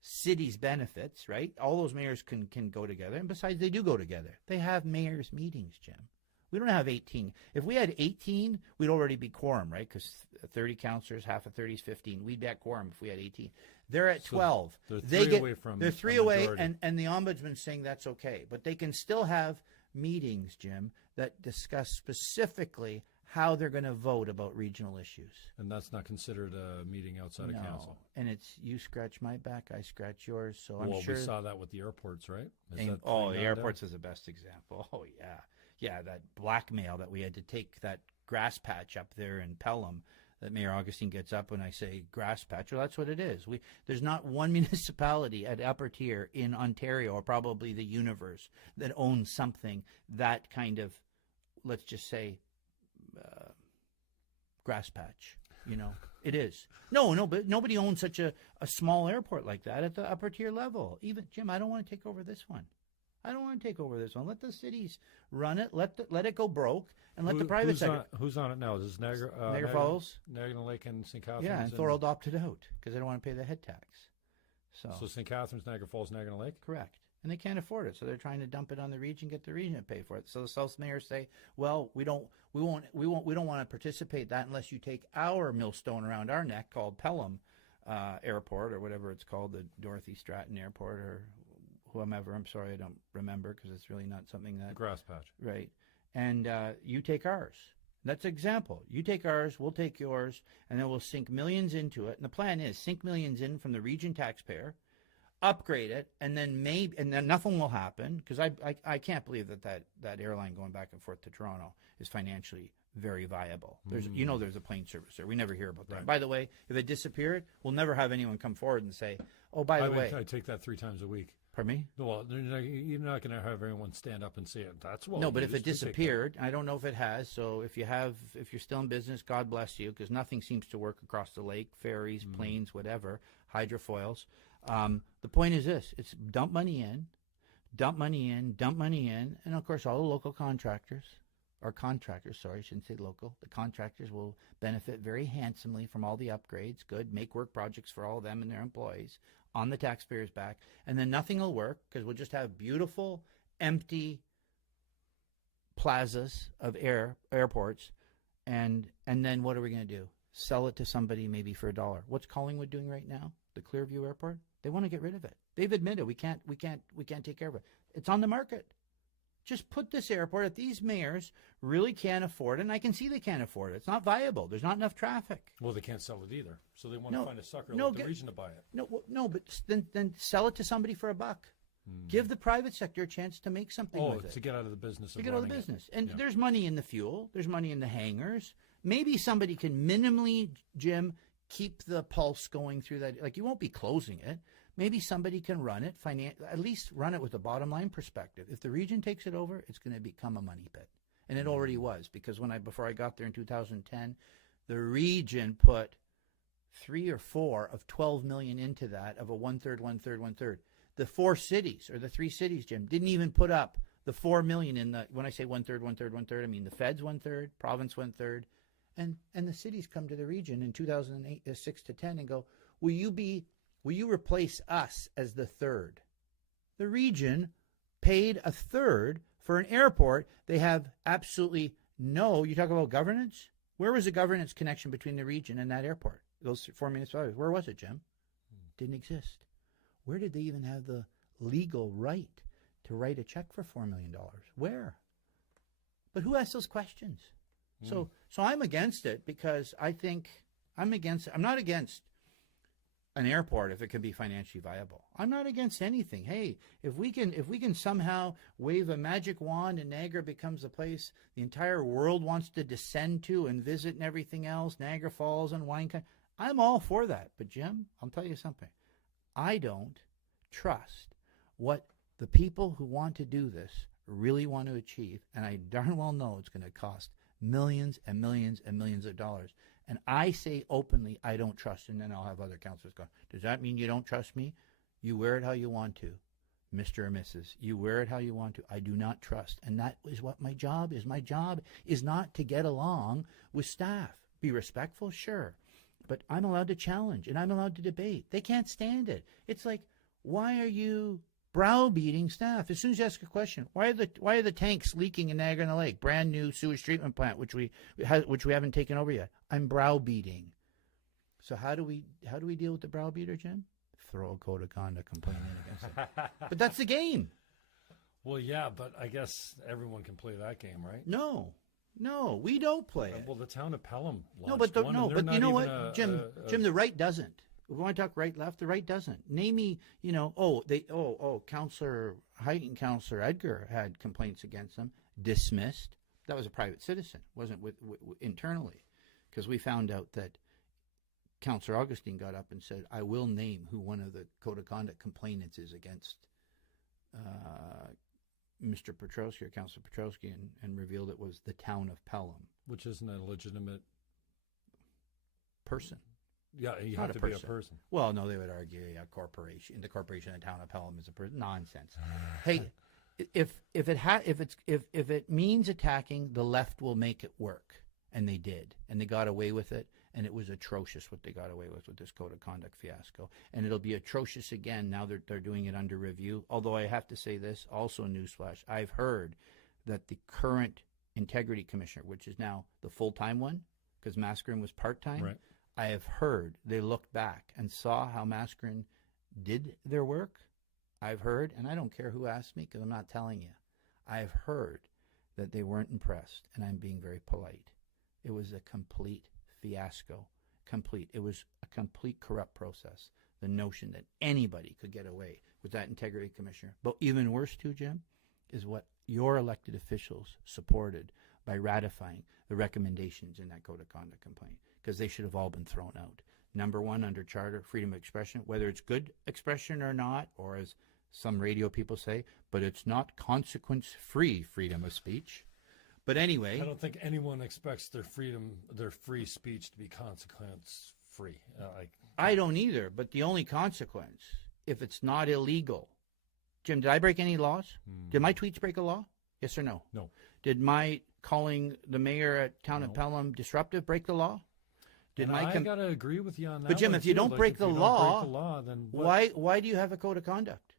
city's benefits, right? All those mayors can go together. And besides, they do go together. They have mayors' meetings, Jim. We don't have 18. If we had 18, we'd already be quorum, right? Because 30 councillors, half of 30 is 15. We'd be at quorum if we had 18. They're at 12. They're three away from They're three a away, majority. and the ombudsman's saying that's okay. But they can still have meetings, Jim, that discuss specifically how they're going to vote about regional issues. And that's not considered a meeting outside of council. And it's you scratch my back, I scratch yours. So I'm sure. Well, we saw that with the airports, right? The airports is the best example. Oh, yeah. Yeah, that blackmail that we had to take that grass patch up there in Pelham that Mayor Augustine gets up when I say grass patch. Well, that's what it is. There's not one municipality at upper tier in Ontario, or probably the universe, that owns something that kind of, let's just say, grass patch. It is. No, but nobody owns such a small airport like that at the upper tier level. Even Jim, I don't want to take over this one. Let the cities run it. Let it go broke, and let the private sector. Who's on it now? Is this Niagara Falls, Niagara Lake, and St. Catharines? Yeah, and Thorold opted out because they don't want to pay the head tax. So St. Catharines, Niagara Falls, Niagara Lake. Correct. And they can't afford it, so they're trying to dump it on the region, get the region to pay for it. So the South mayors say, "Well, we don't want to participate in that unless you take our millstone around our neck called Pelham Airport, or whatever it's called, the Dorothy Stratton Airport, or whomever." I'm sorry, I don't remember because it's really not something that grass patch, right? And you take ours. That's an example. You take ours, we'll take yours, and then we'll sink millions into it. And the plan is sink millions in from the region taxpayer, upgrade it, and then nothing will happen, because I can't believe that airline going back and forth to Toronto is financially very viable. There's a plane service there. We never hear about that. Right. By the way, if it disappeared, we'll never have anyone come forward and say, "Oh, by the way, I take that 3 times a week." Pardon me? Well, you're not going to have everyone stand up and say it. That's what. No, but if it disappeared, I don't know if it has. So if you're still in business, God bless you, because nothing seems to work across the lake: ferries, planes, whatever, hydrofoils. The point is this: it's dump money in, and of course all the local contractors, sorry, I shouldn't say local. The contractors will benefit very handsomely from all the upgrades. Good, make work projects for all of them and their employees on the taxpayers' back, and then nothing will work because we'll just have beautiful, empty plazas of airports, and then what are we going to do? Sell it to somebody maybe for $1. What's Collingwood doing right now? The Clearview Airport? They want to get rid of it. They've admitted we can't take care of it. It's on the market. Just put this airport that these mayors really can't afford, and I can see they can't afford it. It's not viable. There's not enough traffic. Well, they can't sell it either, so they want to find a sucker like the region to buy it. No, but then sell it to somebody for $1. Give the private sector a chance to make something with it. To get out of the business. To get out of the business. And there's money in the fuel. There's money in the hangars. Maybe somebody can minimally, Jim, keep the pulse going through that. Like, you won't be closing it. Maybe somebody can run it, at least run it with a bottom line perspective. If the region takes it over, it's going to become a money pit. And it already was, because before I got there in 2010, the region put 3 or 4 of 12 million into that, of a 1/3, 1/3, 1/3. The 4 cities, or the 3 cities, Jim, didn't even put up the 4 million in the, when I say 1/3, 1/3, 1/3, I mean the feds 1/3, province 1/3, and the cities come to the region in 2008, 6 to 10 and go, will you replace us as the third? The region paid a third for an airport. They have absolutely no, you talk about governance? Where was the governance connection between the region and that airport? Those 4 municipalities. Where was it, Jim? Didn't exist. Where did they even have the legal right to write a check for $4 million? Where? But who asked those questions? So I'm against it because I think I'm not against an airport if it can be financially viable. I'm not against anything. Hey, if we can somehow wave a magic wand and Niagara becomes a place the entire world wants to descend to and visit and everything else, Niagara Falls and wine country, I'm all for that. But Jim, I'll tell you something. I don't trust what the people who want to do this really want to achieve, and I darn well know it's going to cost millions and millions and millions of dollars. And I say openly, I don't trust, and then I'll have other councillors go, does that mean you don't trust me? You wear it how you want to, Mr. or Mrs. You wear it how you want to. I do not trust. And that is what my job is. My job is not to get along with staff. Be respectful, sure. But I'm allowed to challenge, and I'm allowed to debate. They can't stand it. It's like, why are you browbeating staff? As soon as you ask a question, why are the tanks leaking in Niagara on the Lake? Brand new sewage treatment plant, which we haven't taken over yet. I'm browbeating. So how do we deal with the browbeater, Jim? Throw a code of conduct complaint in against it. But that's the game. Well, yeah, but I guess everyone can play that game, right? No, we don't play it. Well, the town of Pelham launched one. but you know what, Jim, the right doesn't. We want to talk right, left. The right doesn't. Name me, Councillor Edgar had complaints against them, dismissed. That was a private citizen, wasn't with internally, because we found out that Councillor Augustine got up and said, I will name who one of the code of conduct complainants is against Mr. Petrowski or Councillor Petrowski, and revealed it was the town of Pelham. Which isn't a legitimate person. Yeah, you have to be a person. Well, no, they would argue a corporation. The corporation in the town of Pelham is a person. Nonsense. Hey, if it means attacking, the left will make it work, and they did, and they got away with it, and it was atrocious what they got away with this code of conduct fiasco, and it'll be atrocious again now that they're doing it under review. Although I have to say this, also newsflash, I've heard that the current integrity commissioner, which is now the full-time one, because Mascarin was part-time. Right. I have heard they looked back and saw how Mascarin did their work. I've heard, and I don't care who asked me because I'm not telling you, I've heard that they weren't impressed, and I'm being very polite. It was a complete fiasco. It was a complete corrupt process. The notion that anybody could get away with that integrity commissioner. But even worse too, Jim, is what your elected officials supported by ratifying the recommendations in that code of conduct complaint, because they should have all been thrown out. Number one, under charter, freedom of expression, whether it's good expression or not, or as some radio people say, but it's not consequence-free freedom of speech. But anyway, I don't think anyone expects their free speech to be consequence-free. I don't either, but the only consequence, if it's not illegal. Jim, did I break any laws? Did my tweets break a law? Yes or no? No. Did my calling the mayor at town of Pelham disruptive break the law? I got to agree with you on that. But Jim, if you don't break the law, then why do you have a code of conduct?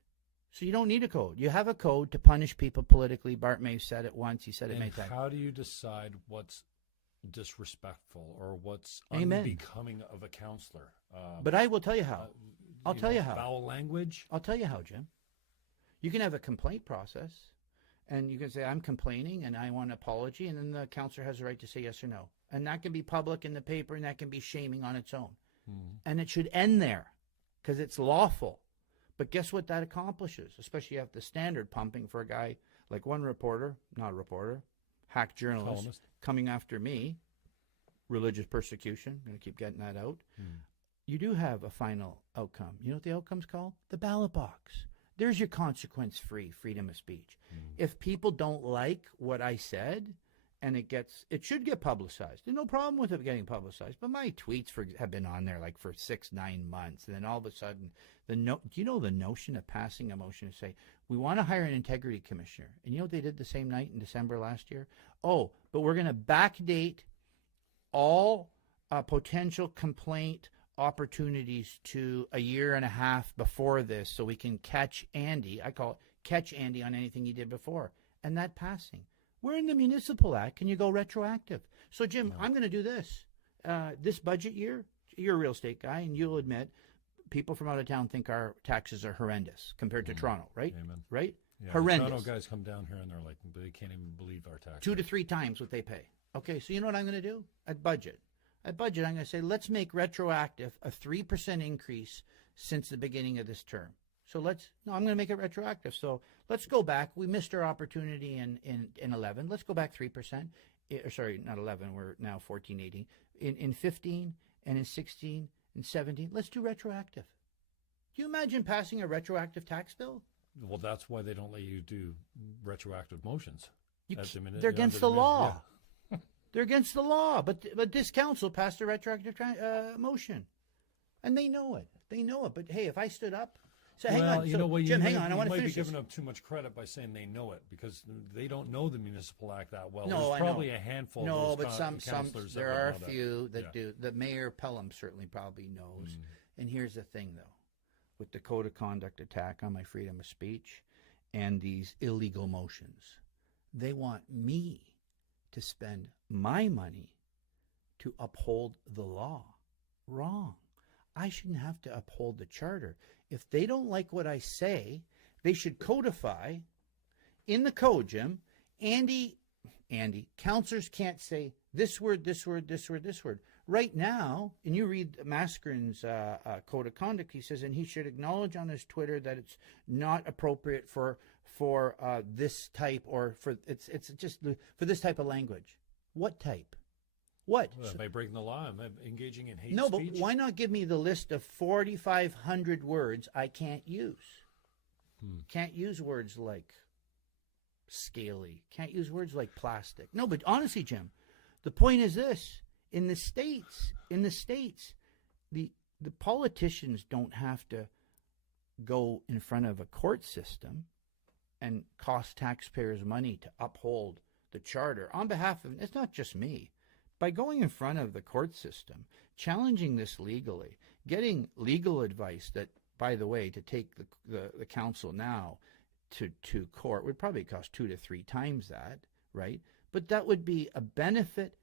So you don't need a code. You have a code to punish people politically. Bart May said it once. He said it many times. How do you decide what's disrespectful or what's unbecoming of a councillor? But I will tell you how. I'll tell you how. Foul language? I'll tell you how, Jim. You can have a complaint process, and you can say, I'm complaining, and I want an apology, and then the councillor has the right to say yes or no. And that can be public in the paper, and that can be shaming on its own. And it should end there, because it's lawful. But guess what that accomplishes? Especially you have the standard pumping for a guy like one reporter, not a reporter, hack journalist, columnist, coming after me, religious persecution. I'm going to keep getting that out. You do have a final outcome. You know what the outcome's called? The ballot box. There's your consequence-free freedom of speech. If people don't like what I said, and it should get publicized. There's no problem with it getting publicized. But my tweets have been on there like for 6-9 months, and then all of a sudden, do you know the notion of passing a motion to say we want to hire an integrity commissioner? And you know what they did the same night in December last year? Oh, but we're going to backdate all potential complaint opportunities to a year and a half before this, so we can catch Andy. I call it catch Andy on anything he did before, and that passing. We're in the Municipal Act. Can you go retroactive? So, Jim, I'm going to do this. This budget year, you're a real estate guy, and you'll admit people from out of town think our taxes are horrendous compared to Toronto, right? Amen. Right? Yeah, horrendous. Toronto guys come down here, and they're like, they can't even believe our taxes. 2 to 3 times what they pay. Okay, so you know what I'm going to do? At budget, I'm going to say, let's make retroactive a 3% increase since the beginning of this term. So I'm going to make it retroactive. So let's go back. We missed our opportunity in 11. Let's go back 3%. Sorry, not 11. We're now 14, 18. In 15 and in 16 and 17, let's do retroactive. Do you imagine passing a retroactive tax bill? Well, that's why they don't let you do retroactive motions. They're against the law. Yeah. They're against the law. But this council passed a retroactive motion. And they know it. They know it. But hey, if I stood up, hang on. Jim, hang on. I want to finish this. You might be giving them too much credit by saying they know it, because they don't know the Municipal Act that well. No, There's probably a handful of those councillors. There are a few that do. The Mayor Pelham certainly probably knows. And here's the thing, though. With the code of conduct attack on my freedom of speech and these illegal motions, they want me to spend my money to uphold the law. Wrong. I shouldn't have to uphold the charter. If they don't like what I say, they should codify in the code, Jim. Andy, councillors can't say this word, this word, this word, this word. Right now, and you read Mascaren's code of conduct, he says, and he should acknowledge on his Twitter that it's not appropriate for this type, or it's just for this type of language. What type? What? Well, am I breaking the law? Am I engaging in hate speech? No, but why not give me the list of 4,500 words I can't use? Can't use words like scaly. Can't use words like plastic. No, but honestly, Jim, the point is this. In the States, the politicians don't have to go in front of a court system and cost taxpayers money to uphold the charter on behalf of, it's not just me. By going in front of the court system, challenging this legally, getting legal advice that, by the way, to take the council now to court would probably cost 2 to 3 times that, right? But that would be a benefit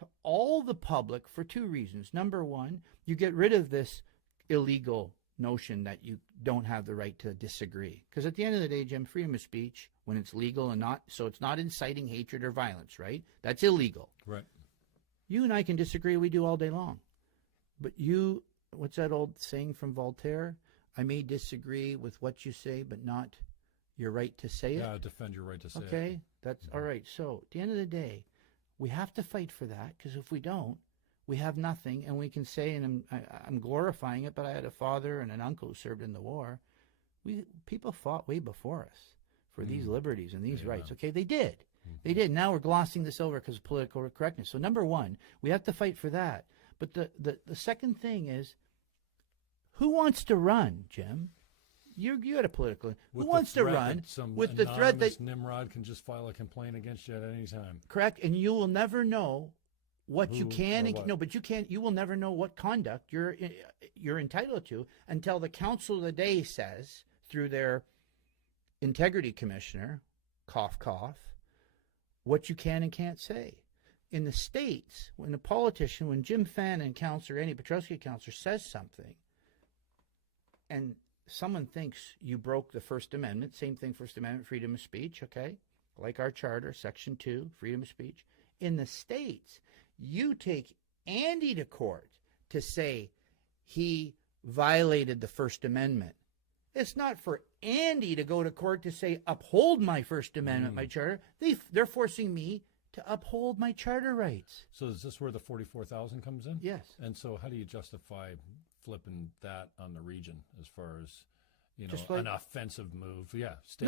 to all the public for 2 reasons. Number one, you get rid of this illegal notion that you don't have the right to disagree. Because at the end of the day, Jim, freedom of speech, when it's legal and it's not inciting hatred or violence, right? That's illegal. Right. You and I can disagree, we do all day long. But what's that old saying from Voltaire? I may disagree with what you say, but not your right to say it. Yeah, defend your right to say it. Okay, that's all right. So at the end of the day, we have to fight for that, because if we don't, we have nothing, and we can say, and I'm glorifying it, but I had a father and an uncle who served in the war. People fought way before us for these liberties and these rights. Okay, they did. They did. Now we're glossing this over because of political correctness. So number one, we have to fight for that. But the second thing is, who wants to run, Jim? You had a political. Who wants to run with the threat that Nimrod can just file a complaint against you at any time? Correct, and you will never know what you can and no, but you can't. You will never know what conduct you're entitled to until the council of the day says through their integrity commissioner, cough cough, what you can and can't say. In the States, when Jim Fannon, Councillor, any Petrowski councillor says something, and someone thinks you broke the First Amendment, same thing, First Amendment, freedom of speech, okay? Like our charter, Section 2, freedom of speech. In the States, you take Andy to court to say he violated the First Amendment. It's not for Andy to go to court to say, uphold my First Amendment, my charter. They're forcing me to uphold my charter rights. So is this where the 44,000 comes in? Yes. And so how do you justify flipping that on the region as far as, an offensive move? Yeah. To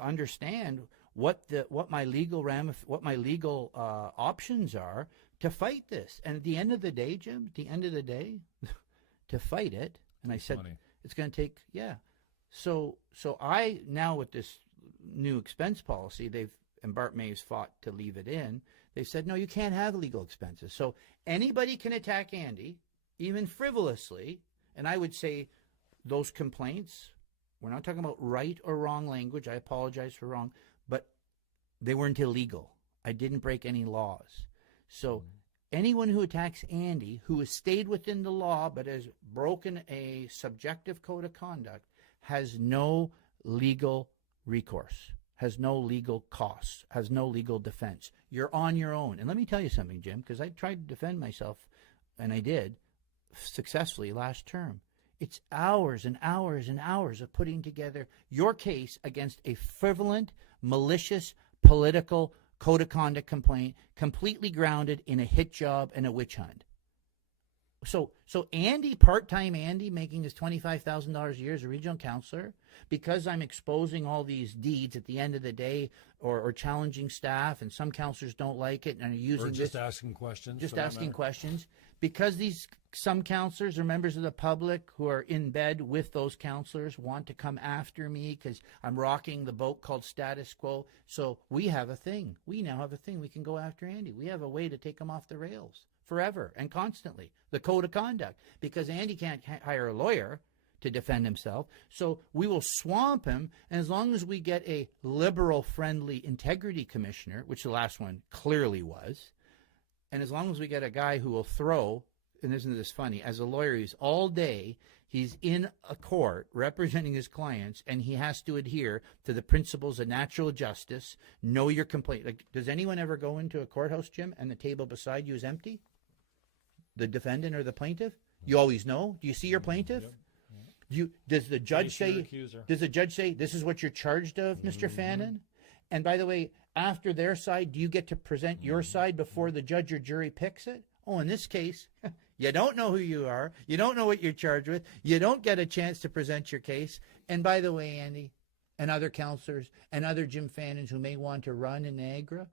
understand what my legal options are to fight this. And at the end of the day, Jim, to fight it, and I said money. It's going to take So I now with this new expense policy, and Bart May's fought to leave it in. They said no, you can't have legal expenses. So anybody can attack Andy, even frivolously, and I would say those complaints. We're not talking about right or wrong language. I apologize for wrong, but they weren't illegal. I didn't break any laws. So anyone who attacks Andy, who has stayed within the law but has broken a subjective code of conduct, has no legal recourse, has no legal costs, has no legal defense. You're on your own. And let me tell you something, Jim, because I tried to defend myself, and I did successfully last term. It's hours and hours and hours of putting together your case against a frivolent, malicious, political code of conduct complaint, completely grounded in a hit job and a witch hunt. So Andy, part-time Andy, making his $25,000 a year as a regional councillor, because I'm exposing all these deeds at the end of the day, or challenging staff, and some councillors don't like it and are using or just asking questions. Just asking questions. Because some councillors or members of the public who are in bed with those councillors want to come after me because I'm rocking the boat called status quo. So we have a thing. We now have a thing. We can go after Andy. We have a way to take him off the rails forever and constantly. The code of conduct. Because Andy can't hire a lawyer to defend himself. So we will swamp him. And as long as we get a liberal-friendly integrity commissioner, which the last one clearly was, and as long as we get a guy who will throw, and isn't this funny, as a lawyer, he's all day, he's in a court representing his clients, and he has to adhere to the principles of natural justice, know your complaint. Like, does anyone ever go into a courthouse, Jim, and the table beside you is empty? The defendant or the plaintiff? You always know? Do you see your plaintiff? Yep. Does the judge say, this is what you're charged of, Mr. Fannon? And by the way, after their side, do you get to present your side before the judge or jury picks it? Oh, in this case, you don't know who you are. You don't know what you're charged with. You don't get a chance to present your case. And by the way, Andy, and other councillors and other Jim Fannons who may want to run in Niagara,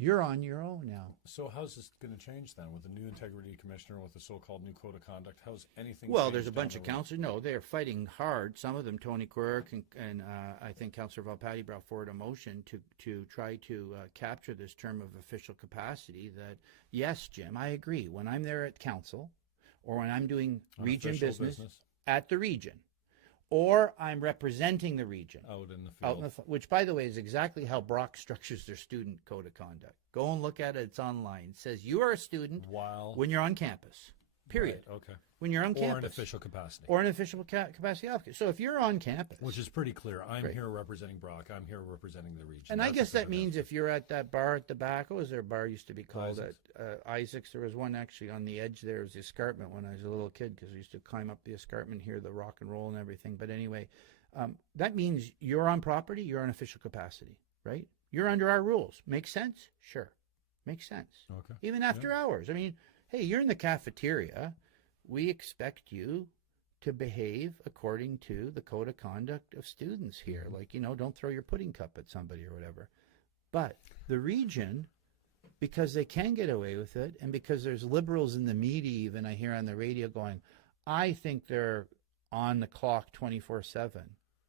you're on your own now. So how's this going to change then with the new integrity commissioner, with the so-called new code of conduct? How's anything? Well, there's a bunch of councillors. No, they're fighting hard. Some of them, Tony Quirk and I think Councillor Valpatti brought forward a motion to try to capture this term of official capacity. That, yes, Jim, I agree. When I'm there at council, or when I'm doing region business at the region, or I'm representing the region out in the field, which, by the way, is exactly how Brock structures their student code of conduct. Go and look at it. It's online. It says you are a student when you're on campus, period. Right, okay. When you're on campus. Or an official capacity. Or an official capacity officer. So if you're on campus. Which is pretty clear. I'm here representing Brock. I'm here representing the region. And I guess that means if you're at that bar at the back, what was there a bar used to be called? Isaacs. At Isaacs. There was one actually on the edge there. It was the escarpment when I was a little kid, because we used to climb up the escarpment, hear the rock and roll and everything. But anyway, that means you're on property, you're on official capacity, right? You're under our rules. Makes sense? Sure. Makes sense. Okay. Even after hours. I mean, hey, you're in the cafeteria. We expect you to behave according to the code of conduct of students here. Like, don't throw your pudding cup at somebody or whatever. But the region, because they can get away with it, and because there's liberals in the media even, I hear on the radio going, I think they're on the clock 24/7.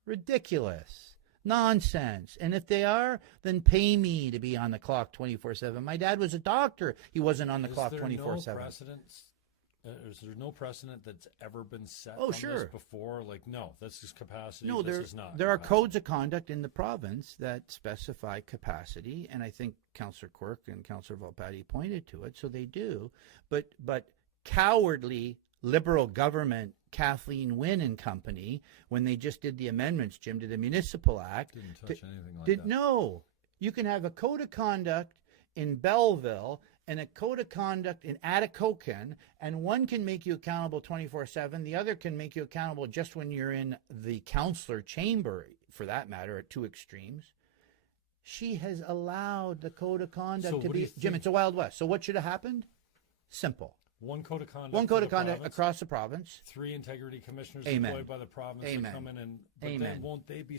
Ridiculous. Nonsense. And if they are, then pay me to be on the clock 24/7. My dad was a doctor. He wasn't on the clock 24/7. Is there no precedent that's ever been set on this before? Like, no, this is capacity. No, this is not. There are codes of conduct in the province that specify capacity, and I think Councillor Quirk and Councillor Valpatti pointed to it, so they do. But cowardly Liberal government, Kathleen Wynne and company, when they just did the amendments, Jim, to the Municipal Act, didn't touch anything like that. No, you can have a code of conduct in Belleville and a code of conduct in Atikokan, and one can make you accountable 24/7. The other can make you accountable just when you're in the councillor chamber, for that matter, at two extremes. She has allowed the code of conduct to be, Jim, it's a Wild West. So what should have happened? Simple. One code of conduct. One code of conduct across the province. 3 integrity commissioners employed by the province to come in and. But then won't they be?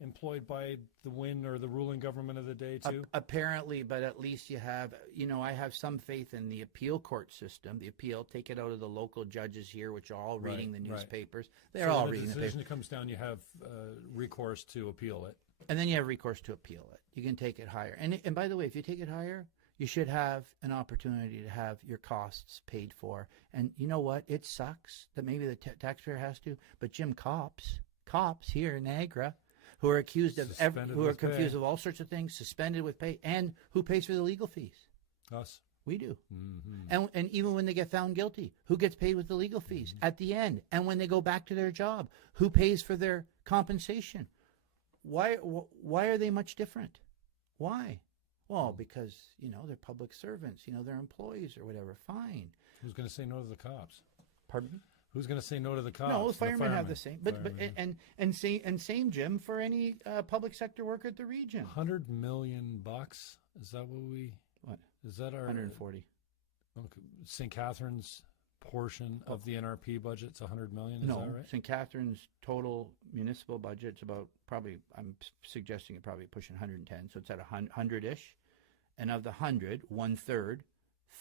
employed by the win or the ruling government of the day too? Apparently, but at least you have, I have some faith in the appeal court system. The appeal, take it out of the local judges here, which are all reading the newspapers. They're all reading the papers. So when the decision comes down, you have recourse to appeal it. And then you have recourse to appeal it. You can take it higher. And by the way, if you take it higher, you should have an opportunity to have your costs paid for. And you know what? It sucks that maybe the taxpayer has to. But Jim, cops here in Niagara, who are accused of confused of all sorts of things, suspended with pay, and who pays for the legal fees? Us. We do. Mm-hmm. And even when they get found guilty, who gets paid with the legal fees at the end? And when they go back to their job, who pays for their compensation? Why are they much different? Why? Well, because, they're public servants, they're employees or whatever. Fine. Who's going to say no to the cops? Pardon me? Who's going to say no to the cops? No, firemen have the same. But same, Jim, for any public sector worker at the region. $100 million. Is that what is that our 140? Okay. St. Catharines portion of the NRP budget, it's $100 million. Is that right? St. Catharines total municipal budget's about I'm suggesting it probably pushing 110, so it's at 100-ish. And of the 100, 1/3,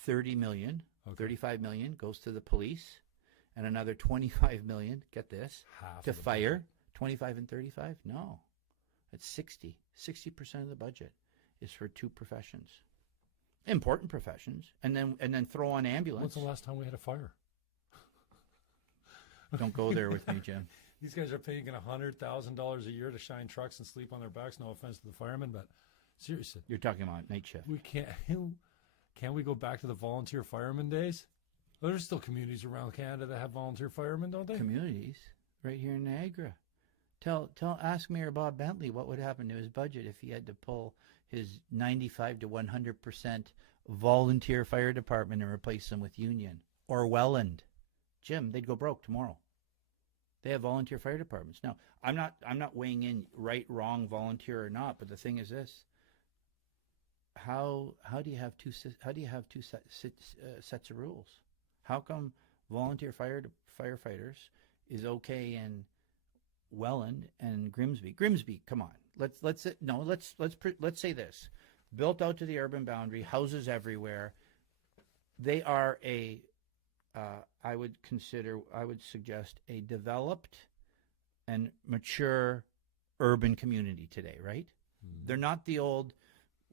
30 million, 35 million goes to the police, and another 25 million, get this, half to fire. Budget. 25 and 35? No. It's 60. 60% of the budget is for two professions. Important professions. And then throw on ambulance. When's the last time we had a fire? Don't go there with me, Jim. These guys are paying $100,000 a year to shine trucks and sleep on their backs. No offense to the firemen, but seriously. You're talking about night shift. We can't we go back to the volunteer fireman days? There's still communities around Canada that have volunteer firemen, don't they? Communities right here in Niagara. Ask Mayor Bob Bentley what would happen to his budget if he had to pull his 95 to 100% volunteer fire department and replace them with union or Welland. Jim, they'd go broke tomorrow. They have volunteer fire departments. Now, I'm not weighing in right, wrong, volunteer or not, but the thing is this: how do you have two sets of rules? How come volunteer firefighters is okay in Welland and Grimsby? Grimsby, come on. Let's say this: built out to the urban boundary, houses everywhere. They are I would suggest a developed and mature urban community today, right? Mm-hmm. They're not the old,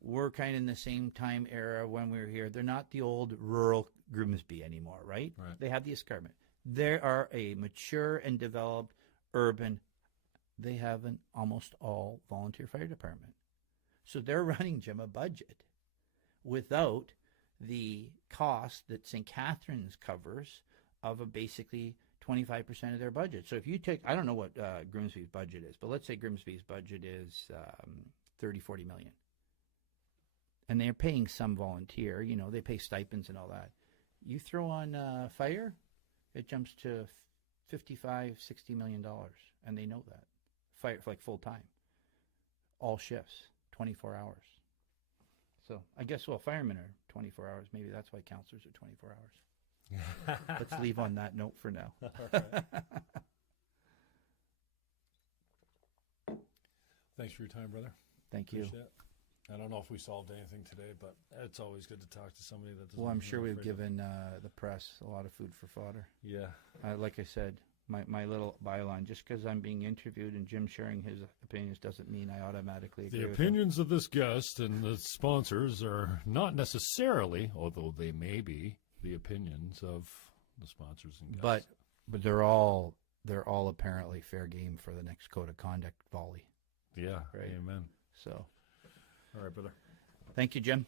we're kind of in the same time era when we were here. They're not the old rural Grimsby anymore, right? They have the escarpment. They are a mature and developed urban. They have an almost all volunteer fire department. So they're running, Jim, a budget without the cost that St. Catharines covers of a basically 25% of their budget. So if you take, I don't know what Grimsby's budget is, but let's say Grimsby's budget is 30-40 million. And they're paying some volunteer, they pay stipends and all that. You throw on fire, it jumps to $55-60 million, and they know that. Fire, like full time, all shifts, 24 hours. So I guess, firemen are 24 hours. Maybe that's why councillors are 24 hours. Let's leave on that note for now. All right. Thanks for your time, brother. Thank you. Appreciate it. I don't know if we solved anything today, but it's always good to talk to somebody that doesn't. Well, I'm sure we've given the press a lot of food for fodder. Yeah. Like I said, my little byline, just because I'm being interviewed and Jim sharing his opinions doesn't mean I automatically agree with the opinions of this guest and the sponsors are not necessarily, although they may be, the opinions of the sponsors and guests. But they're all apparently fair game for the next code of conduct volley. Yeah. Right. Amen. So. All right, brother. Thank you, Jim.